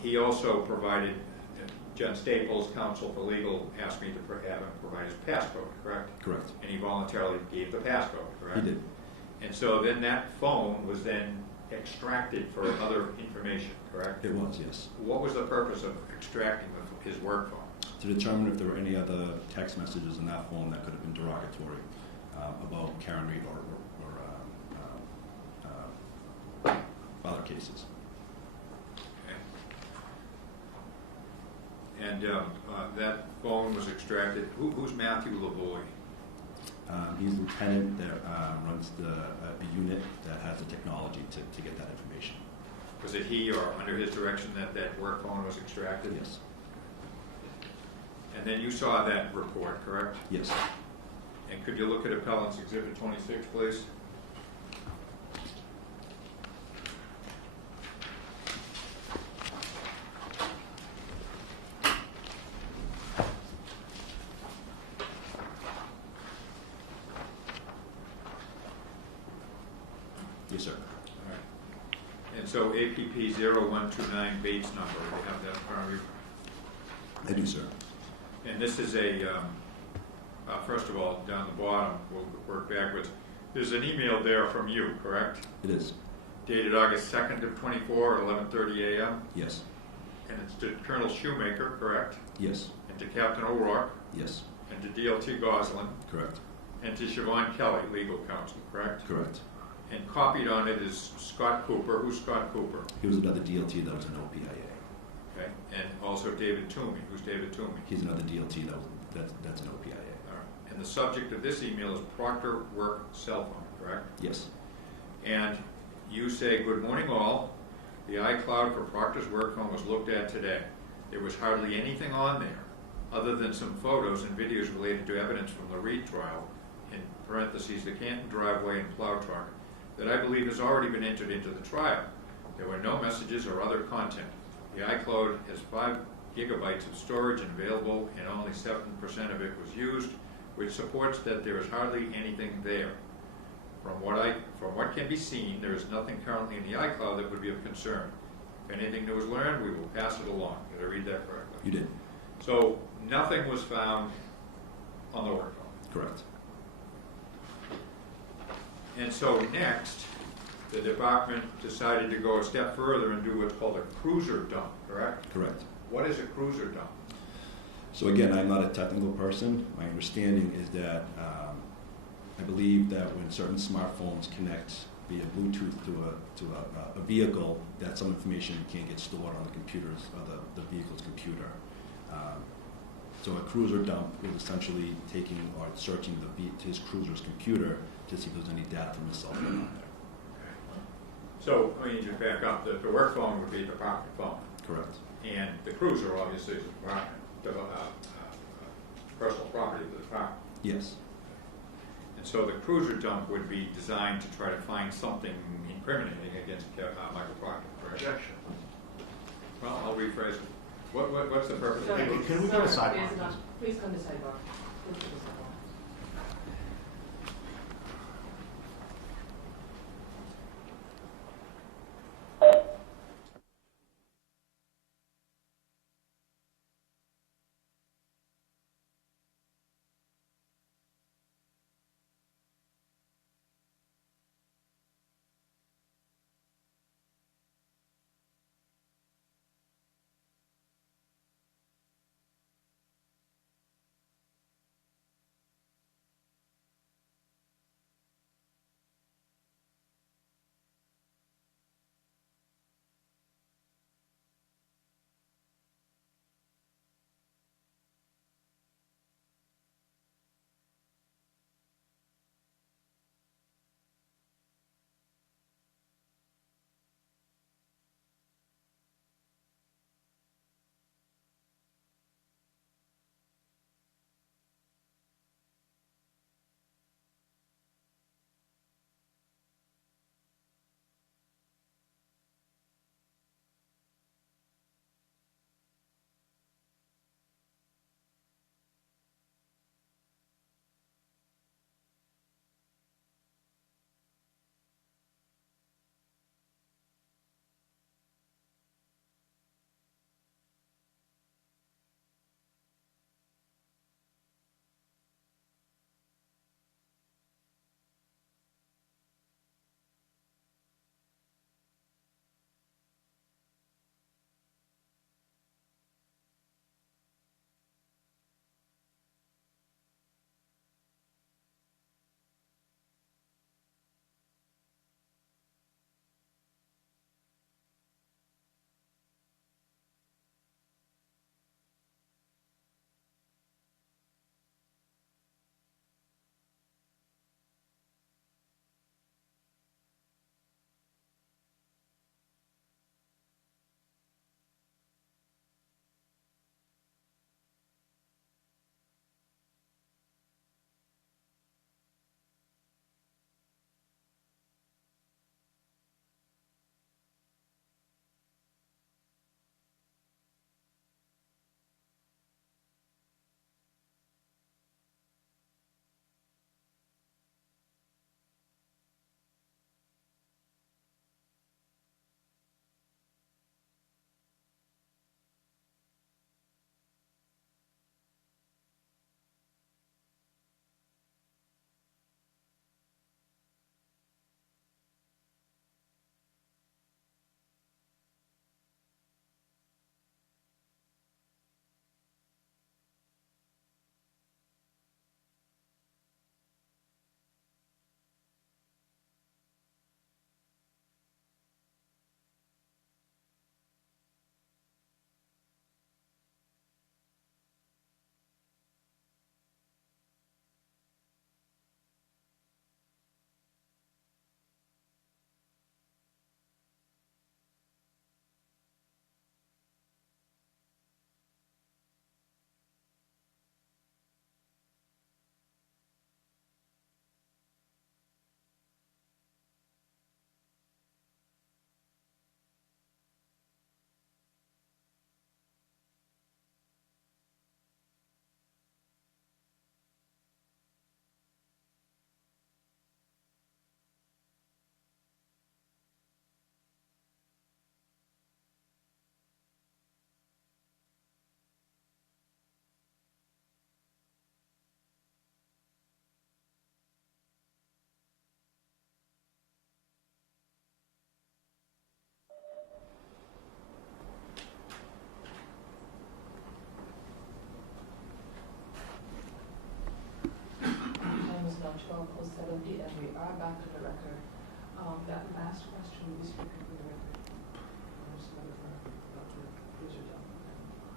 he also provided, John Staples, counsel for legal, asked me to have him provide his passcode, correct? Correct. And he voluntarily gave the passcode, correct? He did. And so then that phone was then extracted for other information, correct? It was, yes. What was the purpose of extracting his work phone? To determine if there were any other text messages in that phone that could have been derogatory about Karen Reed or other cases. Okay. And that phone was extracted. Who's Matthew Lavoie? He's the lieutenant that runs a unit that has the technology to get that information. Was it he or under his direction that work phone was extracted? Yes. And then you saw that report, correct? Yes. And could you look at Appellant's Exhibit 26, please? Yes, sir. All right. And so APP 0129 Bates number, we have that in front of you. I do, sir. And this is first of all, down the bottom, we'll work backwards. There's an email there from you, correct? It is. Dated August 2nd of 24 at 11:30 a.m. Yes. And it's to Colonel Shoemaker, correct? Yes. And to Captain O'Rourke, Yes. and to DLT Goslin, Correct. and to Siobhan Kelly, legal counsel, correct? Correct. And copied on it is Scott Cooper. Who's Scott Cooper? He was another DLT that was an OPIA. Okay. And also David Toomey. Who's David Toomey? He's another DLT that's an OPIA. All right. And the subject of this email is Proctor work cell phone, correct? Yes. And you say, "Good morning all. The iCloud for Proctor's work phone was looked at today. There was hardly anything on there other than some photos and videos related to evidence from the Reed trial, in parentheses, the Canton driveway and plow truck, that I believe has already been entered into the trial. There were no messages or other content. The iCloud has 5 gigabytes of storage and available, and only 7% of it was used, which supports that there is hardly anything there. From what can be seen, there is nothing currently in the iCloud that would be of concern. If anything new is learned, we will pass it along." Did I read that correctly? You did. So nothing was found on the work phone. Correct. And so next, the department decided to go a step further and do what's called a cruiser dump, correct? Correct. What is a cruiser dump? So again, I'm not a technical person. My understanding is that I believe that when certain smartphones connect via Bluetooth to a vehicle, that some information can't get stored on the computers or the vehicle's computer. So a cruiser dump is essentially taking or searching his cruiser's computer to see if there's any data from his cell phone on there. So, let me just back up. The work phone would be a department phone. Correct. And the cruiser, obviously, is a department, personal property of the department. Yes. And so the cruiser dump would be designed to try to find something incriminating against Michael Proctor, correct? Objection. Well, I'll rephrase it. What's the purpose of Can it? we get a sidebar? Please come to sidebar. Please come to sidebar. PM. We are back on the record. That last question will be spoken for the record. Mr. Dr. Cruiser and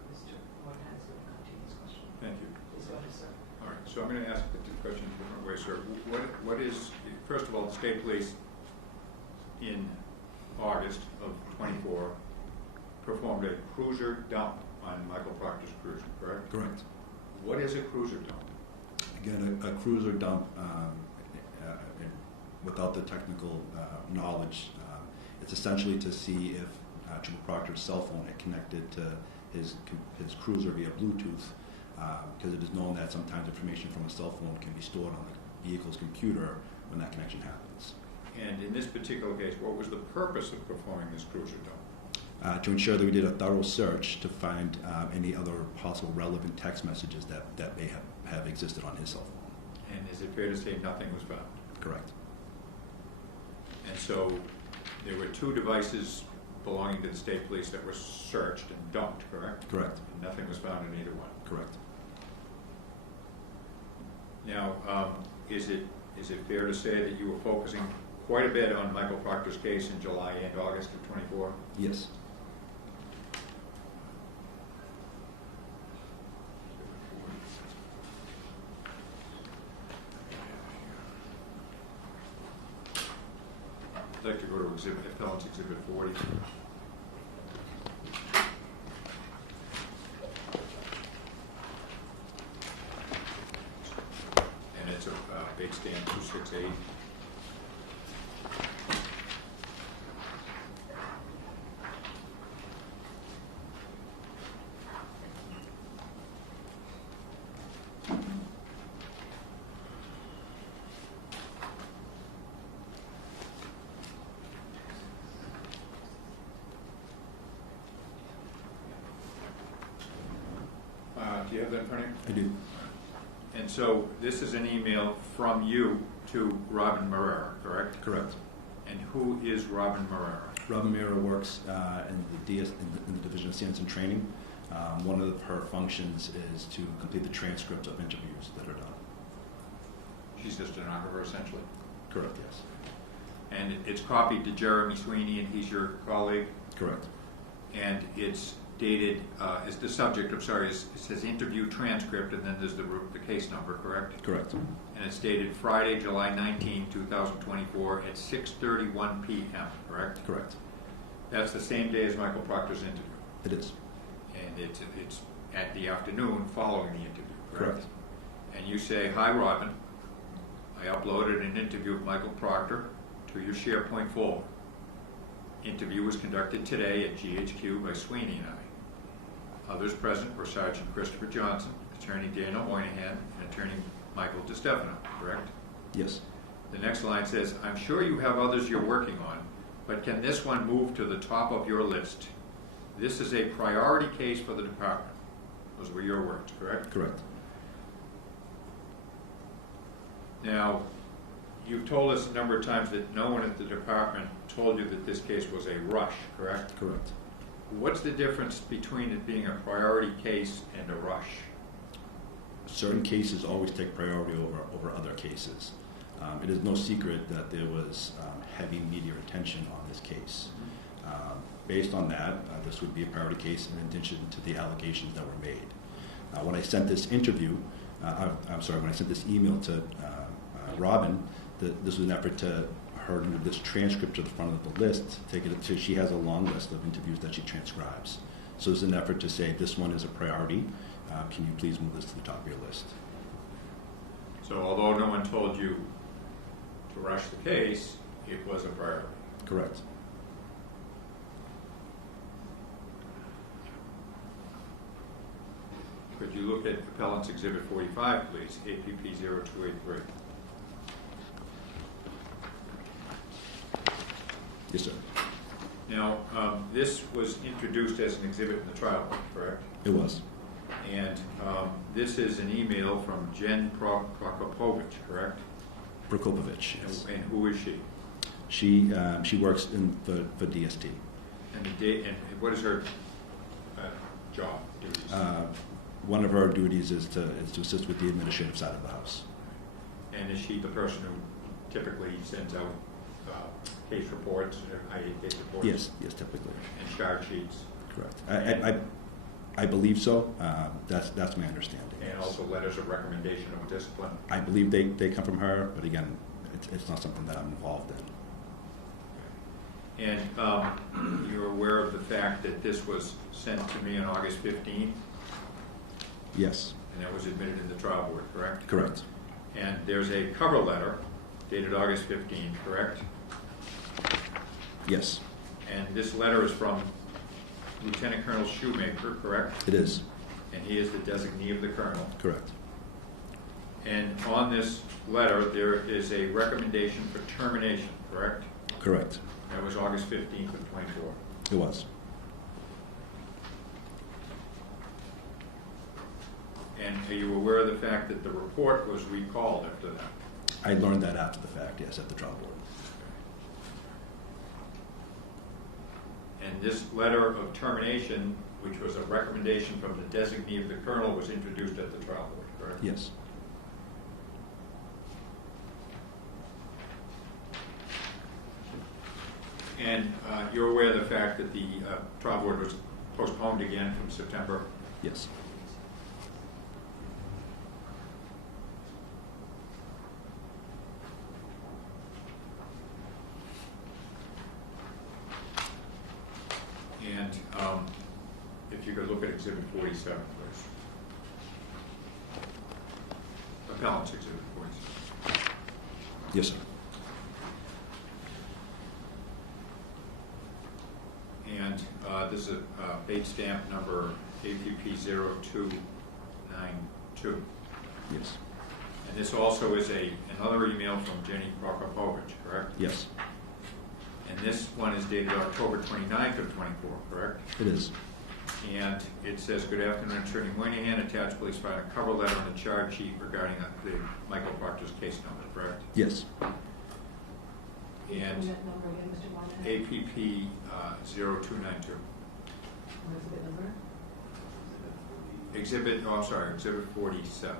Mr. Moynihan is going to continue this question. Thank you. Please go ahead, sir. All right, so I'm going to ask the question in a different way, sir. What is, first of all, the state police in August of '24 performed a cruiser dump on Michael Proctor's cruiser, correct? Correct. What is a cruiser dump? Again, a cruiser dump, without the technical knowledge, it's essentially to see if Chief Proctor's cell phone had connected to his cruiser via Bluetooth, because it is known that sometimes information from a cell phone can be stored on the vehicle's computer when that connection happens. And in this particular case, what was the purpose of performing this cruiser dump? To ensure that we did a thorough search to find any other possible relevant text messages that may have existed on his cell phone. And is it fair to say nothing was found? Correct. And so there were 2 devices belonging to the state police that were searched and dumped, correct? Correct. And nothing was found in either one. Correct. Now, is it fair to say that you were focusing quite a bit on Michael Proctor's case in July and August of '24? Yes. I'd like to go to Appellant's Exhibit 40. And it's a big stand 268. Do you have that in front of you? I do. And so this is an email from you to Robin Marrera, correct? Correct. And who is Robin Marrera? Robin Mira works in the Division of Standards and Training. One of her functions is to complete the transcripts of interviews that are done. She's just an stenographer, essentially. Correct, yes. And it's copied to Jeremy Sweeney, and he's your colleague. Correct. And it's dated, is the subject, I'm sorry, it says interview transcript, and then there's the case number, correct? Correct. And it's dated Friday, July 19, 2024 at 6:31 p.m., correct? Correct. That's the same day as Michael Proctor's interview. It is. And it's at the afternoon following the interview, correct? Correct. And you say, "Hi, Robin. I uploaded an interview of Michael Proctor to your SharePoint folder. Interview was conducted today at GHQ by Sweeney and I. Others present were Sergeant Christopher Johnson, Attorney Daniel Moynihan, and Attorney Michael DiStefano, correct?" Yes. The next line says, "I'm sure you have others you're working on, but can this one move to the top of your list? This is a priority case for the department." Those were your words, correct? Correct. Now, you've told us a number of times that no one at the department told you that this case was a rush, correct? Correct. What's the difference between it being a priority case and a rush? Certain cases always take priority over other cases. It is no secret that there was heavy media attention on this case. Based on that, this would be a priority case in addition to the allegations that were made. When I sent this interview, when I sent this email to Robin, this was an effort to her to move this transcript to the front of the list, take it to, she has a long list of interviews that she transcribes. So it's an effort to say, this one is a priority, can you please move this to the top of your list? So although no one told you to rush the case, it was a priority. Correct. Could you look at Appellant's Exhibit 45, please, APP 0283? Yes, sir. Now, this was introduced as an exhibit in the trial, correct? It was. And this is an email from Jen Prokopovich, correct? Prokopovich, yes. And who is she? She works for DST. And what is her job duties? One of her duties is to assist with the administrative side of the house. And is she the person who typically sends out case reports, IA case reports? Yes, typically. And charge sheets? Correct. I believe so. That's my understanding. And yes. also letters of recommendation of discipline? I believe they come from her, but again, it's not something that I'm involved in. And you're aware of the fact that this was sent to me on August 15th, Yes. and that was admitted in the trial board, correct? Correct. And there's a cover letter dated August 15th, correct? Yes, And this letter is from Lieutenant Colonel Shoemaker, correct? it is. And he is the designee of the colonel. Correct. And on this letter, there is a recommendation for termination, correct? Correct. That was August 15th of 24. It was. And are you aware of the fact that the report was recalled after that? I learned that after the fact, yes, at the trial board. And this letter of termination, which was a recommendation from the designee of the colonel, was introduced at the trial board, correct? Yes. And you're aware of the fact that the trial board was postponed again from September? Yes. And if you could look at Exhibit 47, please. Appellant's Exhibit 47. Yes, sir. And this is a date stamp number APP 0292. Yes. And this also is another email from Jenny Proctor, correct? Yes, And this one is dated October 29th of 24, correct? it is. And it says, "Good afternoon, Attorney Moynihan. Attached, please find a cover letter on the charge sheet regarding the Michael Proctor's case number," correct? Yes. And That number again, Mr. Moynihan? APP 0292. What is the number? Exhibit 47.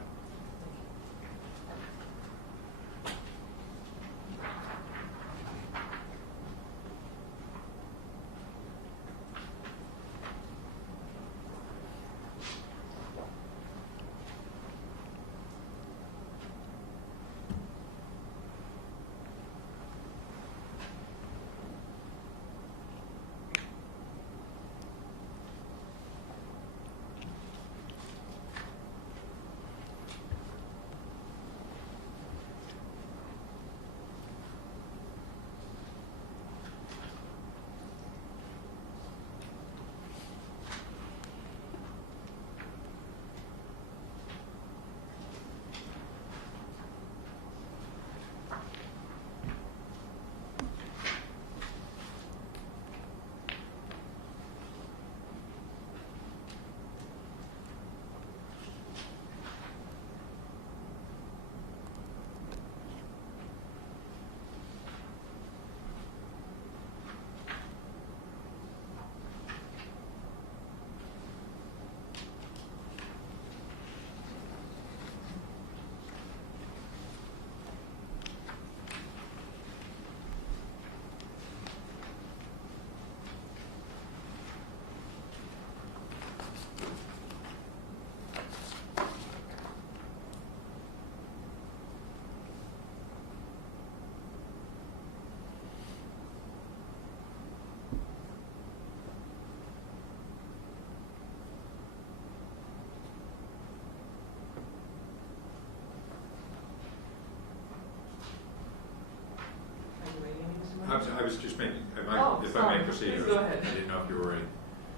Are you waiting, Mr. I Moynihan? was just making, if Oh, I sorry. may proceed. Please go ahead. I didn't know if you were ready.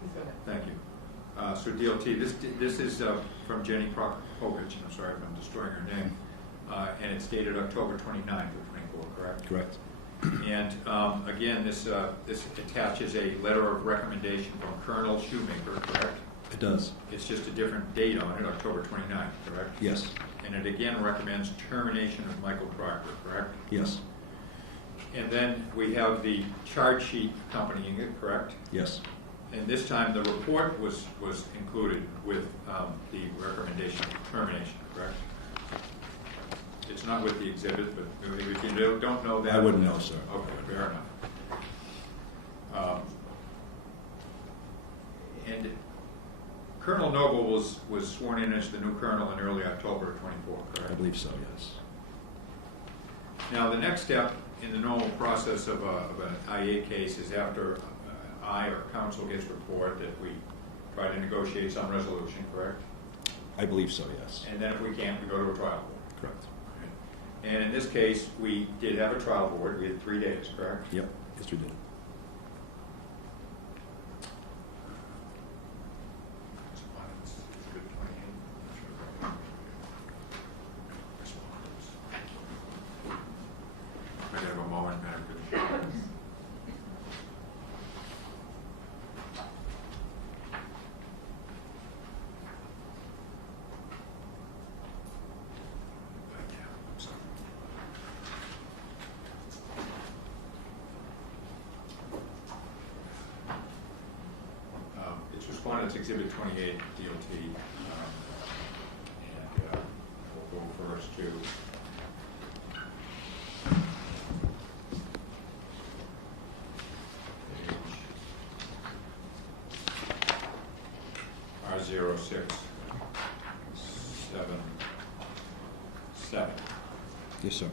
Please go ahead. Thank you. So DLT, this is from Jenny Prokopovich, I'm sorry if I'm destroying her name, and it's dated October 29th of 24, correct? Correct. And again, this attaches a letter of recommendation from Colonel Shoemaker, correct? It does. It's just a different date on it, October 29th, correct? Yes. And it again recommends termination of Michael Proctor, correct? Yes. And then we have the charge sheet accompanying it, correct? Yes. And this time the report was included with the recommendation of termination, correct? It's not with the exhibit, but if you don't know that. I wouldn't know, sir. Okay, fair enough. And Colonel Noble was sworn in as the new colonel in early October of 24, correct? I believe so, yes. Now, the next step in the normal process of an IA case is after I or counsel gets report that we try to negotiate some resolution, correct? I believe so, yes. And then if we can't, we go to a trial board. Correct. And in this case, we did have a trial board. We had 3 days, correct? Yep, yes, we did. I have a moment, Madam. It's Respondents Exhibit 28, DLT, and we'll go first to R0677. Yes, sir.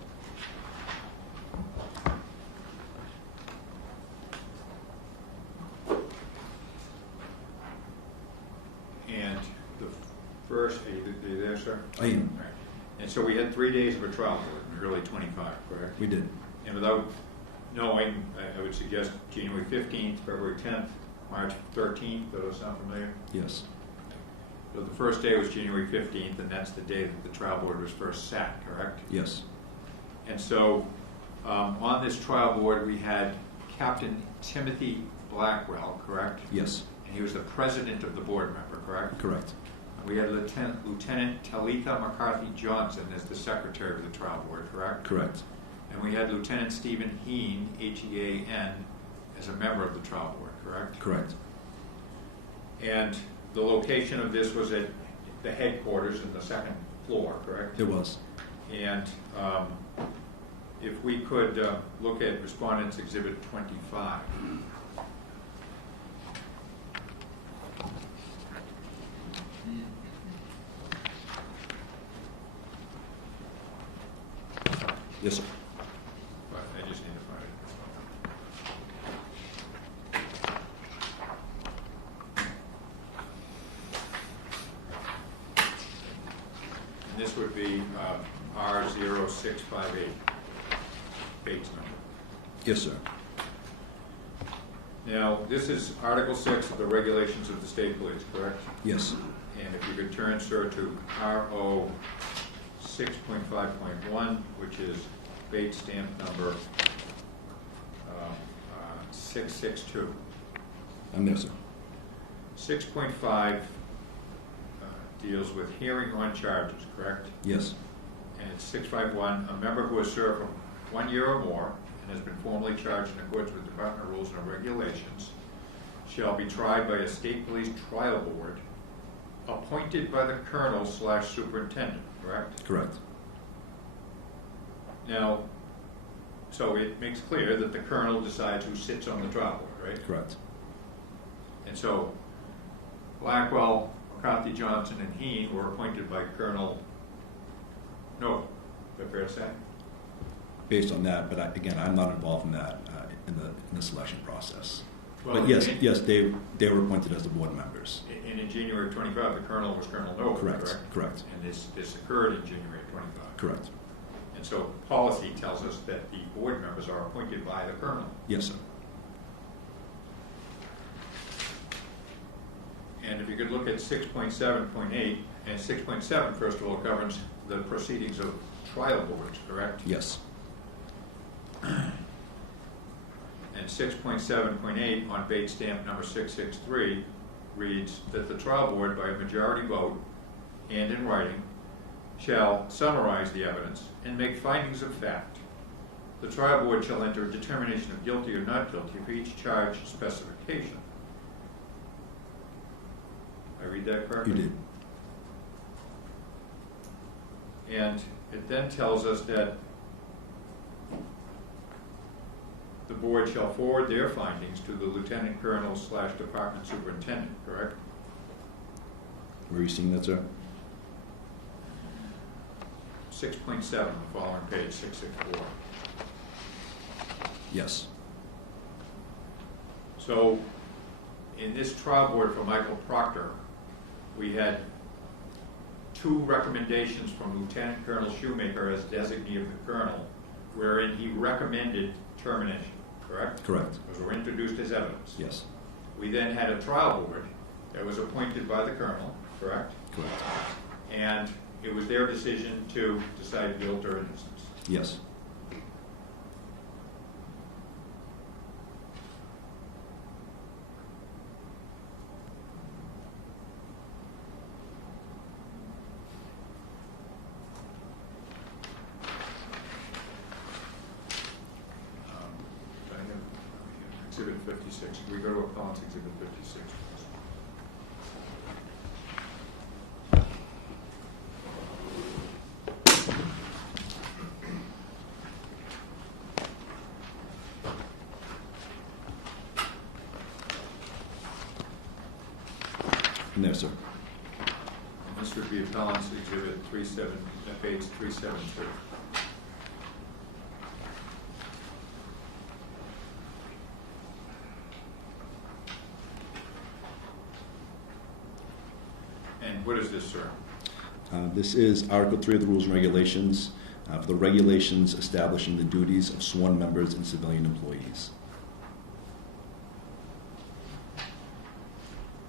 And the first, are you there, sir? I am. Right. And so we had 3 days of a trial board, really 25, correct? We did. And without knowing, I would suggest January 15th, February 10th, March 13th, does that sound familiar? Yes. So the first day was January 15th, and that's the day that the trial board was first sat, correct? Yes. And so on this trial board, we had Captain Timothy Blackwell, correct? Yes. And he was the president of the board member, correct? Correct. We had Lieutenant Talitha McCarthy Johnson as the secretary of the trial board, correct? Correct. And we had Lieutenant Stephen Heen, H-E-A-N, as a member of the trial board, correct? Correct. And the location of this was at the headquarters in the second floor, correct? It was. And if we could look at Respondents Exhibit 25. Yes, sir. But I just need to find it. And this would be R0658, Bates number. Yes, sir. Now, this is Article 6 of the Regulations of the State Police, correct? Yes. And if you could turn, sir, to RO 6.5.1, which is Bates stamp number 662. I'm there, sir. 6.5 deals with hearing on charges, correct? Yes. And it's 651, a member who has served for 1 year or more and has been formally charged in accordance with Department rules and regulations shall be tried by a state police trial board appointed by the colonel/superintendent, correct? Correct. Now, so it makes clear that the colonel decides who sits on the trial board, right? Correct. And so Blackwell, McCarthy, Johnson, and Heen were appointed by Colonel Noble. Is that fair to say? Based on that, but again, I'm not involved in that in the selection process. Well, but yes, they were appointed as the board members. And in January 25, the colonel was Colonel Noble, Correct. Correct. And this occurred in January 25. Correct. And so policy tells us that the board members are appointed by the colonel. Yes, sir. And if you could look at 6.7.8, and 6.7, first of all, governs the proceedings of trial boards, correct? Yes. And 6.7.8 on Bates stamp number 663 reads that the trial board, by a majority vote and in writing, shall summarize the evidence and make findings of fact. The trial board shall enter a determination of guilty or not guilty for each charge specification. I read that correctly? You did. And it then tells us that the board shall forward their findings to the lieutenant colonel / department superintendent, correct? Where are you seeing that, sir? 6.7, the following page, 664. Yes. So, in this trial board for Michael Proctor, we had 2 recommendations from Lieutenant Colonel Shoemaker as designee of the colonel, wherein he recommended termination, correct? Correct. Those were introduced as evidence. Yes. We then had a trial board that was appointed by the colonel, correct? Correct. And it was their decision to decide guilt or innocence. Yes. I have Exhibit 56. We go to Appellant's Exhibit 56. No, sir. And this would be Appellant's Exhibit 37, page 372. And what is this, sir? This is Article 3 of the Rules and Regulations for the regulations establishing the duties of sworn members and civilian employees.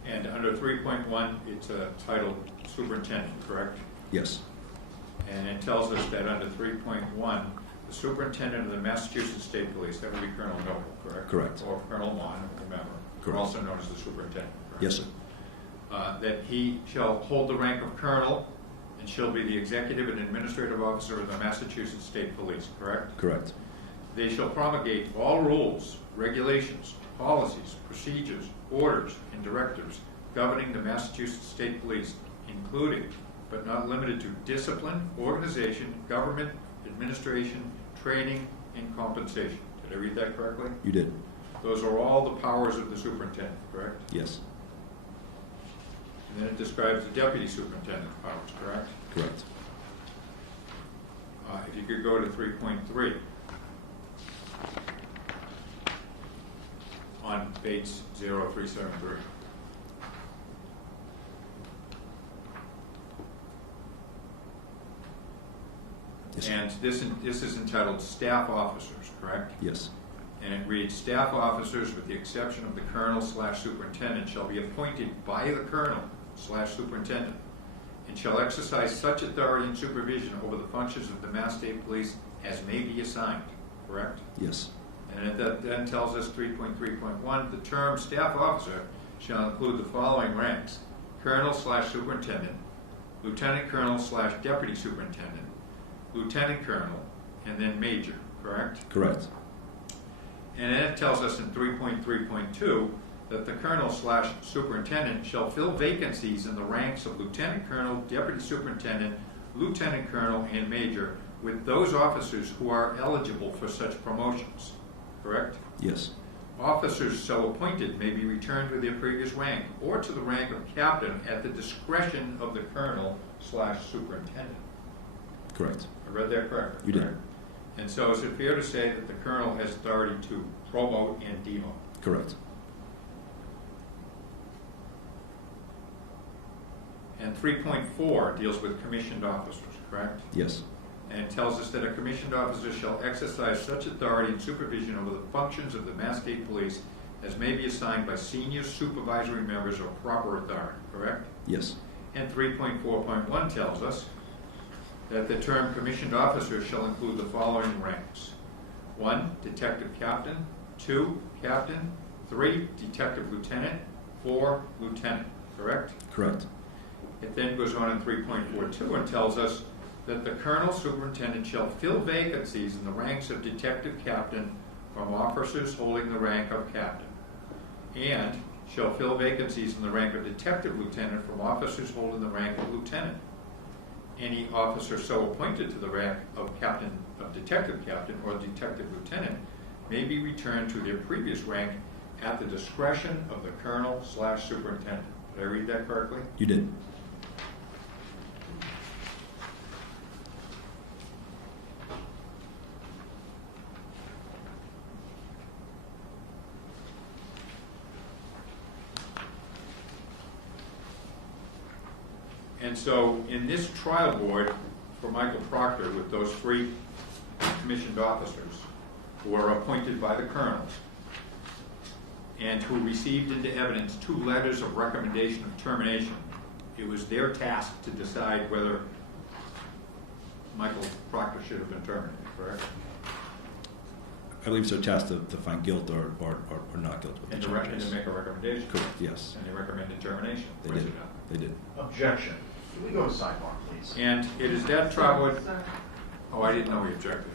And under 3.1, it's titled Superintendent, correct? Yes. And it tells us that under 3.1, the Superintendent of the Massachusetts State Police, that would be Colonel Noble, correct? Correct. Or Colonel Mon, remember, Correct. also known as the Superintendent, correct? Yes, sir. That he shall hold the rank of Colonel and shall be the Executive and Administrative Officer of the Massachusetts State Police, correct? Correct. They shall promulgate all rules, regulations, policies, procedures, orders, and directives governing the Massachusetts State Police, including, but not limited to, discipline, organization, government, administration, training, and compensation. Did I read that correctly? You did. Those are all the powers of the superintendent, correct? Yes. And then it describes the deputy superintendent's powers, correct? Correct. If you could go to 3.3 on page 0373. Yes, sir. And this is entitled Staff Officers, correct? Yes. And it reads, staff officers, with the exception of the colonel / superintendent, shall be appointed by the colonel / superintendent, and shall exercise such authority and supervision over the functions of the Mass State Police as may be assigned, correct? Yes. And it then tells us 3.3.1, the term staff officer shall include the following ranks: colonel / superintendent, lieutenant colonel / deputy superintendent, lieutenant colonel, and then major, correct? Correct. And then it tells us in 3.3.2 that the colonel / superintendent shall fill vacancies in the ranks of lieutenant colonel, deputy superintendent, lieutenant colonel, and major with those officers who are eligible for such promotions, correct? Yes. Officers so appointed may be returned to their previous rank or to the rank of captain at the discretion of the colonel / superintendent. Correct. I read that correctly? You did. correct? And so is it fair to say that the colonel has authority to promote and demote? Correct. And 3.4 deals with commissioned officers, correct? Yes. And it tells us that a commissioned officer shall exercise such authority and supervision over the functions of the Mass State Police as may be assigned by senior supervisory members of proper authority, correct? Yes. And 3.4.1 tells us that the term commissioned officer shall include the following ranks: 1, detective captain; 2, captain; 3, detective lieutenant; 4, lieutenant, correct? Correct. It then goes on in 3.42 and tells us that the colonel superintendent shall fill vacancies in the ranks of detective captain from officers holding the rank of captain, and shall fill vacancies in the rank of detective lieutenant from officers holding the rank of lieutenant. any officer so appointed to the rank of captain, of detective captain or detective lieutenant may be returned to their previous rank at the discretion of the colonel/superintendent. Did I read that correctly? You did. And so in this trial board for Michael Proctor, with those 3 commissioned officers who were appointed by the colonels and who received into evidence 2 letters of recommendation of termination, it was their task to decide whether Michael Proctor should have been terminated, correct? I believe it's their task to find guilt or not guilt with And the to charges. make a recommendation. Correct, yes. And they recommended termination. They Was did. it not? They did. Objection. Can we go to sidebar, please? And it is that trial board. Oh, I didn't know we objected.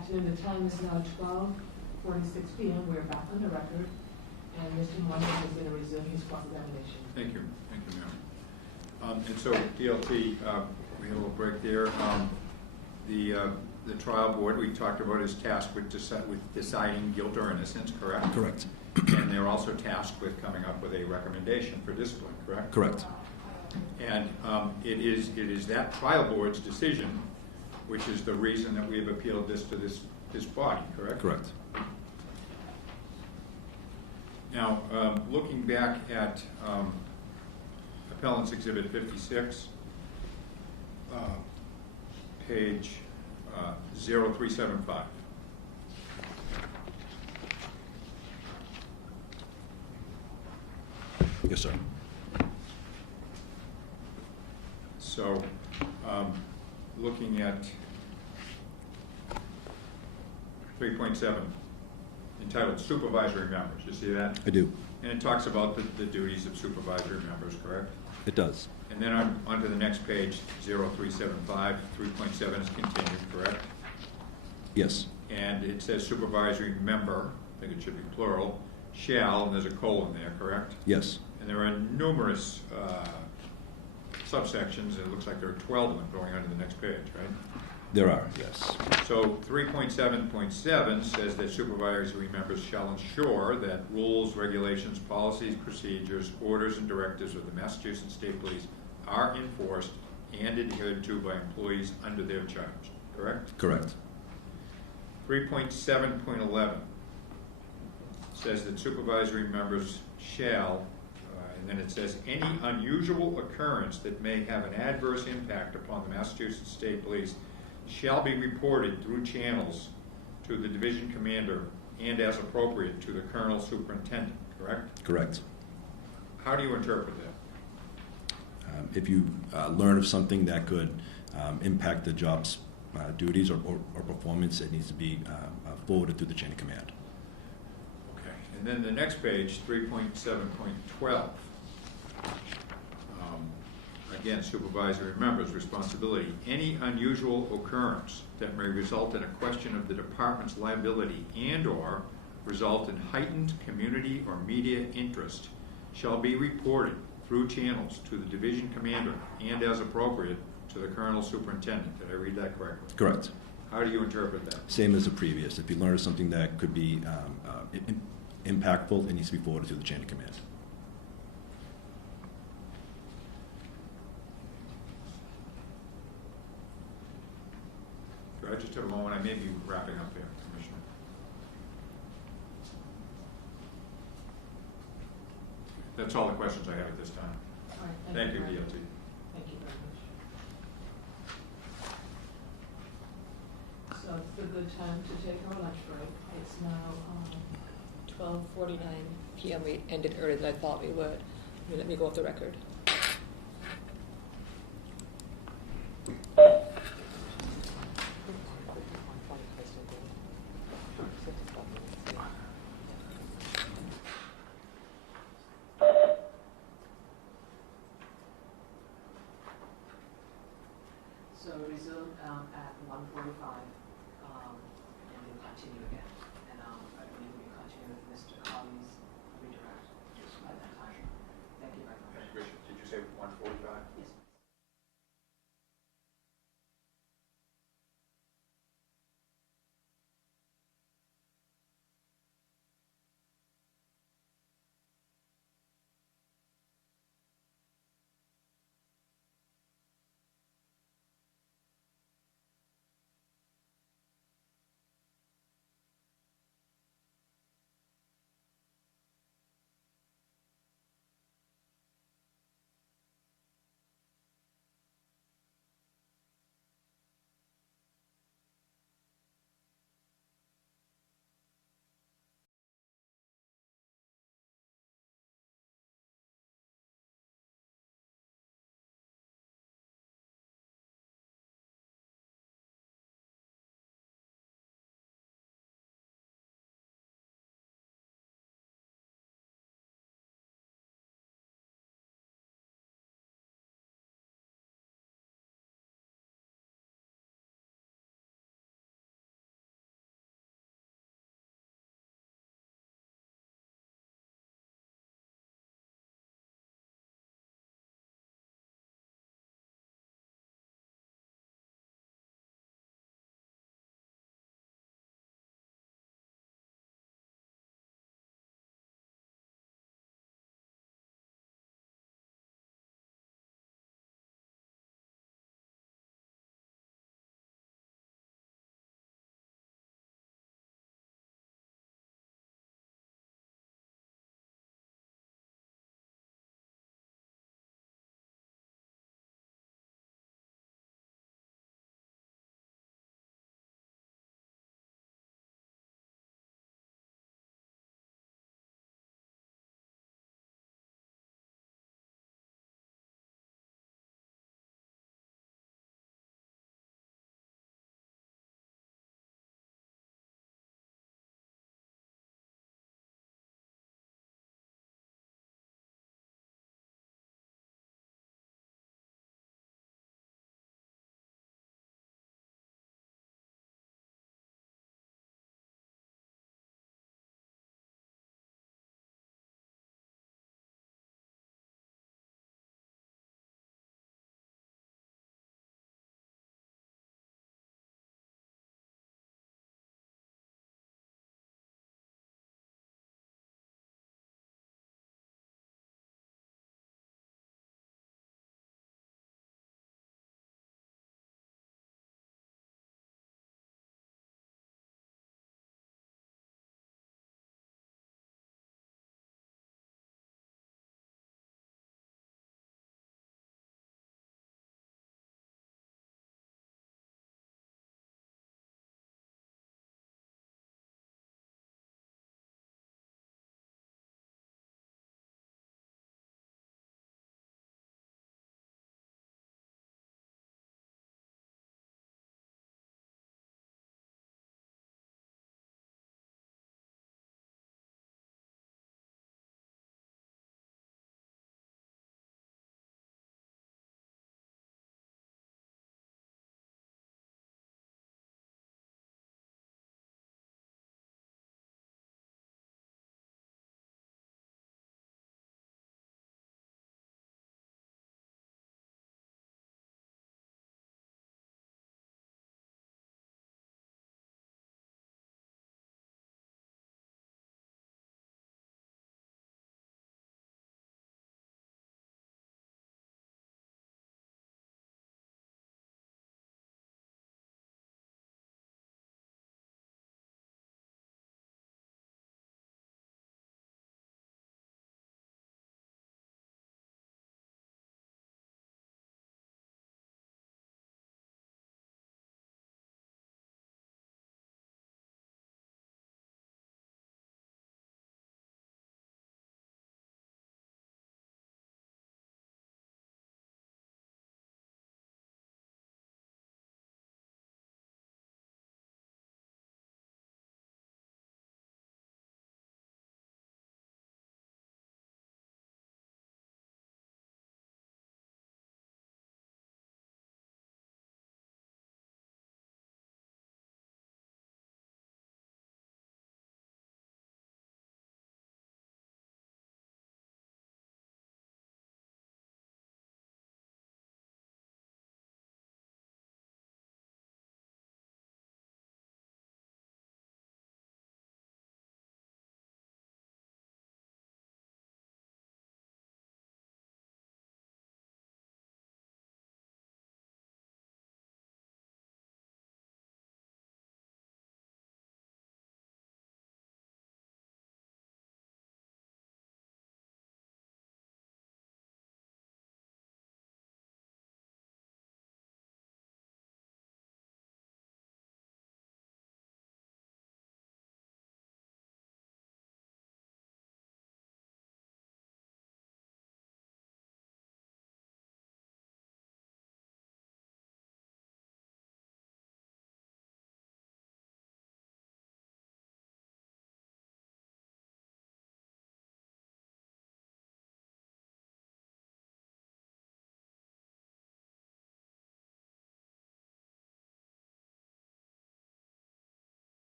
afternoon. The time is now 12:46 p.m. We're back on the record, and Mr. Moynihan is going to resume his cross-examination. Thank you, Mary. And so DLT, we had a little break there. The trial board we talked about is tasked with deciding guilt or innocence, correct? Correct. And they're also tasked with coming up with a recommendation for discipline, correct? Correct. And it is that trial board's decision, which is the reason that we have appealed this to this body, correct? Correct. Now, looking back at Appellant's Exhibit 56, page 0375. Yes, sir. So, looking at 3.7, entitled Supervisory Members, you see that? I do. And it talks about the duties of supervisory members, correct? It does. And then on to the next page, 0375, 3.7 is continued, correct? Yes. And it says supervisory member, I think it should be plural, shall, and there's a colon there, correct? Yes. And there are numerous subsections, it looks like there are 12 of them going on to the next page, right? There are, yes. So 3.7.7 says that supervisory members shall ensure that rules, regulations, policies, procedures, orders, and directives of the Massachusetts State Police are enforced and adhered to by employees under their charge, correct? Correct. 3.7.11 says that supervisory members shall, and then it says, any unusual occurrence that may have an adverse impact upon the Massachusetts State Police shall be reported through channels to the division commander and as appropriate to the colonel superintendent, correct? Correct. How do you interpret that? If you learn of something that could impact the job's duties or performance, it needs to be forwarded through the chain of command. Okay, and then the next page, 3.7.12. Again, supervisory members' responsibility. Any unusual occurrence that may result in a question of the department's liability and/or result in heightened community or media interest shall be reported through channels to the division commander and as appropriate to the colonel superintendent. Did I read that correctly? Correct. How do you interpret that? Same as the previous. If you learn of something that could be impactful, it needs to be forwarded through the chain of command. Could I just have a moment? I may be wrapping up here, Commissioner. That's all the questions I have at this time. All right, Thank you, very much. DLT. Thank you very much. So it's a good time to take our lunch break. It's now 12:49 p.m. We ended earlier than I thought we would. Let me go off the record. So resume at 1:45, and we'll continue again. And I believe we'll continue with Mr. Colley's redirect at that time. Thank you very much. Did you say 1:45? Yes.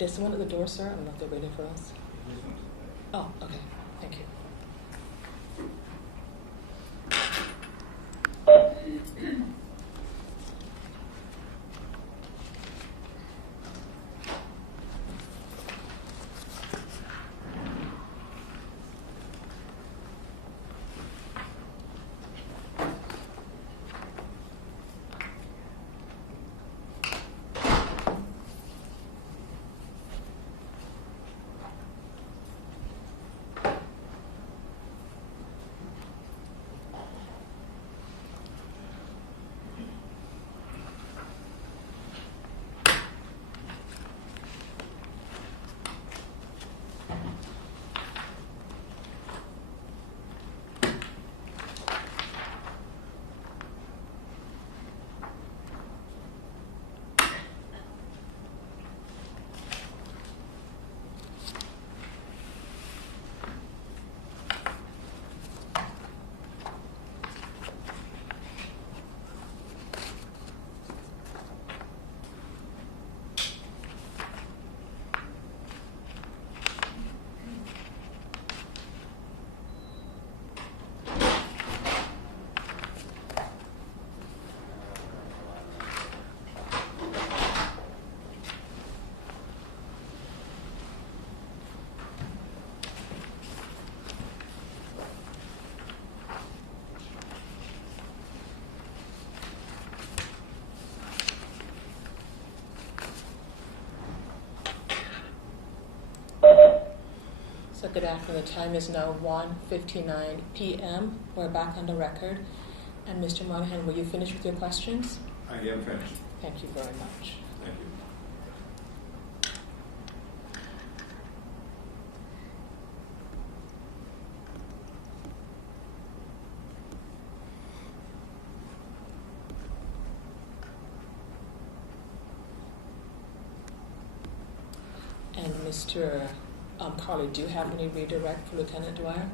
There's someone at the door, sir. I don't know if they're waiting for us. Oh, okay. Thank you. So good afternoon. The time is now 1:59 p.m. We're back on the record. And Mr. Monahan, will you finish with your questions? I am finished. Thank you very much. Thank you. And Mr. Carly, do you have any redirect for Lieutenant Dwyer?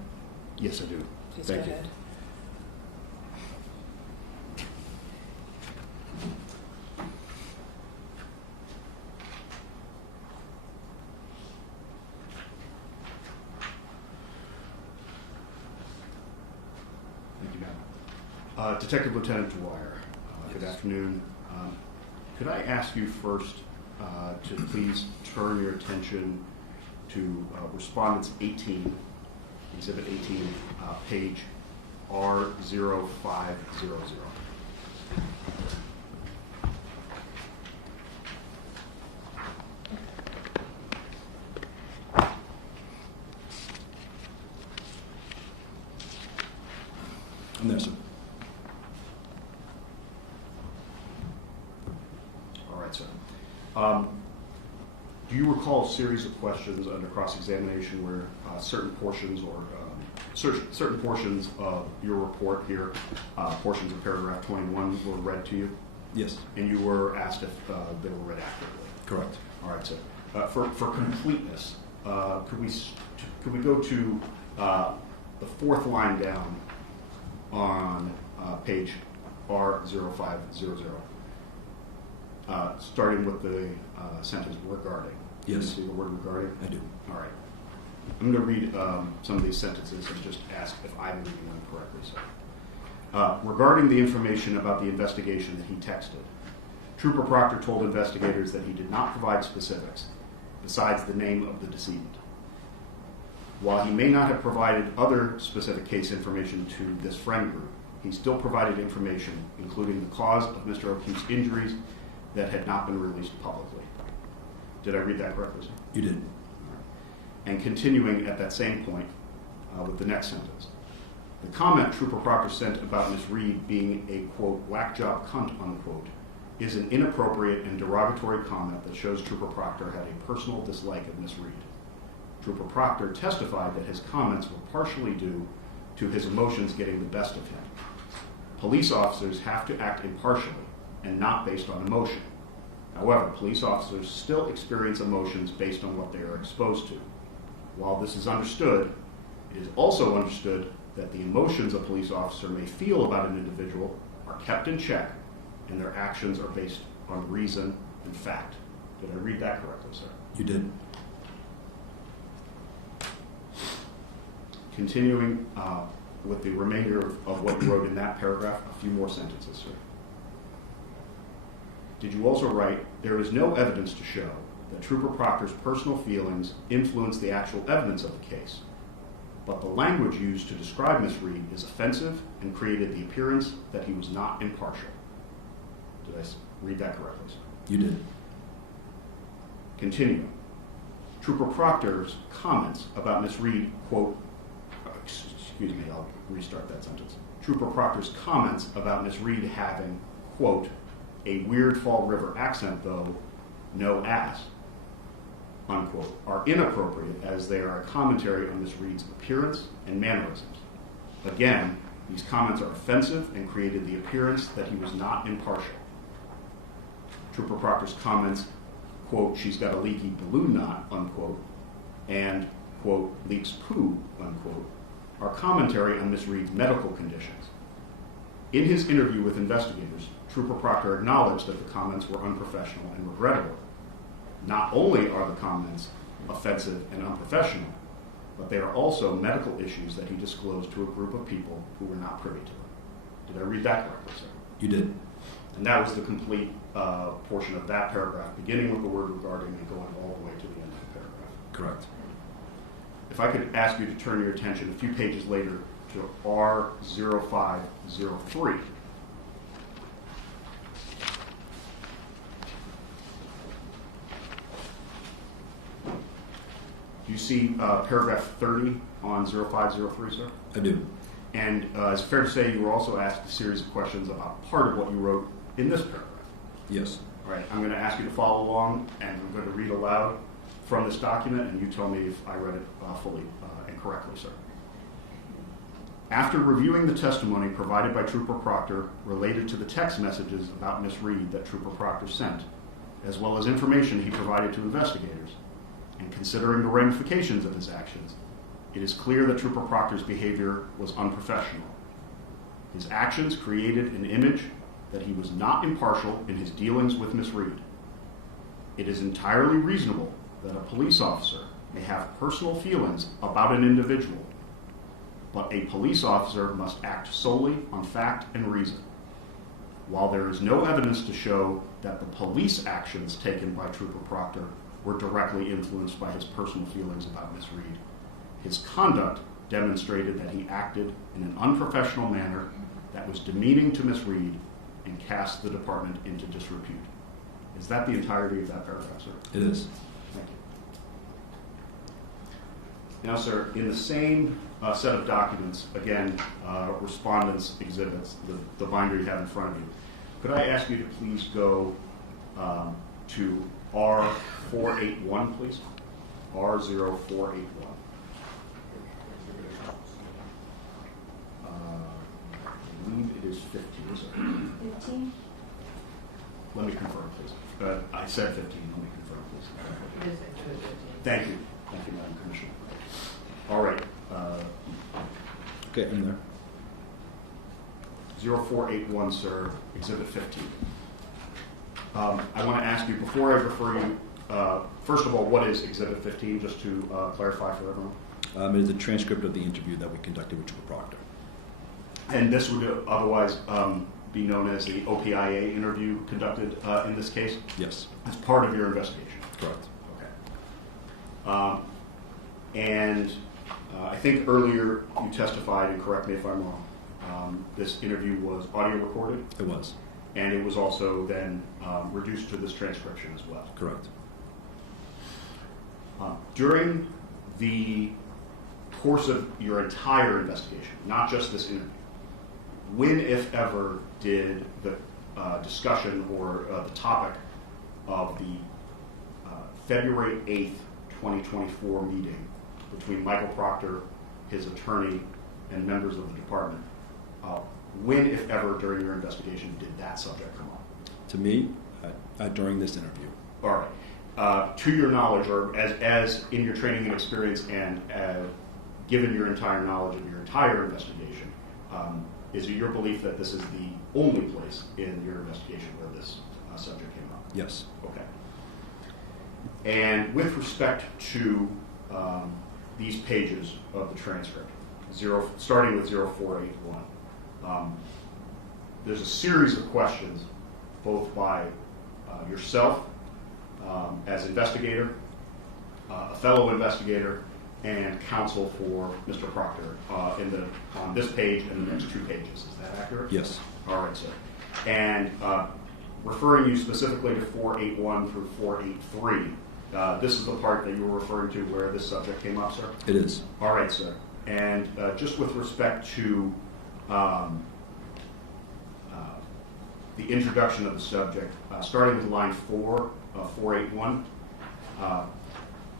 Yes, I do. Please Thank go you. ahead. Thank you, ma'am. Detective Lieutenant Dwyer, good afternoon. Could I ask you first to please turn your attention to Respondents 18, Exhibit 18, page R0500. I'm there, sir. All right, sir. Do you recall a series of questions under cross-examination where certain portions or certain portions of your report here, portions of paragraph 21, were read to you? Yes. And you were asked if they were read accurately? Correct. All right, sir. For completeness, could we go to the fourth line down on page R0500, starting with the sentence regarding? Yes. You see the word regarding? I do. All right. I'm going to read some of these sentences and just ask if I'm reading them correctly, sir. Regarding the information about the investigation that he texted, Trooper Proctor told investigators that he did not provide specifics besides the name of the decedent. While he may not have provided other specific case information to this friend group, he still provided information, including the cause of Mr. O'Keefe's injuries, that had not been released publicly. Did I read that correctly, sir? You did. And continuing at that same point with the next sentence. The comment Trooper Proctor sent about Ms. Reed being a, quote, whack job cunt, unquote, is an inappropriate and derogatory comment that shows Trooper Proctor had a personal dislike of Ms. Reed. Trooper Proctor testified that his comments were partially due to his emotions getting the best of him. Police officers have to act impartially and not based on emotion. However, police officers still experience emotions based on what they are exposed to. While this is understood, it is also understood that the emotions a police officer may feel about an individual are kept in check and their actions are based on reason and fact. Did I read that correctly, sir? You did. Continuing with the remainder of what you wrote in that paragraph, a few more sentences, sir. Did you also write, there is no evidence to show that Trooper Proctor's personal feelings influenced the actual evidence of the case, but the language used to describe Ms. Reed is offensive and created the appearance that he was not impartial. Did I read that correctly, sir? You did. Continuing. Trooper Proctor's comments about Ms. Reed, quote, excuse me, I'll restart that sentence. Trooper Proctor's comments about Ms. Reed having, quote, a weird Fall River accent, though, no ass, unquote, are inappropriate as they are a commentary on Ms. Reed's appearance and mannerisms. Again, these comments are offensive and created the appearance that he was not impartial. Trooper Proctor's comments, quote, she's got a leaky balloon knot, unquote, and, quote, leaks poo, unquote, are commentary on Ms. Reed's medical conditions. In his interview with investigators, Trooper Proctor acknowledged that the comments were unprofessional and regrettable. Not only are the comments offensive and unprofessional, but they are also medical issues that he disclosed to a group of people who were not privy to them. Did I read that correctly, sir? You did. And that was the complete portion of that paragraph, beginning with the word regarding and going all the way to the end of the paragraph. Correct. If I could ask you to turn your attention a few pages later to R0503. Do you see paragraph 30 on 0503, sir? I do. And it's fair to say you were also asked a series of questions about part of what you wrote in this paragraph. Yes. All right, I'm going to ask you to follow along, and I'm going to read aloud from this document, and you tell me if I read it fully and correctly, sir. After reviewing the testimony provided by Trooper Proctor related to the text messages about Ms. Reed that Trooper Proctor sent, as well as information he provided to investigators, and considering the ramifications of his actions, it is clear that Trooper Proctor's behavior was unprofessional. His actions created an image that he was not impartial in his dealings with Ms. Reed. It is entirely reasonable that a police officer may have personal feelings about an individual, but a police officer must act solely on fact and reason. While there is no evidence to show that the police actions taken by Trooper Proctor were directly influenced by his personal feelings about Ms. Reed, his conduct demonstrated that he acted in an unprofessional manner that was demeaning to Ms. Reed and cast the department into disrepute. Is that the entirety of that paragraph, sir? It is. Thank you. Now, sir, in the same set of documents, again, respondents' exhibits, the binder you have in front of you, could I ask you to please go to R481, please? R0481. I believe it is 15, sir. 15? Let me confirm, please. I said 15. Let me confirm, please. It is Exhibit 15. Thank you. Thank you, Madam Commissioner. All right. Okay, I'm there. 0481, sir, Exhibit 15. I want to ask you, before I refer you, first of all, what is Exhibit 15, just to clarify for everyone? It is a transcript of the interview that we conducted with Trooper Proctor. And this would otherwise be known as the OPIA interview conducted in this case? Yes. As part of your investigation? Correct. Okay. And I think earlier you testified, and correct me if I'm wrong, this interview was audio recorded? It was. And it was also then reduced to this transcription as well? Correct. During the course of your entire investigation, not just this interview, when, if ever, did the discussion or the topic of the February 8th, 2024 meeting between Michael Proctor, his attorney, and members of the department, when, if ever, during your investigation did that subject come up? To me, during this interview. All right. To your knowledge, or as in your training and experience, and given your entire knowledge of your entire investigation, is it your belief that this is the only place in your investigation where this subject came up? Yes. Okay. And with respect to these pages of the transcript, starting with 0481, there's a series of questions, both by yourself as investigator, a fellow investigator, and counsel for Mr. Proctor on this page and the next 2 pages. Is that accurate? Yes. All right, sir. And referring you specifically to 481 through 483, this is the part that you were referring to where this subject came up, sir? It is. All right, sir. And just with respect to the introduction of the subject, starting with line 4 of 481,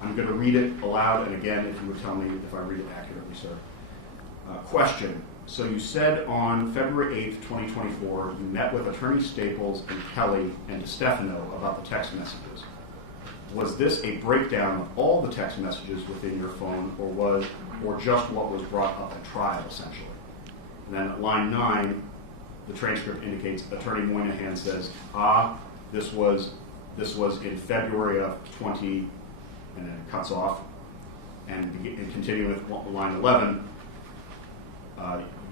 I'm going to read it aloud, and again, if you would tell me if I read it accurately, sir. Question. So you said on February 8th, 2024, you met with Attorney Staples and Kelly and DeStefano about the text messages. Was this a breakdown of all the text messages within your phone, or just what was brought up at trial, essentially? And then at line 9, the transcript indicates Attorney Moynihan says, this was in February of 20, and then it cuts off. And continuing with line 11,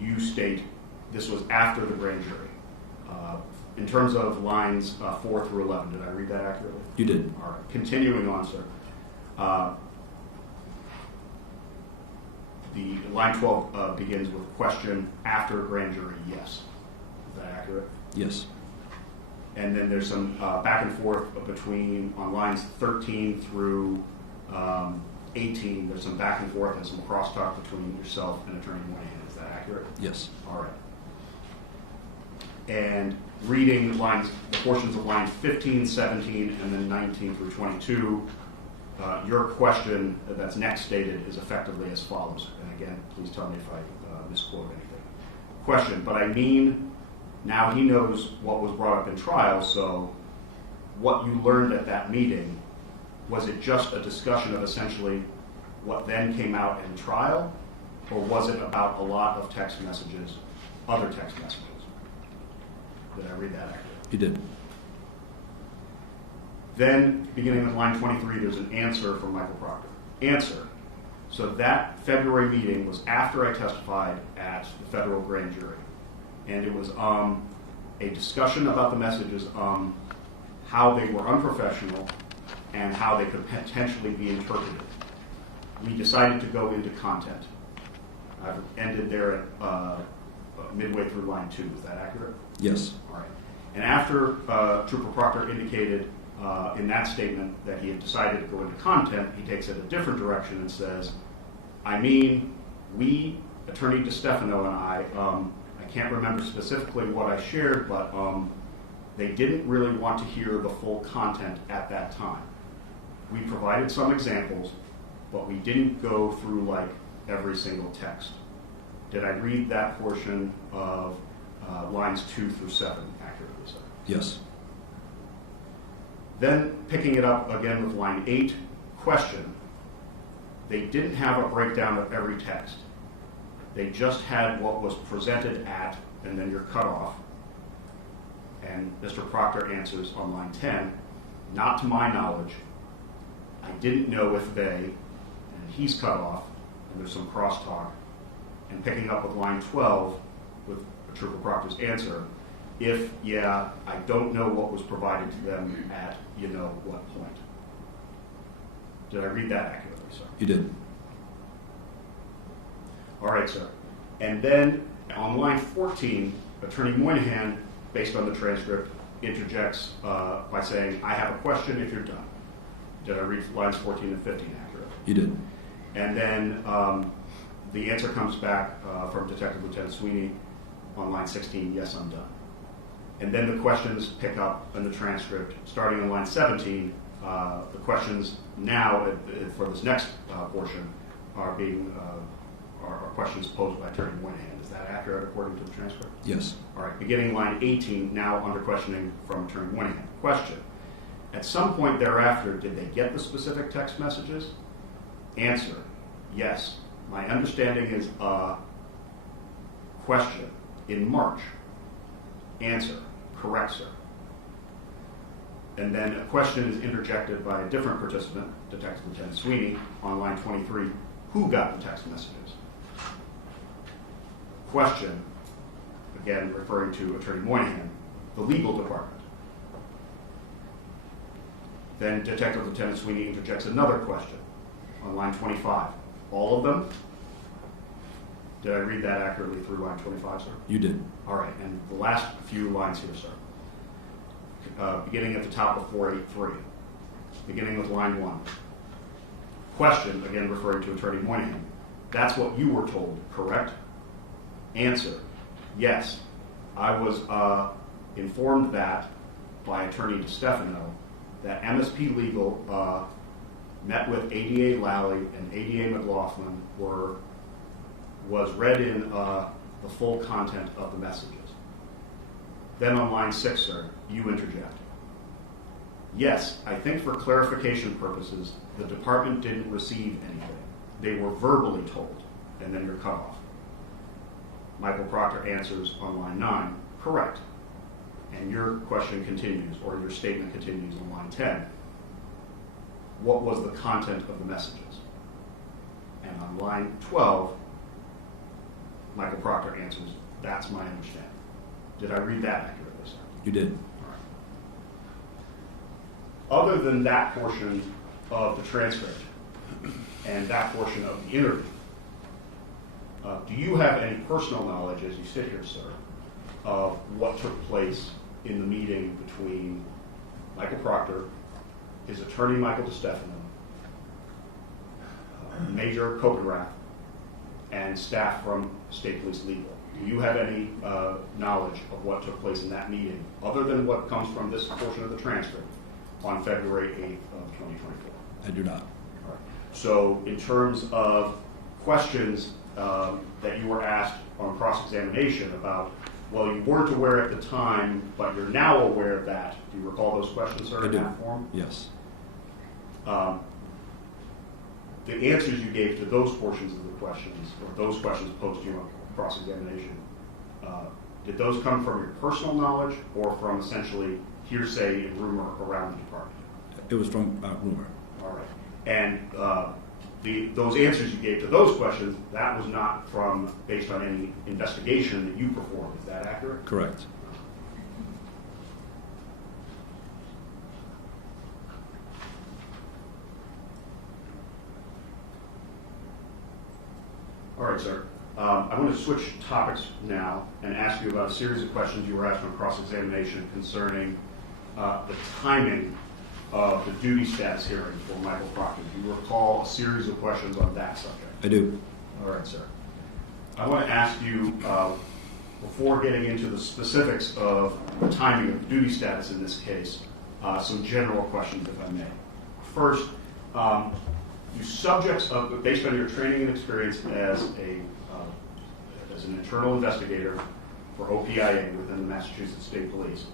you state this was after the grand jury. In terms of lines 4 through 11, did I read that accurately? You did. All right. Continuing on, sir. The line 12 begins with a question after grand jury, yes. Is that accurate? Yes. And then there's some back and forth between, on lines 13 through 18, there's some back and forth and some crosstalk between yourself and Attorney Moynihan. Is that accurate? Yes. All right. And reading the portions of lines 15, 17, and then 19 through 22, your question that's next stated is effectively as follows. And again, please tell me if I misquote anything. Question, but I mean, now he knows what was brought up in trial, so what you learned at that meeting, was it just a discussion of essentially what then came out in trial, or was it about a lot of text messages, other text messages? Did I read that accurately? You did. Then, beginning with line 23, there's an answer from Michael Proctor. Answer. So that February meeting was after I testified at the federal grand jury. And it was a discussion about the messages, how they were unprofessional and how they could potentially be interpreted. We decided to go into content. I've ended there at midway through line 2. Is that accurate? Yes. All right. And after Trooper Proctor indicated in that statement that he had decided to go into content, he takes it a different direction and says, I mean, we, Attorney DeStefano and I can't remember specifically what I shared, but they didn't really want to hear the full content at that time. We provided some examples, but we didn't go through like every single text. Did I read that portion of lines 2 through 7 accurately, sir? Yes. Then picking it up again with line 8, question. They didn't have a breakdown of every text. They just had what was presented at, and then you're cut off. And Mr. Proctor answers on line 10, not to my knowledge. I didn't know if they, and he's cut off, and there's some crosstalk. And picking up with line 12, with Trooper Proctor's answer, if, yeah, I don't know what was provided to them at, you know, what point. Did I read that accurately, sir? You did. All right, sir. And then on line 14, Attorney Moynihan, based on the transcript, interjects by saying, I have a question if you're done. Did I read lines 14 and 15 accurately? You did. And then the answer comes back from Detective Lieutenant Sweeney on line 16, yes, I'm done. And then the questions pick up in the transcript, starting on line 17. The questions now for this next portion are questions posed by Attorney Moynihan. Is that accurate according to the transcript? Yes. All right, beginning line 18, now under questioning from Attorney Moynihan. Question. At some point thereafter, did they get the specific text messages? Answer. Yes. My understanding is question. In March. Answer. Correct, sir. And then a question is interjected by a different participant, Detective Lieutenant Sweeney, on line 23, who got the text messages? Question, again referring to Attorney Moynihan, the legal department. Then Detective Lieutenant Sweeney interjects another question on line 25. All of them? Did I read that accurately through line 25, sir? You did. All right, and the last few lines here, sir. Beginning at the top of 483, beginning with line 1. Question, again referring to Attorney Moynihan. That's what you were told, correct? Answer, yes. I was informed that by Attorney DiStefano that MSP Legal met with ADA Lally and ADA McLaughlin was read in the full content of the messages. Then on line 6, sir, you interject. Yes, I think for clarification purposes, the department didn't receive anything. They were verbally told, and then you're cut off. Michael Proctor answers on line 9, correct. And your question continues, or your statement continues on line 10. What was the content of the messages? And on line 12, Michael Proctor answers, that's my understanding. Did I read that accurately, sir? You did. All right. Other than that portion of the transcript and that portion of the interview, do you have any personal knowledge as you sit here, sir, of what took place in the meeting between Michael Proctor, his attorney Michael DiStefano, Major Copenrath, and staff from State Police Legal? Do you have any knowledge of what took place in that meeting, other than what comes from this portion of the transcript on February 8th of 2024? I do not. All right. So in terms of questions that you were asked on cross-examination about, well, you weren't aware at the time, but you're now aware of that. Do you recall those questions, sir, I in do. that form? Yes. The answers you gave to those portions of the questions, or those questions posed to you on cross-examination, did those come from your personal knowledge or from essentially hearsay and rumor around the department? It was from rumor. All right. And those answers you gave to those questions, that was not based on any investigation that you performed. Is that accurate? Correct. All right, sir. I want to switch topics now and ask you about a series of questions you were asked on cross-examination concerning the timing of the duty status hearing for Michael Proctor. Do you recall a series of questions on that subject? I do. All right, sir. I want to ask you, before getting into the specifics of the timing of duty status in this case, some general questions, if I may. First, you subjects of, based on your training and experience as an internal investigator for OPIA within the Massachusetts State Police,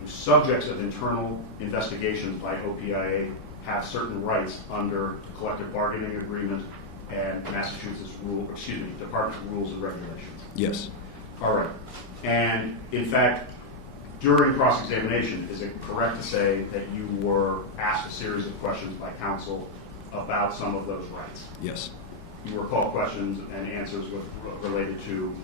you subjects of internal investigations by OPIA have certain rights under the collective bargaining agreement and Massachusetts Department rules and regulations. Yes. All right. And in fact, during cross-examination, is it correct to say that you were asked a series of questions by counsel about some of those rights? Yes. You recall questions and answers related to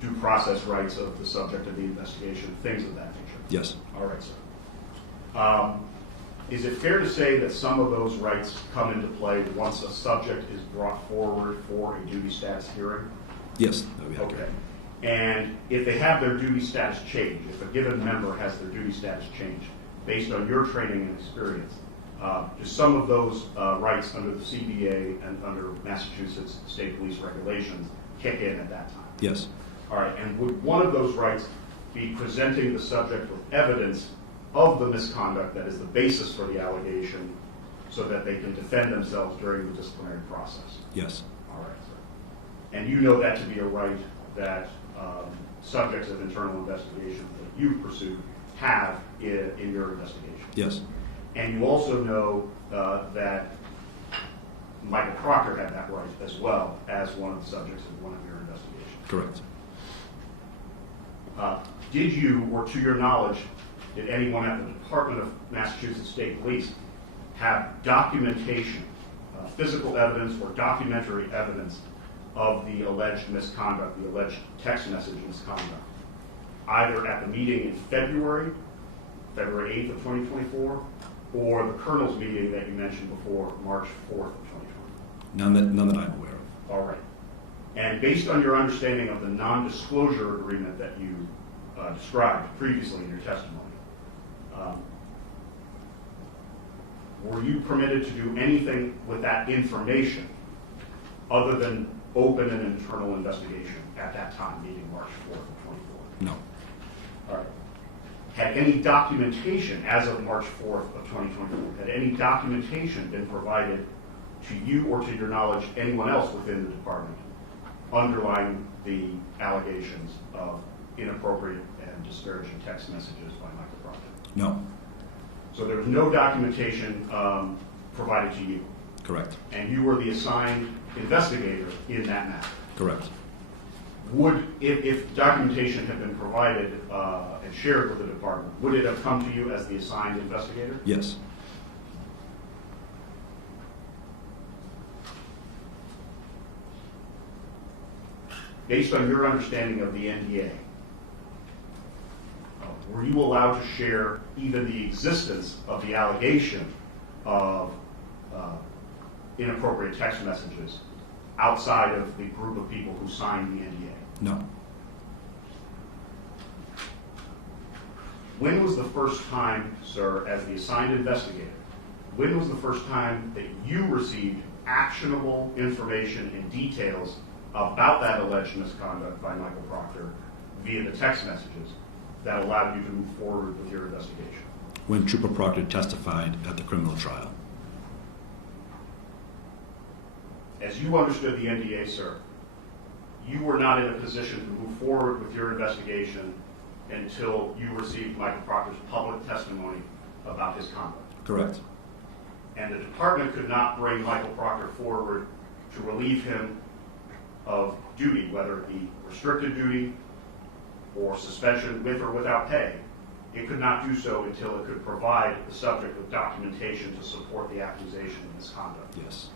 due process rights of the subject of the investigation, things of that nature? Yes. All right, sir. Is it fair to say that some of those rights come into play once a subject is brought forward for a duty status hearing? Yes. That would be accurate. Okay. And if they have their duty status changed, if a given member has their duty status changed, based on your training and experience, do some of those rights under the CBA and under Massachusetts State Police regulations kick in at that time? Yes. All right. And would one of those rights be presenting the subject with evidence of the misconduct that is the basis for the allegation so that they can defend themselves during the disciplinary process? Yes. All right, sir. And you know that to be a right that subjects of internal investigations that you've pursued have in your investigation? Yes. And you also know that Michael Proctor had that right as well as one of the subjects of one of your investigations? Correct. Did you, or to your knowledge, did anyone at the Department of Massachusetts State Police have documentation, physical evidence or documentary evidence of the alleged misconduct, the alleged text message misconduct, either at the meeting in February 8th of 2024, or the Colonel's meeting that you mentioned before, March 4th of 2024? None that I'm aware of. All right. And based on your understanding of the non-disclosure agreement that you described previously in your testimony, were you permitted to do anything with that information other than open an internal investigation at that time, meeting March 4th of 24? No. All right. Had any documentation as of March 4th of 2024, had any documentation been provided to you or to your knowledge anyone else within the department underlying the allegations of inappropriate and disparaging text messages by Michael Proctor? No. So there was no documentation provided to you? Correct. And you were the assigned investigator in that matter? Correct. Would, if documentation had been provided and shared with the department, would it have come to you as the assigned investigator? Yes. Based on your understanding of the NDA, were you allowed to share even the existence of the allegation of inappropriate text messages outside of the group of people who signed the NDA? No. When was the first time, sir, as the assigned investigator, when was the first time that you received actionable information and details about that alleged misconduct by Michael Proctor via the text messages that allowed you to move forward with your investigation? When Trooper Proctor testified at the criminal trial. As you understood the NDA, sir, you were not in a position to move forward with your investigation until you received Michael Proctor's public testimony about his conduct. Correct. And the department could not bring Michael Proctor forward to relieve him of duty, whether it be restricted duty or suspension with or without pay. It could not do so until it could provide the subject with documentation to support the accusation of misconduct. Yes.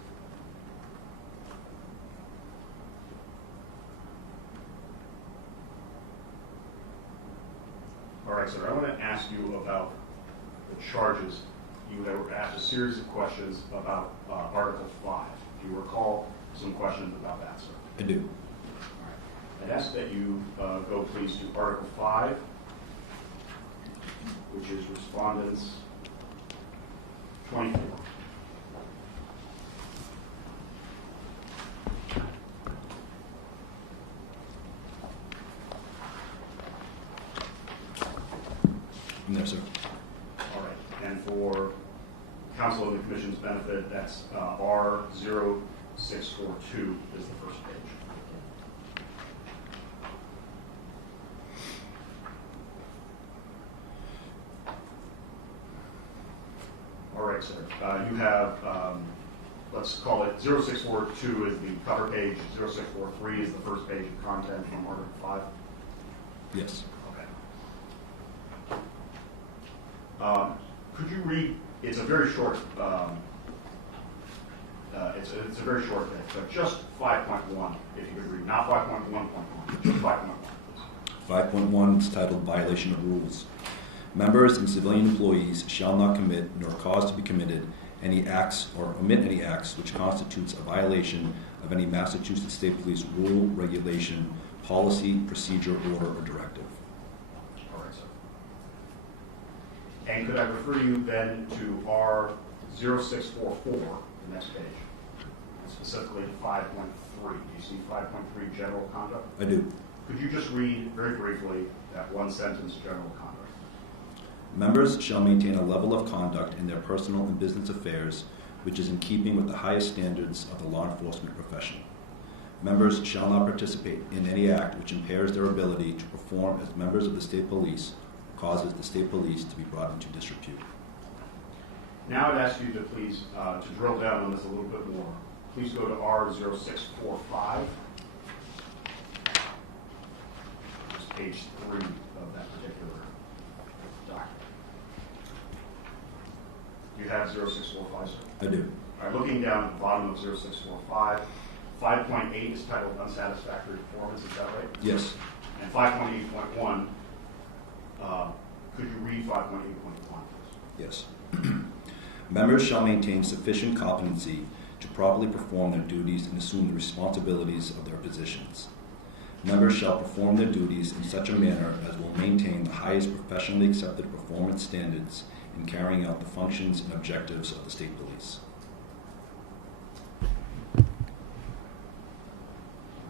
All right, sir, I want to ask you about the charges. You were asked a series of questions about Article 5. Do you recall some questions about that, sir? I do. All right. I'd ask that you go, please, to Article 5, which is Respondents 24. I'm there, sir. All right. And for council and the commission's benefit, that's R0642 is the first page. All right, sir. You have, let's call it 0642 is the cover page, 0643 is the first page of content from Article 5. Yes. Okay. Could you read? It's a very short. It's a very short bit, but just 5.1, if you could read, not 5.1.1, just 5.1. 5.1 is titled Violation of Rules. Members and civilian employees shall not commit nor cause to be committed any acts or omit any acts which constitutes a violation of any Massachusetts State Police rule, regulation, policy, procedure, order, or directive. All right, sir. And could I refer you then to R0644, the next page, specifically to 5.3. Do you see 5.3 general conduct? I do. Could you just read very briefly that one sentence, general conduct? Members shall maintain a level of conduct in their personal and business affairs which is in keeping with the highest standards of the law enforcement profession. Members shall not participate in any act which impairs their ability to perform as members of the state police or causes the state police to be brought into disrepute. Now I'd ask you to please, to drill down on this a little bit more. Please go to R0645. It's page 3 of that particular document. Do you have 0645, sir? I do. All right, looking down at the bottom of 0645, 5.8 is titled unsatisfactory performance, is that right? Yes. And 5.8.1, could you read 5.8.1, please? Yes. Members shall maintain sufficient competency to properly perform their duties and assume the responsibilities of their positions. Members shall perform their duties in such a manner as will maintain the highest professionally accepted performance standards in carrying out the functions and objectives of the state police.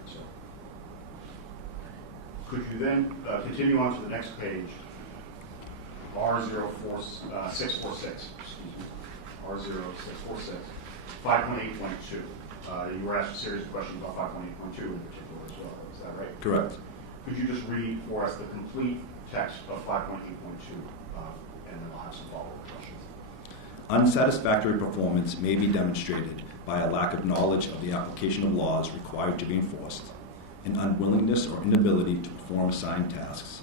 So, could you then continue on to the next page, R0646, excuse me, R0646, 5.8.2. You were asked a series of questions about 5.8.2 in particular as well, is that right? Correct. Could you just read for us the complete text of 5.8.2, and then I'll have some follow-up questions. Unsatisfactory performance may be demonstrated by a lack of knowledge of the application of laws required to be enforced, an unwillingness or inability to perform assigned tasks,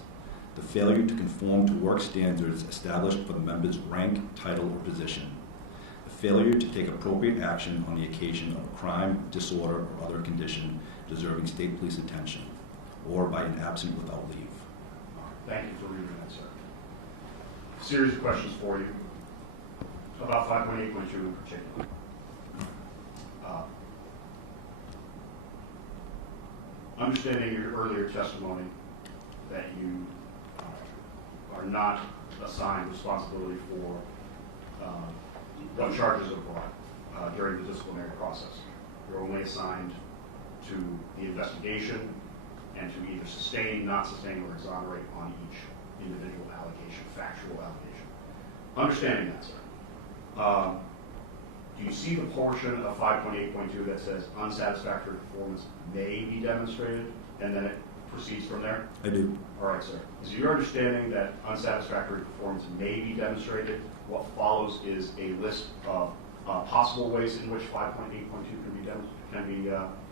the failure to conform to work standards established for the member's rank, title, or position, the failure to take appropriate action on the occasion of a crime, disorder, or other condition deserving state police attention, or by an absent without leave. Thank you for reading that, sir. Series of questions for you about 5.8.2 in particular. Understanding your earlier testimony that you are not assigned responsibility for no charges of fraud during the disciplinary process. You're only assigned to the investigation and to either sustain, not sustain, or exonerate on each individual allegation, factual allegation. Understanding that, sir, do you see the portion of 5.8.2 that says unsatisfactory performance may be demonstrated, and then it proceeds from there? I do. All right, sir. Is your understanding that unsatisfactory performance may be demonstrated? What follows is a list of possible ways in which 5.8.2 can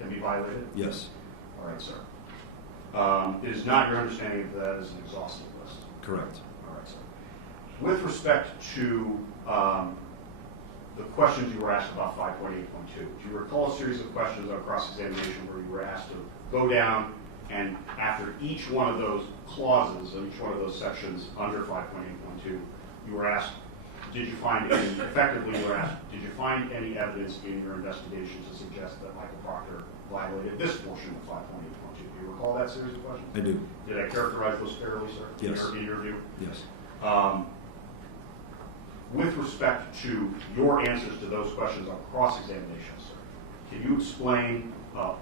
be violated? Yes. All right, sir. It is not your understanding that that is an exhaustive list? Correct. All right, sir. With respect to the questions you were asked about 5.8.2, do you recall a series of questions on cross-examination where you were asked to go down and after each one of those clauses, of each one of those sections under 5.8.2, you were asked, did you find any, effectively you were asked, did you find any evidence in your investigation to suggest that Michael Proctor violated this portion of 5.8.2? Do you recall that series of questions? I do. Did I characterize those fairly, sir? Yes. In your view? Yes. With respect to your answers to those questions on cross-examination, sir, can you explain how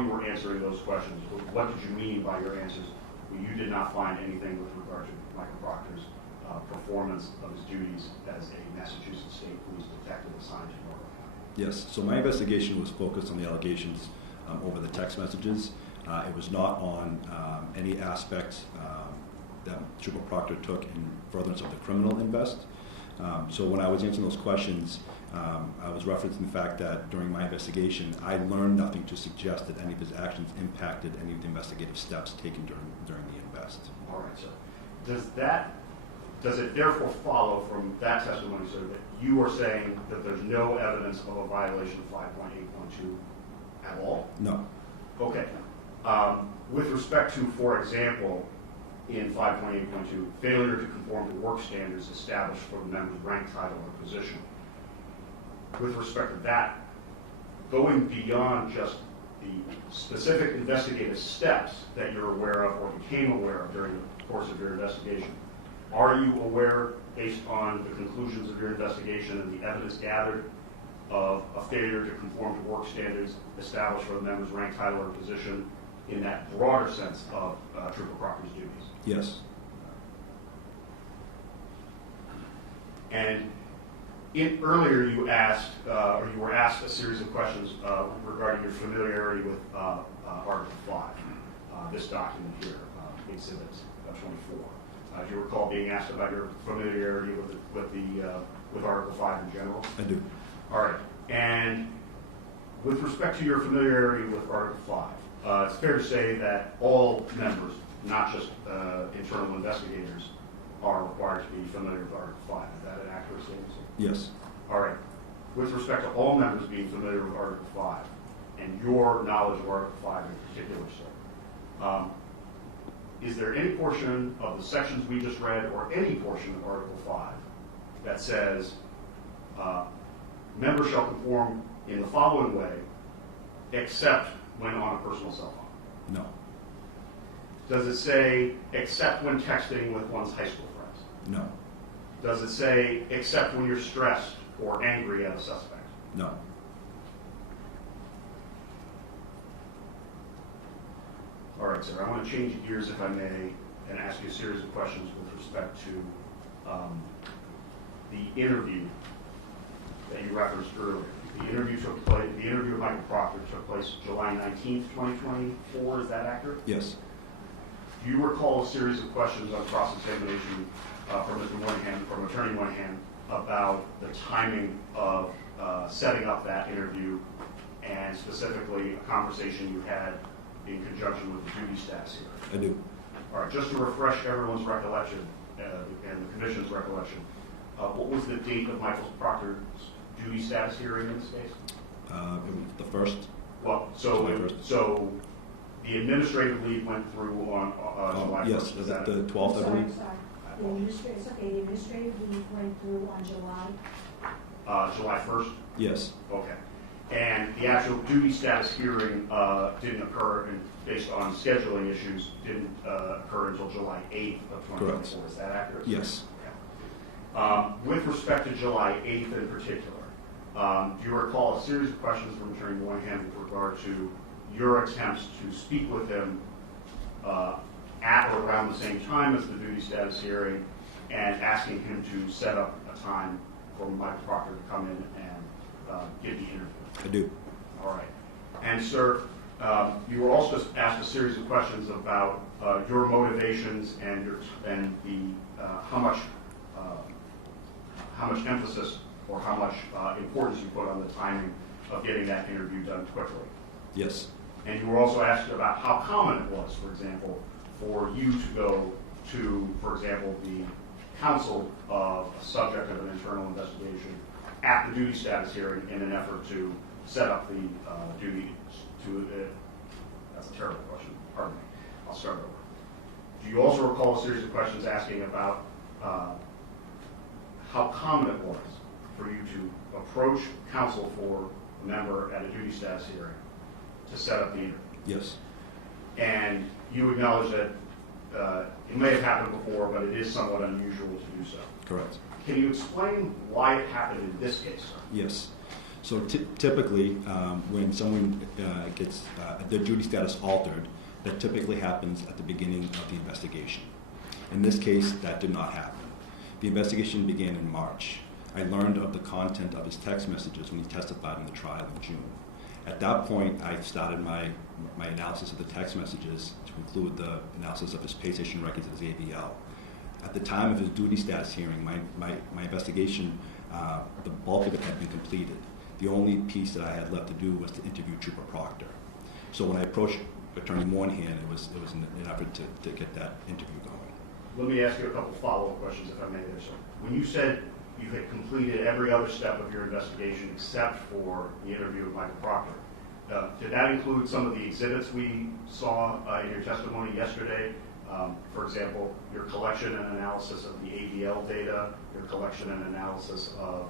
you were answering those questions? What did you mean by your answers when you did not find anything with regard to Michael Proctor's performance of his duties as a Massachusetts State Police detective assigned to Norfolk County? Yes. So my investigation was focused on the allegations over the text messages. It was not on any aspects that Trooper Proctor took in furtherance of the criminal invest. So when I was answering those questions, I was referencing the fact that during my investigation, I learned nothing to suggest that any of his actions impacted any of the investigative steps taken during the invest. All right, sir. Does it therefore follow from that testimony, sir, that you are saying that there's no evidence of a violation of 5.8.2 at all? No. Okay. With respect to, for example, in 5.8.2, failure to conform to work standards established for the member's rank, title, or position. With respect to that, going beyond just the specific investigative steps that you're aware of or became aware of during the course of your investigation, are you aware, based on the conclusions of your investigation and the evidence gathered, of a failure to conform to work standards established for the member's rank, title, or position in that broader sense of Trooper Proctor's duties? Yes. And earlier you asked, or you were asked a series of questions regarding your familiarity with Article 5, this document here, Exhibit 24. Do you recall being asked about your familiarity with Article 5 in general? I do. All right. And with respect to your familiarity with Article 5, it's fair to say that all members, not just internal investigators, are required to be familiar with Article 5. Is that an accurate statement? Yes. All right. With respect to all members being familiar with Article 5 and your knowledge of Article 5 in particular, sir, is there any portion of the sections we just read or any portion of Article 5 that says members shall conform in the following way except when on a personal cell phone? No. Does it say except when texting with one's high school friends? No. Does it say except when you're stressed or angry at a suspect? No. All right, sir. I want to change gears, if I may, and ask you a series of questions with respect to the interview that you referenced earlier. The interview with Michael Proctor took place July 19th, 2024. Is that accurate? Yes. Do you recall a series of questions on cross-examination from Mr. Moynihan, from Attorney Moynihan, about the timing of setting up that interview and specifically a conversation you had in conjunction with the duty status here? I do. All right, just to refresh everyone's recollection and the Commission's recollection, what was the date of Michael Proctor's duty status hearing in this case? It was the first. Well, July 1st. so the administrative leave went through on July 1st. Yes, Is is that it the 12th, I Sorry, believe? sorry. The administrative leave went through on July 1st? Yes. Okay. And the actual duty status hearing didn't occur, and based on scheduling issues, didn't occur until July 8th of 2024. Correct. Is that accurate? Yes. Okay. With respect to July 8th in particular, do you recall a series of questions from Attorney Moynihan with regard to your attempts to speak with him at or around the same time as the duty status hearing and asking him to set up a time for Michael Proctor to come in and give the interview? I do. All right. And, sir, you were also asked a series of questions about your motivations and the how much emphasis or how much importance you put on the timing of getting that interview done quickly. Yes. And you were also asked about how common it was, for example, for you to go to, for example, the counsel of a subject of an internal investigation at the duty status hearing in an effort to set up the duty to, that's a terrible question, pardon me, I'll start over. Do you also recall a series of questions asking about how common it was for you to approach counsel for a member at a duty status hearing to set up the interview? Yes. And you acknowledge that it may have happened before, but it is somewhat unusual to do so. Correct. Can you explain why it happened in this case, sir? Yes. So typically, when someone gets their duty status altered, that typically happens at the beginning of the investigation. In this case, that did not happen. The investigation began in March. I learned of the content of his text messages when he testified in the trial in June. At that point, I started my analysis of the text messages to include the analysis of his pay station records at his ABL. At the time of his duty status hearing, my investigation, the bulk of it had been completed. The only piece that I had left to do was to interview Trooper Proctor. So when I approached Attorney Moynihan, it was an effort to get that interview going. Let me ask you a couple follow-up questions, if I may there, sir. When you said you had completed every other step of your investigation except for the interview with Michael Proctor, did that include some of the exhibits we saw in your testimony yesterday? For example, your collection and analysis of the ABL data, your collection and analysis of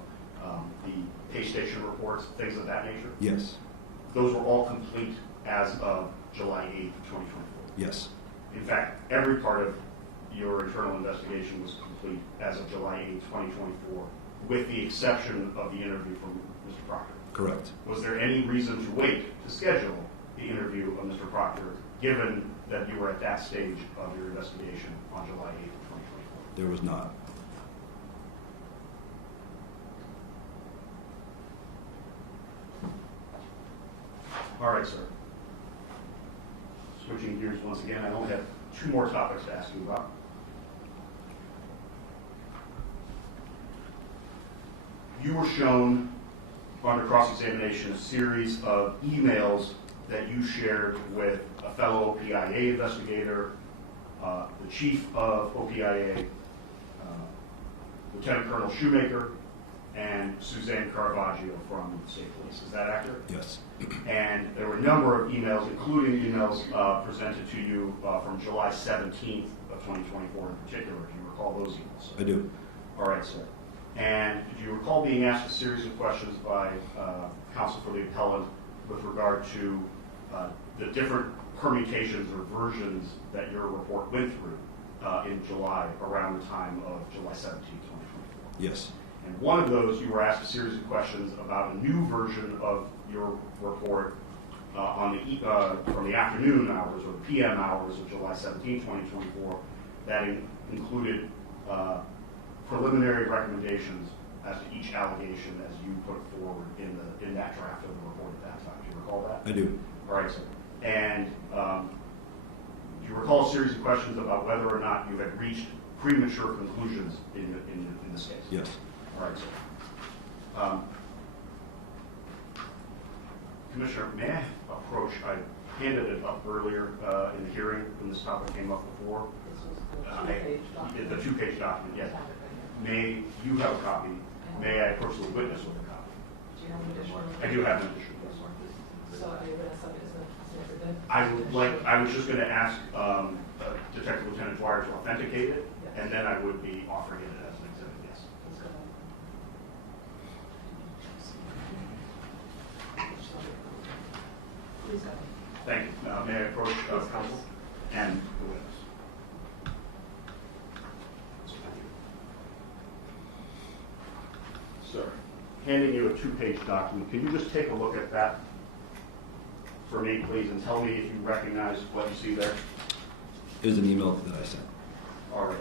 the pay station reports, things of that nature? Yes. Those were all complete as of July 8th, 2024? Yes. In fact, every part of your internal investigation was complete as of July 8th, 2024, with the exception of the interview from Mr. Proctor? Correct. Was there any reason to wait to schedule the interview of Mr. Proctor, given that you were at that stage of your investigation on July 8th, 2024? There was not. All right, sir. Switching gears once again, I only have two more topics to ask you about. You were shown under cross-examination a series of emails that you shared with a fellow OPIA investigator, the chief of OPIA, Lieutenant Colonel Shoemaker, and Suzanne Caravaggio from the State Police. Is that accurate? Yes. And there were a number of emails, including emails presented to you from July 17th of 2024 in particular. Do you recall those emails? I do. All right, sir. And do you recall being asked a series of questions by counsel for the appellant with regard to the different permutations or versions that your report went through in July, around the time of July 17th, 2024? Yes. And one of those, you were asked a series of questions about a new version of your report from the afternoon hours or the PM hours of July 17, 2024, that included preliminary recommendations as to each allegation as you put forward in that draft of the report at that time. Do you recall that? I do. All right, sir. And do you recall a series of questions about whether or not you had reached premature conclusions in this case? Yes. All right, sir. Commissioner, may I approach, I handed it up earlier in the hearing when this topic came up before. The two-page document, yes. May you have a copy? May I approach the witness with a copy? Do you have an additional? I do have an additional. So are you going to submit it? I was just going to ask Detective Lieutenant Dwyer to authenticate it, Yes. and then I would be offering it as an exhibit, yes. Please go ahead. Please go ahead. Thank you. May I approach counsel and the witness? Sir, handing you a two-page document, can you just take a look at that for me, please, and tell me if you recognize what you see there? It was an email that I sent. All right.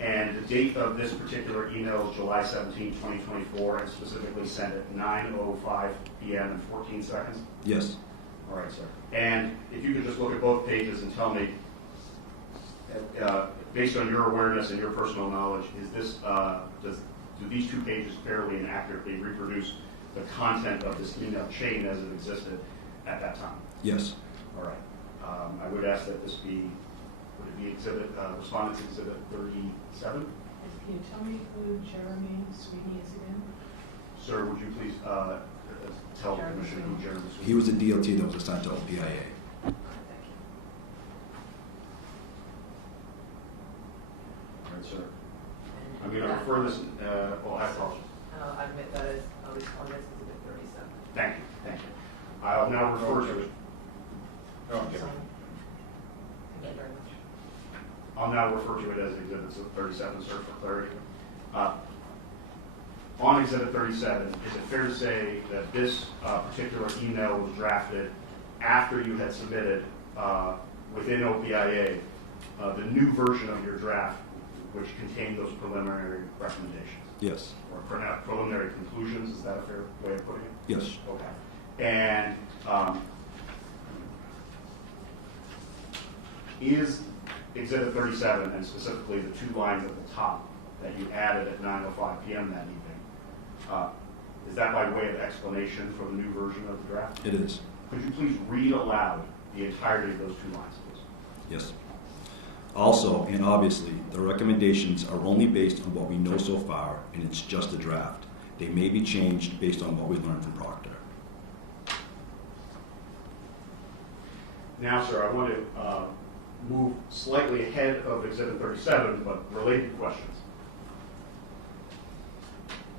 And the date of this particular email is July 17, 2024, and specifically sent at 9:05 p.m. and 14 seconds? Yes. All right, sir. And if you could just look at both pages and tell me, based on your awareness and your personal knowledge, is this do these two pages fairly and accurately reproduce the content of this email chain as it existed at that time? Yes. All right. I would ask that this be, would it be exhibit, Respondent's Exhibit 37? Can you tell me who Jeremy Sweeney is again? Sir, would you please tell the Commissioner who Jeremy Sweeney is? He was a DOT that was assigned to OPIA. Thank you. All right, sir. I'm going to refer this, I apologize. I admit that is Respondent's Exhibit 37. Thank you, thank you. I'll now refer to it. Oh, okay. Sorry. Thank you very much. I'll now refer to it as Exhibit 37, sir, for clarity. On Exhibit 37, is it fair to say that this particular email was drafted after you had submitted within OPIA the new version of your draft, which contained those preliminary recommendations? Yes. Or preliminary conclusions, is that a fair way of putting it? Yes. Okay. And is Exhibit 37, and specifically the two lines at the top that you added at 9:05 p.m. that evening, is that by way of explanation for the new version of the draft? It is. Could you please read aloud the entirety of those two lines, please? Yes. Also, and obviously, the recommendations are only based on what we know so far, and it's just a draft. They may be changed based on what we learned from Proctor. Now, sir, I want to move slightly ahead of Exhibit 37, but related questions.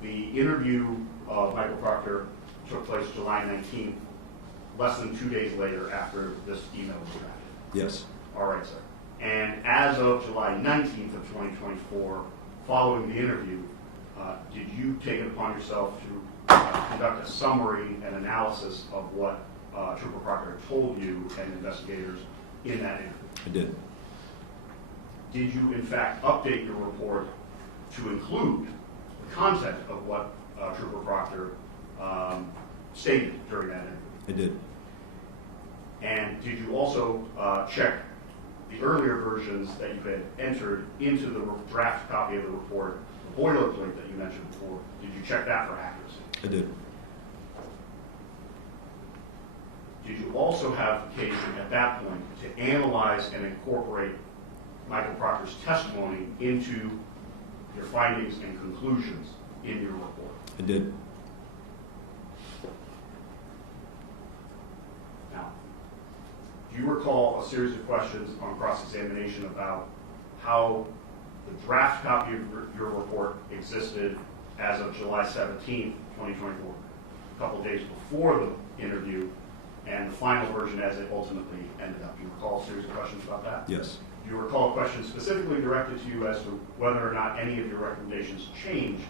The interview of Michael Proctor took place July 19th, less than 2 days later after this email was drafted. Yes. All right, sir. And as of July 19th of 2024, following the interview, did you take it upon yourself to conduct a summary and analysis of what Trooper Proctor told you and investigators in that interview? I did. Did you, in fact, update your report to include the content of what Trooper Proctor stated during that interview? I did. And did you also check the earlier versions that you had entered into the draft copy of the report, the boilerplate that you mentioned before? Did you check that for accuracy? I did. Did you also have occasion at that point to analyze and incorporate Michael Proctor's testimony into your findings and conclusions in your report? I did. Now, do you recall a series of questions on cross-examination about how the draft copy of your report existed as of July 17th, 2024, a couple days bore the interview, and the final version as it ultimately ended up? Do you recall a series of questions about that? Yes. Do you recall questions specifically directed to you as to whether or not any of your recommendations changed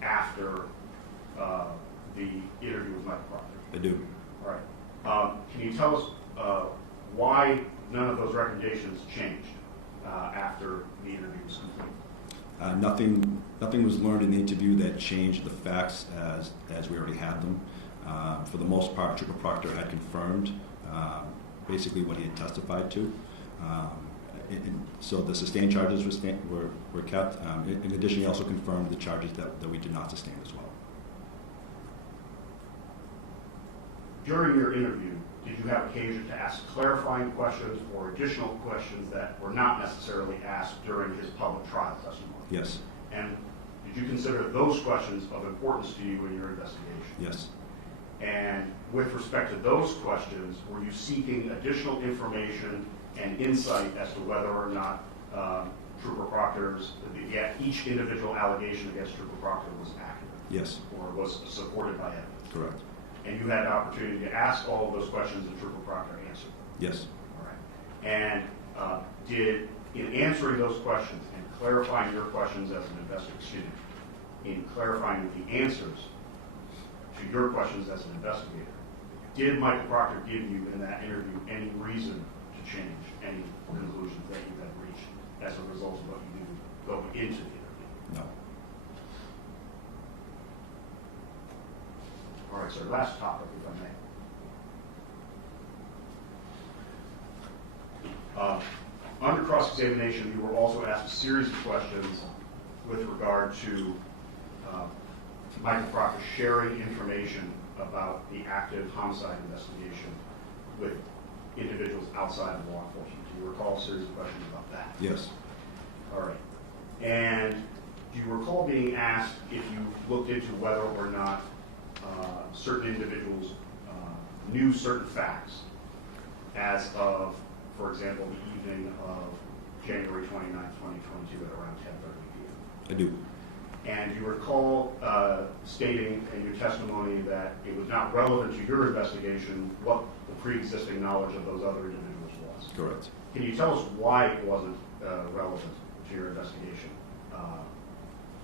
after the interview with Michael Proctor? I do. All right. Can you tell us why none of those recommendations changed after the interview was complete? Nothing was learned in the interview that changed the facts as we already had them. For the most part, Trooper Proctor had confirmed basically what he had testified to. So the sustained charges were kept. In addition, he also confirmed the charges that we did not sustain as well. During your interview, did you have occasion to ask clarifying questions or additional questions that were not necessarily asked during his public trial testimony? Yes. And did you consider those questions of importance to you in your investigation? Yes. And with respect to those questions, were you seeking additional information and insight as to whether or not Trooper Proctor's, each individual allegation against Trooper Proctor was accurate? Yes. Or was supported by evidence? Correct. And you had the opportunity to ask all of those questions and Trooper Proctor answered them? Yes. All right. And did, in answering those questions and clarifying your questions as an investigator, in clarifying the answers to your questions as an investigator, did Michael Proctor give you in that interview any reason to change any conclusions that you had reached as a result of what you knew going into the interview? No. All right, sir, last topic, if I may. Under cross-examination, you were also asked a series of questions with regard to Michael Proctor sharing information about the active homicide investigation with individuals outside of law enforcement. Do you recall a series of questions about that? Yes. All right. And do you recall being asked if you looked into whether or not certain individuals knew certain facts as of, for example, the evening of January 29, 2022 at around 10:30 p.m.? I do. And you recall stating in your testimony that it was not relevant to your investigation what the pre-existing knowledge of those other individuals was? Correct. Can you tell us why it wasn't relevant to your investigation?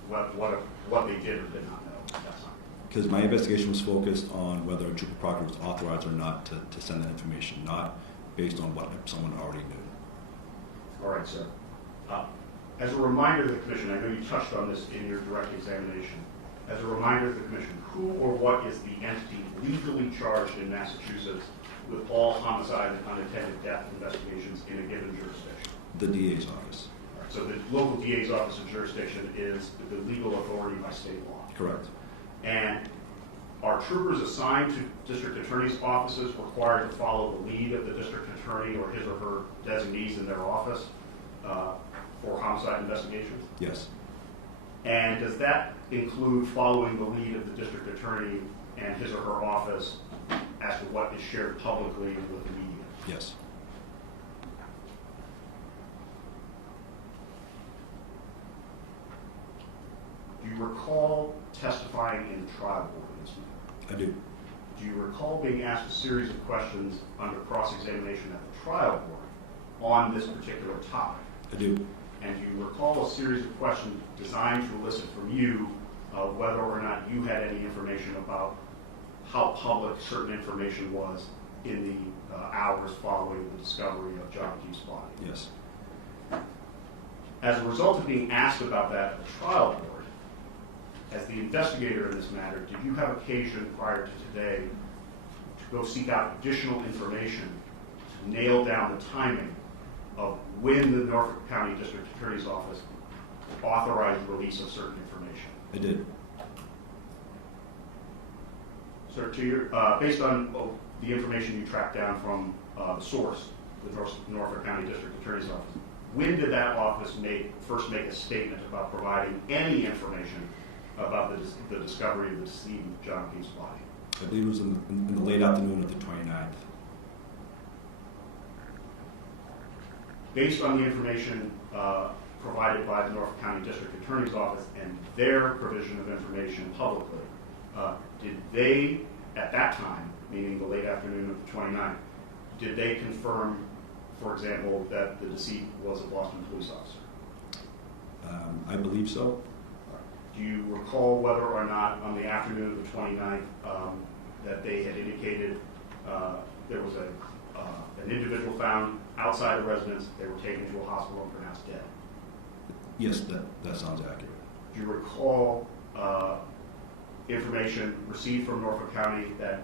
What they did or did not know? That's not. Because my investigation was focused on whether Trooper Proctor was authorized or not to send that information, not based on what someone already knew. All right, sir. As a reminder to the Commission, I know you touched on this in your direct examination. As a reminder to the Commission, who or what is the entity legally charged in Massachusetts with all homicide and unintended death investigations in a given jurisdiction? The DA's office. All right, so the local DA's office of jurisdiction is the legal authority by state law. Correct. And are troopers assigned to district attorney's offices required to follow the lead of the district attorney or his or her designees in their office for homicide investigations? Yes. And does that include following the lead of the district attorney and his or her office as to what is shared publicly with the media? Yes. Do you recall testifying in trial court in this matter? I do. Do you recall being asked a series of questions under cross-examination at the trial court on this particular topic? I do. And do you recall a series of questions designed to elicit from you whether or not you had any information about how public certain information was in the hours following the discovery of John Dee's body? Yes. As a result of being asked about that at the trial court, as the investigator in this matter, did you have occasion prior to today to go seek out additional information to nail down the timing of when the Norfolk County District Attorney's Office authorized release of certain information? I did. Sir, to your, based on the information you tracked down from the source, the Norfolk County District Attorney's Office, when did that office first make a statement about providing any information about the discovery of the deceased John Keith's body? I believe it was in the late afternoon of the 29th. Based on the information provided by the Norfolk County District Attorney's Office and their provision of information publicly, did they, at that time, meaning the late afternoon of the 29th, did they confirm, for example, that the deceased was a Boston police officer? I believe so. Do you recall whether or not on the afternoon of the 29th that they had indicated there was an individual found outside the residence, they were taken to a hospital and pronounced dead? Yes, that sounds accurate. Do you recall information received from Norfolk County that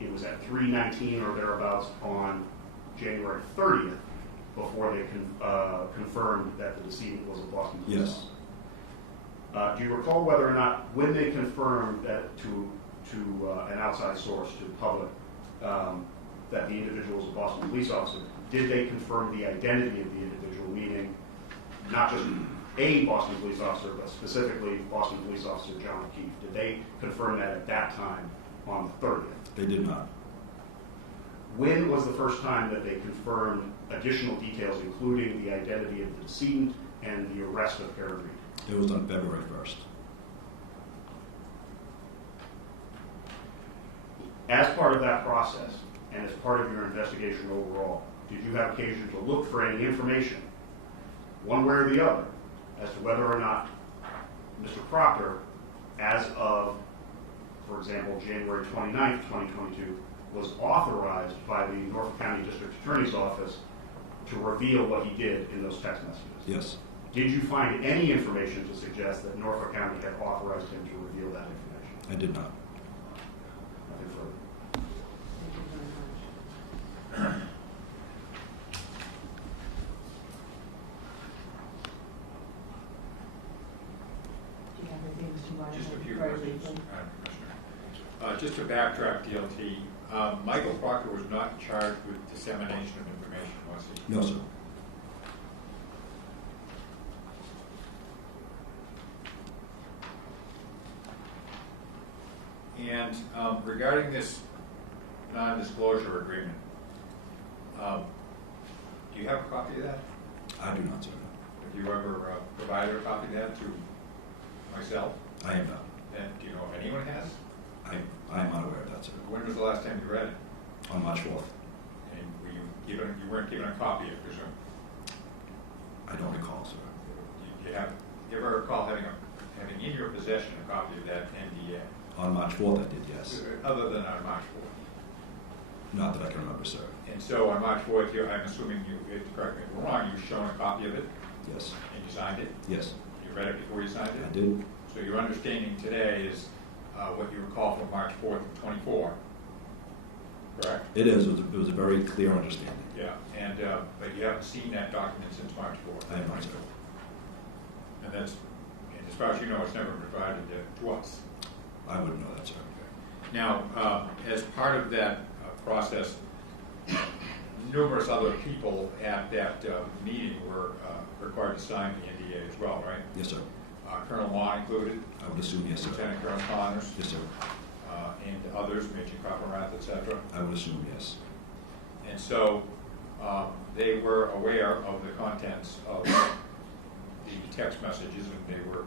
it was at 3:19 or thereabouts on January 30th before they confirmed that the decedent was a Boston police Yes. officer? Do you recall whether or not, when they confirmed that to an outside source, to the public, that the individual was a Boston police officer, did they confirm the identity of the individual, meaning not just a Boston police officer, but specifically Boston police officer John Keith? Did they confirm that at that time on the 30th? They did not. When was the first time that they confirmed additional details, including the identity of the decedent and the arrest of Aaron Reed? It was on February 1st. As part of that process, and as part of your investigation overall, did you have occasion to look for any information, one way or the other, as to whether or not Mr. Proctor, as of, for example, January 29th, 2022, was authorized by the Norfolk County District Attorney's Office to reveal what he did in those text messages? Yes. Did you find any information to suggest that Norfolk County had authorized him to reveal that information? I did not. Nothing further. Do you have anything, Mr. Martin? Just a few Very questions, briefly. Commissioner. Just to backtrack, DLT, Michael Proctor was not charged with dissemination of information, was he? No, sir. And regarding this non-disclosure agreement, do you have a copy of that? I do not, sir. Have you ever provided a copy of that to myself? I am not. And do you know if anyone has? I am unaware of that, sir. When was the last time you read it? On March 4th. And were you weren't given a copy, I presume? I don't recall, sir. You ever recall having in your possession a copy of that NDA? On March 4th, I did, yes. Other than on March 4th. Not that I can remember, sir. And so on March 4th, I'm assuming correct me if I'm wrong, you've shown a copy of it Yes. and you signed it? Yes. You read it before you signed it? I did. So your understanding today is what you recall from March 4th of 24, correct? It is. It was a very clear understanding. Yeah, and but you haven't seen that document since March 4th. I have not, sir. And that's, and as far as you know, it's never been provided to us. I wouldn't know that, sir. Now, as part of that process, numerous other people at that meeting were required to sign the NDA as well, right? Yes, sir. Colonel Law included, I would assume yes, sir. Lieutenant Colonel Connors, Yes, sir. and others, Major Caporath, etc. I would assume yes. And so they were aware of the contents of the text messages, and they were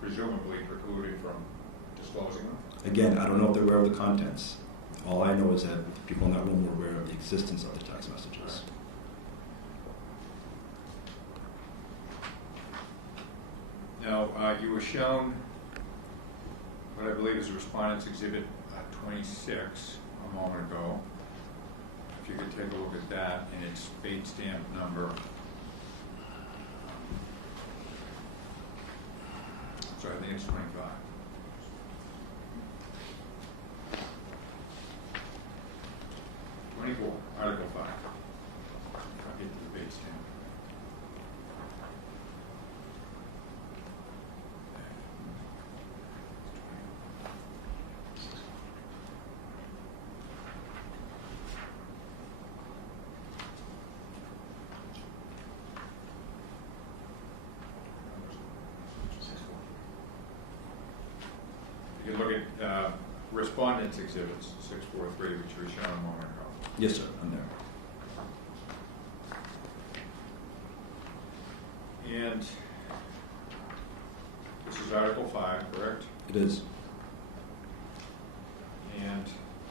presumably precluded from disclosing them. Again, I don't know if they're aware of the contents. All I know is that people in that room were aware of the existence of the text messages. Now, you were shown what I believe is a Respondent's Exhibit 26 a moment ago. If you could take a look at that and its fate stamp number. Sorry, I think it's 25. Article 5. I'll get to the fate stamp. attendance exhibits, 643, which were shown a moment ago. Yes, sir, I'm there. And this is Article 5, correct? It is. And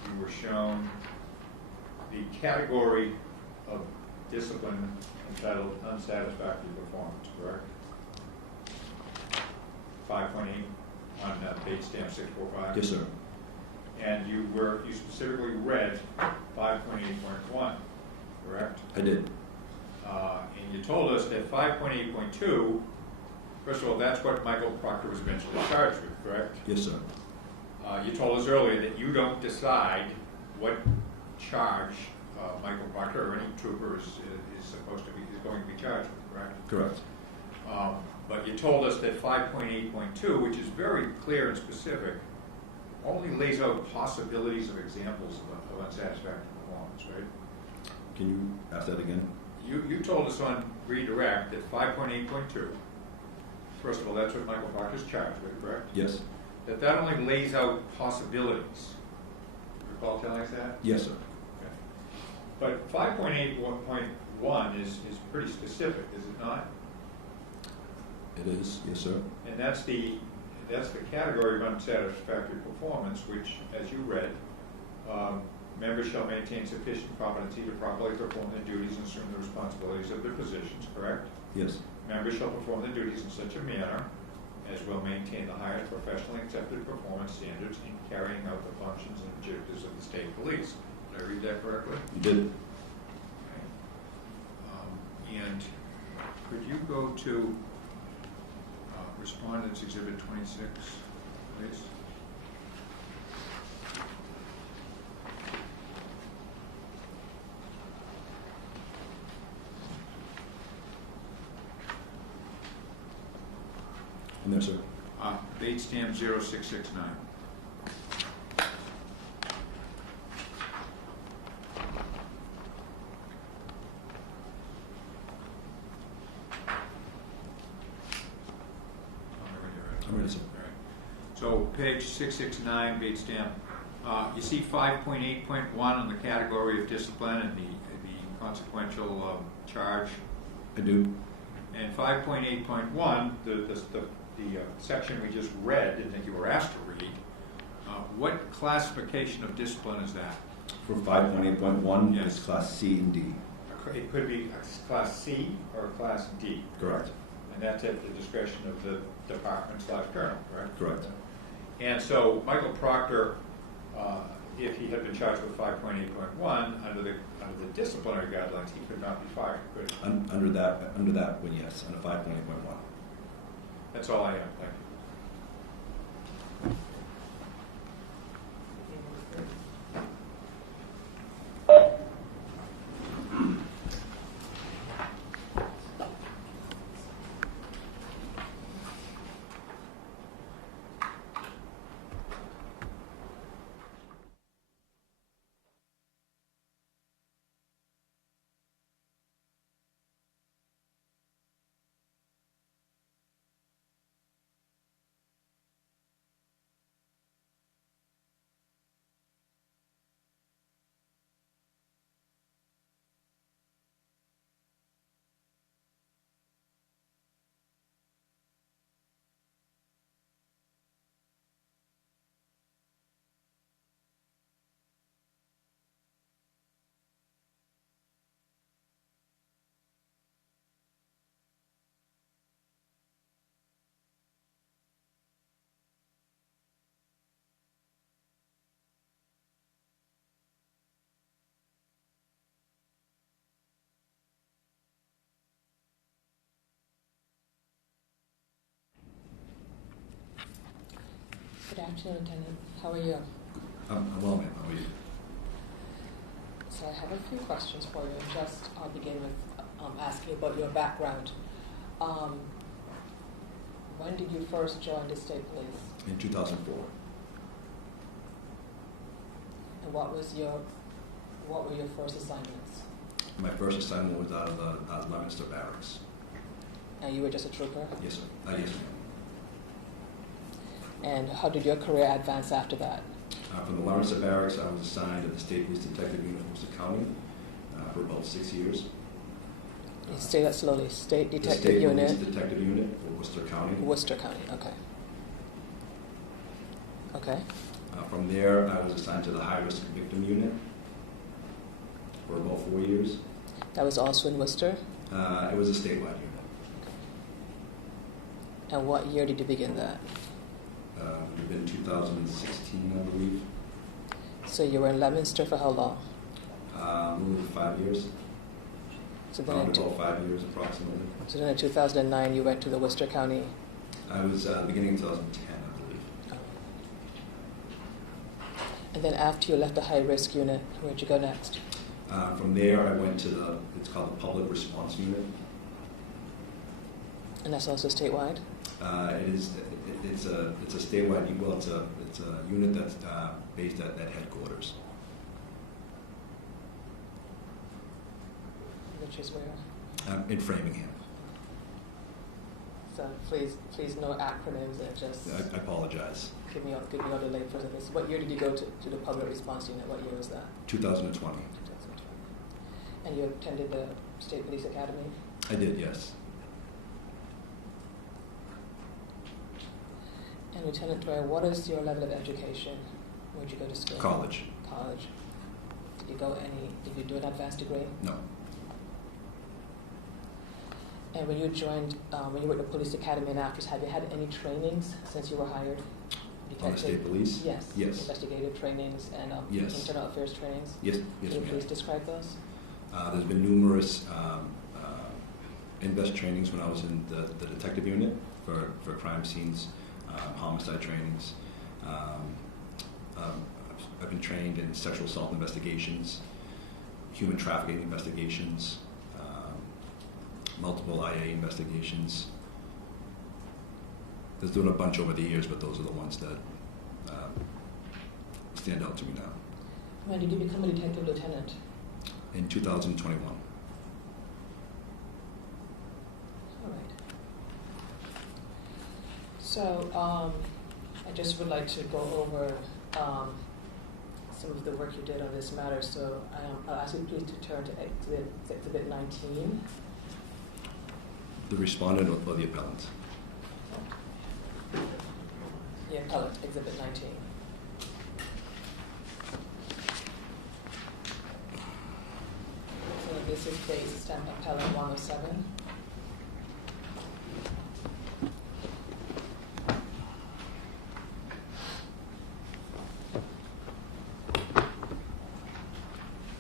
you were shown the category of discipline entitled unsatisfactory performance, correct? 5.8 on page stamp 645. Yes, sir. And you specifically read 5.8.1, correct? I did. And you told us that 5.8.2, first of all, that's what Michael Proctor was eventually charged with, correct? Yes, sir. You told us earlier that you don't decide what charge Michael Proctor or any trooper is going to be charged with, correct? Correct. But you told us that 5.8.2, which is very clear and specific, only lays out possibilities of examples of unsatisfactory performance, right? Can you ask that again? You told us on redirect that 5.8.2, first of all, that's what Michael Proctor is charged with, correct? Yes. That only lays out possibilities. Recall telling us that? Yes, sir. Okay. But 5.8.1 is pretty specific, is it not? It is. Yes, sir. And that's the category of unsatisfactory performance, which, as you read, members shall maintain sufficient competency to properly perform their duties and assume the responsibilities of their positions, correct? Yes. Members shall perform their duties in such a manner as will maintain the highest professionally accepted performance standards in carrying out the functions and objectives of the state police. Did I read that correctly? You did. Okay. And could you go to Respondents Exhibit 26, please? I'm there, sir. Date stamp 0669. I'm ready, sir. All right. So page 669, date stamp. You see 5.8.1 on the category of discipline and the consequential charge. I do. And 5.8.1, the section we just read and that you were asked to read, what classification of discipline is that? For 5.8.1, Yes. it's Class C and D. It could be a Class C or a Class D. Correct. And that's at the discretion of the department/colonel, correct? Correct. And so Michael Proctor, if he had been charged with 5.8.1 under the disciplinary guidelines, he could not be fired, could he? Under that one, yes, under 5.8.1. That's all I have. Thank you. Good afternoon, Lieutenant. How are you? I'm well, ma'am. How are you? So I have a few questions for you. Just I'll begin with asking about your background. When did you first join the state police? In 2004. And what were your first assignments? My first assignment was out of Leominster Barracks. And you were just a trooper? Yes, sir. Yes, ma'am. And how did your career advance after that? From the Lawrence Barracks, I was assigned to the State Police Detective Unit of Worcester County for about 6 years. Say that slowly. State The Detective State Unit, Police Detective Unit for Worcester County. Worcester County. Okay. Okay. From there, I was assigned to the High Risk Victim Unit for about 4 years. That was also in Worcester. It was a statewide unit. And what year did you begin that? It would have been 2016, I believe. So you were in Leominster for how long? A little over 5 years. So then, in About 5 years approximately. so then in 2009 you went to the Worcester County. I was beginning in 2010, I believe. And then after you left the high risk unit, where'd you go next? From there, I went to it's called the Public Response Unit. And that's also statewide? It's a statewide, well, it's a unit that's based at headquarters. Which is where? In Framingham. So please no acronyms and just I apologize. give me all the late for this. What year did you go to the public response unit? What year was that? 2020. 2020. And you attended the State Police Academy? I did, yes. And Lieutenant Dwyer, what is your level of education? Where'd you go to school? College. College. Did you do an advanced degree? No. And when you joined, when you were at the police academy and after, have you had any trainings since you were hired? On the state police? Yes. Yes. Investigative trainings and Yes. internal affairs trainings? Yes, Can you ma'am. please describe those? There's been numerous invest trainings when I was in the detective unit for crime scenes, homicide trainings. I've been trained in sexual assault investigations, human trafficking investigations, multiple IA investigations. There's doing a bunch over the years, but those are the ones that stand out to me now. When did you become a detective lieutenant? In 2021. All right. So I just would like to go over some of the work you did on this matter. So I'll ask you please to turn to Exhibit 19. The respondent or the appellant? The appellant, Exhibit 19. So this is case stamp appellant 107.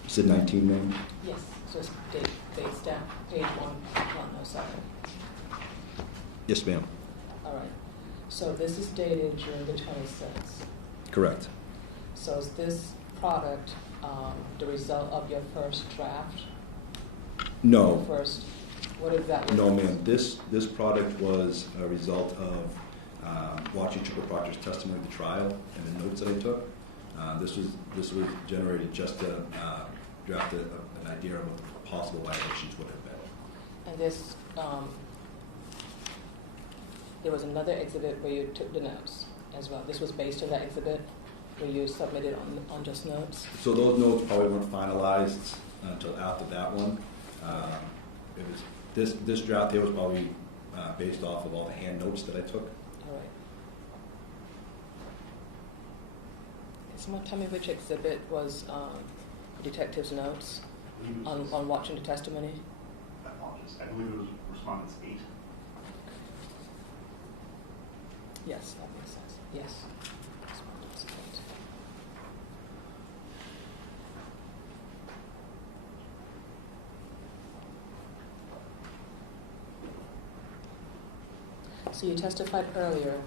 You said 19, ma'am? Yes, so it's date stamp, page 107. Yes, ma'am. All right. So this is dated June the 26th. Correct. So is this product the result of your first draft? No. First, what exactly? No, ma'am. This product was a result of watching Trooper Proctor's testimony at the trial and the notes that I took. This was generated just to draft an idea of what possible violations would have been. And this, there was another exhibit where you took the notes as well. This was based on that exhibit where you submitted on just notes? So those notes probably weren't finalized until after that one. It was this draft here was probably based off of all the hand notes that I took. All right. Can someone tell me which exhibit was detective's notes on watching the testimony? I apologize. I believe it was Respondents 8. Yes, that makes sense. Yes. Respondents, right. So you testified earlier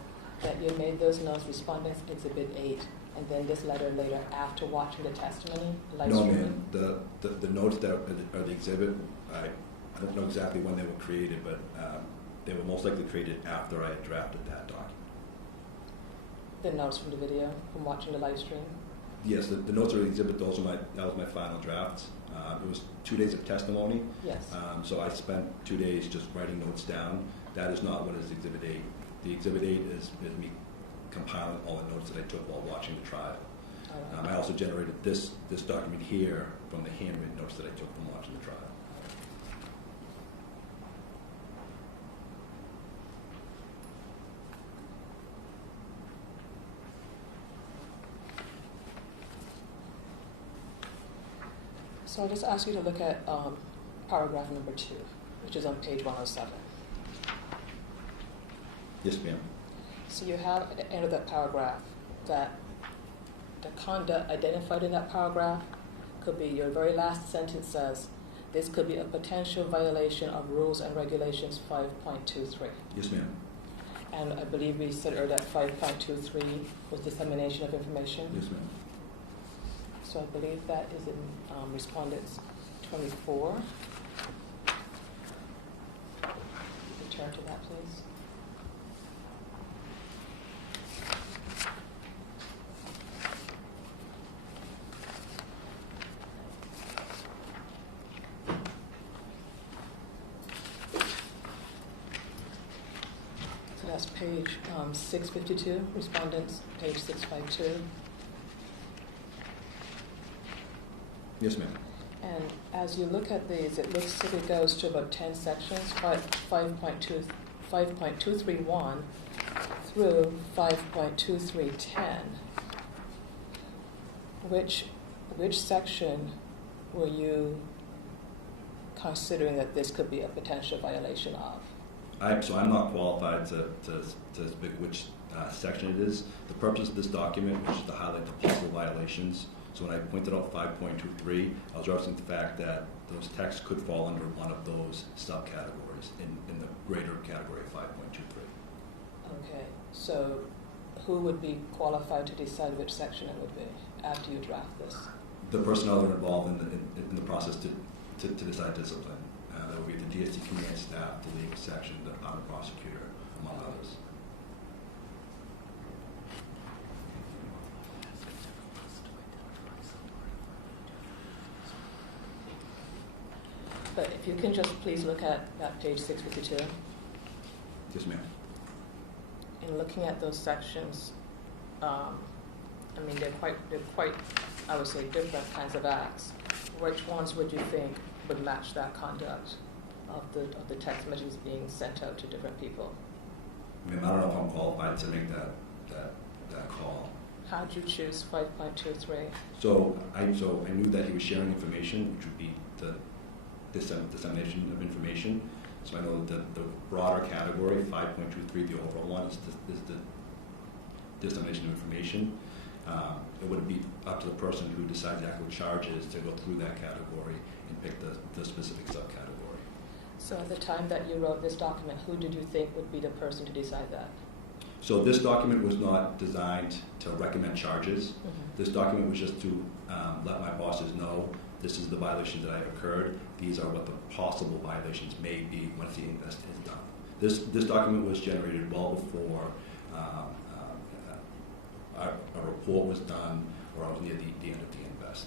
that you made those notes Respondents Exhibit 8, and then this letter later after watching the testimony? Live No, streaming? ma'am. The notes that are the exhibit, I don't know exactly when they were created, but they were most likely created after I had drafted that document. The notes from the video, from watching the live stream? Yes, the notes are the exhibit. That was my final drafts. It was 2 days of testimony. Yes. So I spent 2 days just writing notes down. That is not what is Exhibit 8. The Exhibit 8 is me compiling all the notes that I took while watching the trial. All right. I also generated this document here from the handwritten notes that I took from watching the trial. So I'll just ask you to look at paragraph number 2, which is on page 107. Yes, ma'am. So you have at the end of that paragraph that the conduct identified in that paragraph could be, your very last sentence says, this could be a potential violation of rules and regulations 5.23. Yes, ma'am. And I believe we said earlier that 5.23 was dissemination of information. Yes, ma'am. So I believe that is in Respondents 24. Return to that, please. So that's page 652, Respondents, page 652. Yes, ma'am. And as you look at these, it looks like it goes to about 10 sections, 5.231 through 5.2310. Which section were you considering that this could be a potential violation of? So I'm not qualified to speak which section it is. The purpose of this document was just to highlight the possible violations. So when I pointed out 5.23, I was referencing the fact that those texts could fall under one of those subcategories in the greater category of 5.23. Okay, so who would be qualified to decide which section it would be after you draft this? The personnel that are involved in the process to decide discipline. That would be the DST command staff, the legal section, the Department prosecutor, among others. But if you can just please look at that page 652. Yes, ma'am. In looking at those sections, I mean, they're quite, I would say, different kinds of acts. Which ones would you think would match that conduct of the text messages being sent out to different people? I mean, I don't know if I'm qualified to make that call. How did you choose 5.23? So I knew that he was sharing information, which would be the dissemination of information. So I know that the broader category, 5.23, the overall one, is the dissemination of information. It would be up to the person who decides the actual charges to go through that category and pick the specific subcategory. So at the time that you wrote this document, who did you think would be the person to decide that? So this document was not designed to recommend charges. Mm-hmm. This document was just to let my bosses know this is the violation that have occurred. These are what the possible violations may be once the invest is done. This document was generated well before a report was done, or I was near the end of the invest.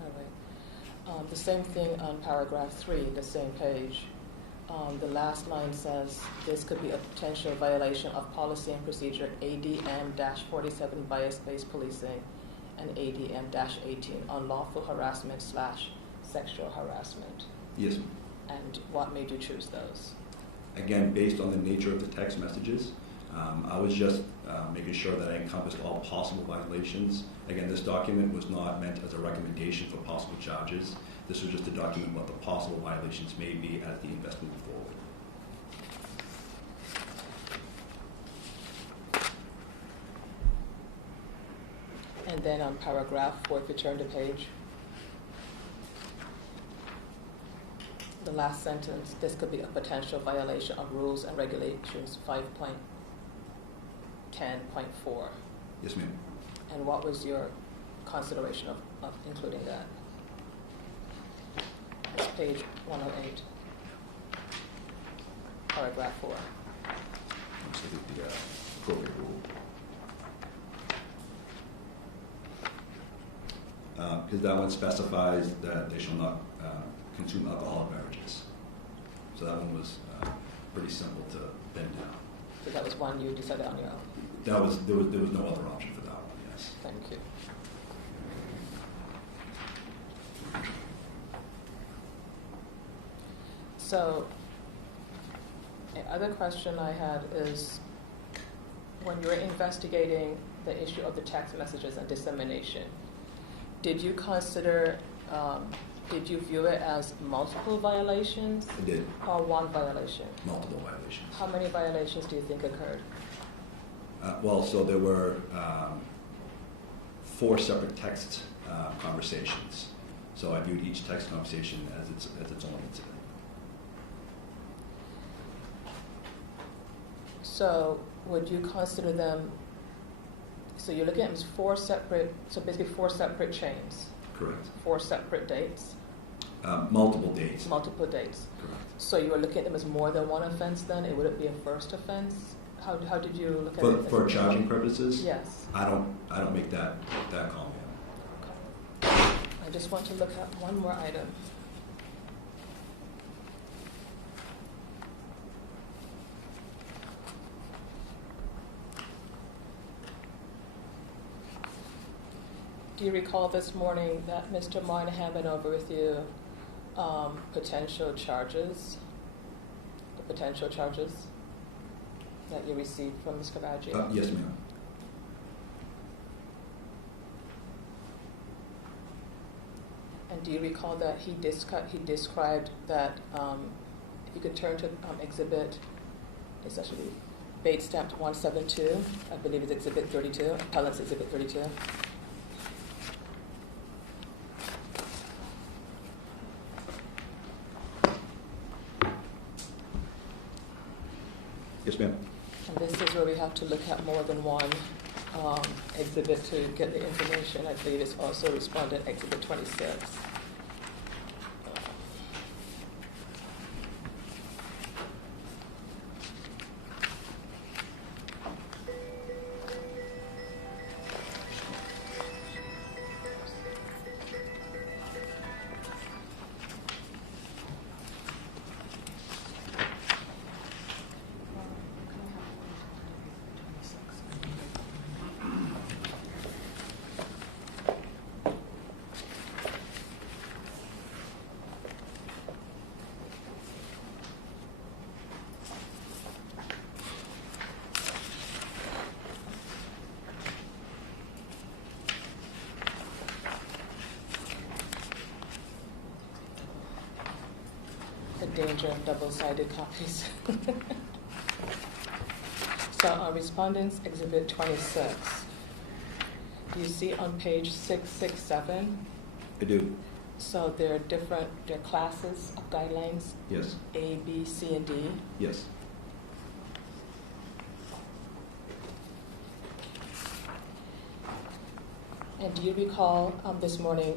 All right. The same thing on paragraph 3, the same page. The last line says, this could be a potential violation of policy and procedure ADM-47 bias-based policing and ADM-18 unlawful harassment / sexual harassment. Yes. And what made you choose those? Again, based on the nature of the text messages, I was just making sure that I encompassed all possible violations. Again, this document was not meant as a recommendation for possible charges. This was just to document what the possible violations may be as the invest moves forward. And then on paragraph 4, if you turn the page, the last sentence, this could be a potential violation of rules and regulations 5.10.4. Yes, ma'am. And what was your consideration of including that? It's page 108, paragraph 4. So the appropriate rule. Because that one specifies that they shall not consume alcoholic beverages. So that one was pretty simple to bend down. So that was one you decided on your own? There was no other option for that one, yes. Thank you. So, the other question I had is, when you were investigating the issue of the text messages and dissemination, did you consider, did you view it as multiple violations I did or one violation? multiple violations. How many violations do you think occurred? So there were 4 separate text conversations. So I viewed each text conversation as its own incident. So would you consider them, so you're looking at them as 4 separate, so basically 4 separate chains, Correct. 4 separate dates, Multiple dates. multiple dates. Correct. So you were looking at them as more than one offense then? It wouldn't be a first offense? How did you look at it? For charging purposes? Yes. I don't make that call yet. Okay. I just want to look at one more item. Do you recall this morning that Mr. Moynihan went over with you potential charges, the potential charges that you received from Ms. Cavaggio? Yes, ma'am. And do you recall that he described that, if you could turn to exhibit, it's actually Bates stamped 172, I believe it's exhibit 32, appellant's exhibit 32. Yes, ma'am. And this is where we have to look at more than one exhibit to get the information. I believe it's also respondent exhibit 26. Danger of double-sided copies. So respondents exhibit 26. Do you see on page 667? I do. So there are classes of guidelines, Yes. A, B, C, and D. Yes. And do you recall this morning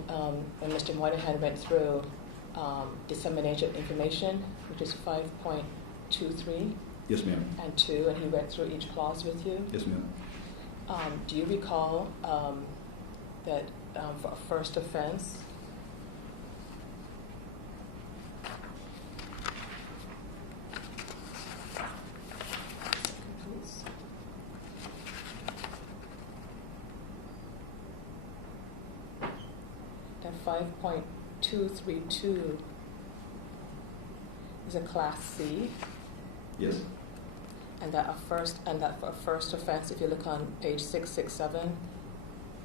when Mr. Moynihan went through dissemination information, which is 5.23 Yes, ma'am. and 2, and he went through each clause with you? Yes, ma'am. Do you recall that for a first offense, that 5.232 is a class C, Yes. and that for a first offense, if you look on page 667,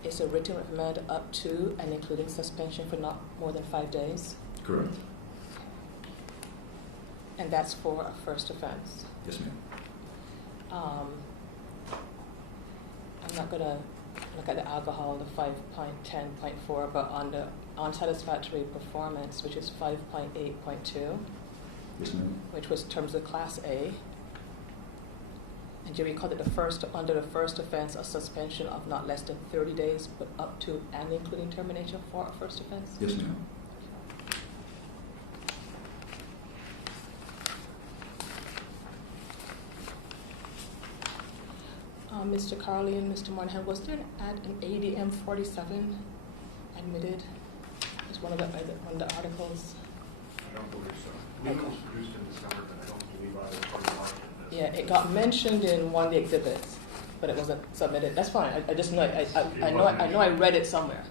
it's a written reprimand up to and including suspension for not more than 5 days, Correct. and that's for a first offense. Yes, ma'am. I'm not going to look at the alcohol, the 5.10.4, but on the unsatisfactory performance, which is 5.8.2, Yes, ma'am. which was in terms of Class A. And do you recall that under the first offense, a suspension of not less than 30 days, but up to and including termination for a first offense? Yes, ma'am. Mr. Carley and Mr. Moynihan, was there an ADM 47 admitted as one of the articles? I don't believe so. I believe it was produced in December, but I don't believe I was part of the market in this. Yeah, it got mentioned in one of the exhibits, but it wasn't submitted. That's fine. I just know I know I read it somewhere.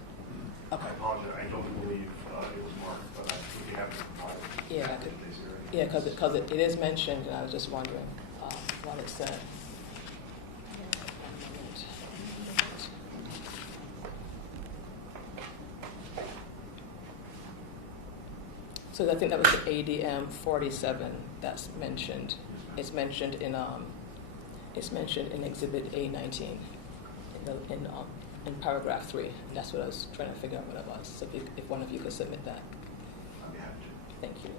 Okay. I apologize. I don't believe it was marked, but I would be happy to provide it. Yeah, I could- If they see it. Yeah, because it is mentioned, and I was just wondering what it said. So I think that was the ADM 47 that's mentioned. It's mentioned in Exhibit A19 in paragraph 3. And that's what I was trying to figure out what it was. So if one of you could submit that. I'd be happy to. Thank you.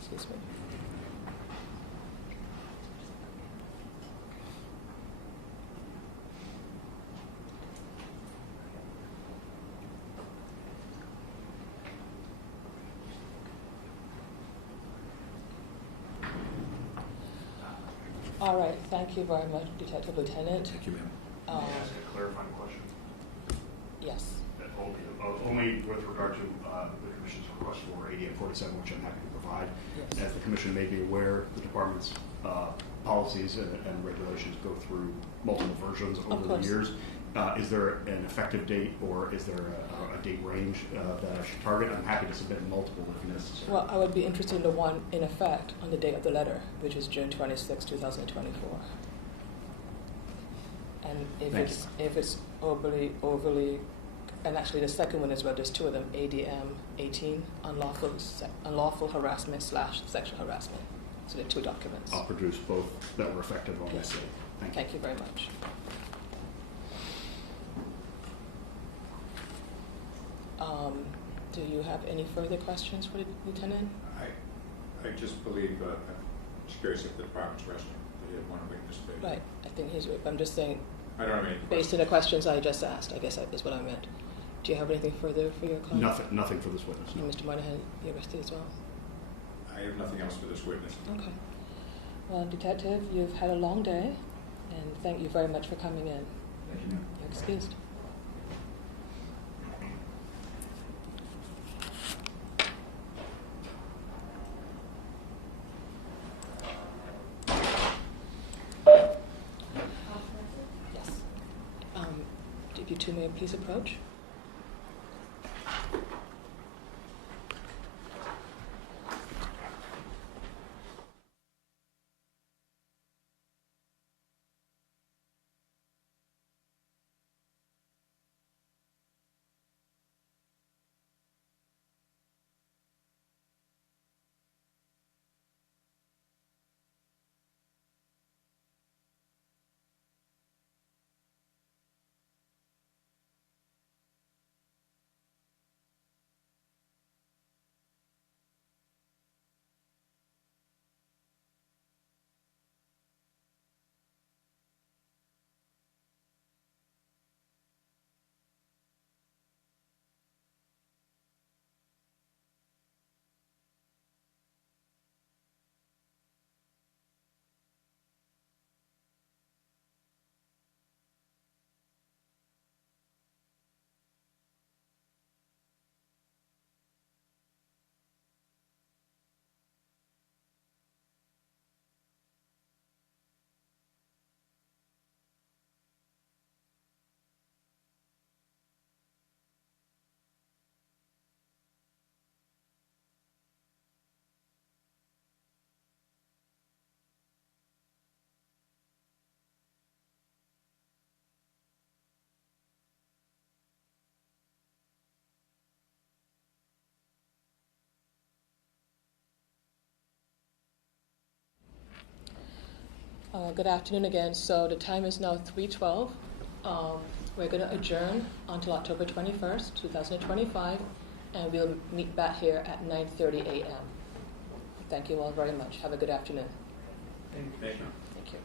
Excuse me. All right, thank you very much, Detective Lieutenant. Thank you, ma'am. May I ask a clarifying question? Yes. Only with regard to the Commission's request for ADM 47, which I'm happy to provide. Yes. As the Commission may be aware, the Department's policies and regulations go through multiple versions over the course. years. Is there an effective date, or is there a date range that I should target? I'm happy to submit multiple if necessary. Well, I would be interested in the one in effect on the date of the letter, which is June 26, 2024. And if it's overly, and actually the second one as well, there's two of them, ADM 18, unlawful harassment / sexual harassment. So there are two documents. I'll produce both that were effective on that Yes. date. Thank you. Thank you very much. Do you have any further questions for the Lieutenant? I just believe, I'm just curious if the department's resting. They didn't want to witness the. Right, I think he's, I'm just saying, I don't have any based on the questions I just asked, I guess that is what I meant. Do you have anything further for your client? Nothing for this witness. And Mr. Moynihan, you're rested as well? I have nothing else for this witness. Okay. Well, Detective, you've had a long day, and thank you very much for coming in. Thank you, ma'am. You're excused. Yes. If you two may please approach. Good afternoon again. So the time is now 3:12. We're going to adjourn until October 21st, 2025, and we'll meet back here at 9:30 a.m. Thank you all very much. Have a good afternoon. Thank you. Thank you.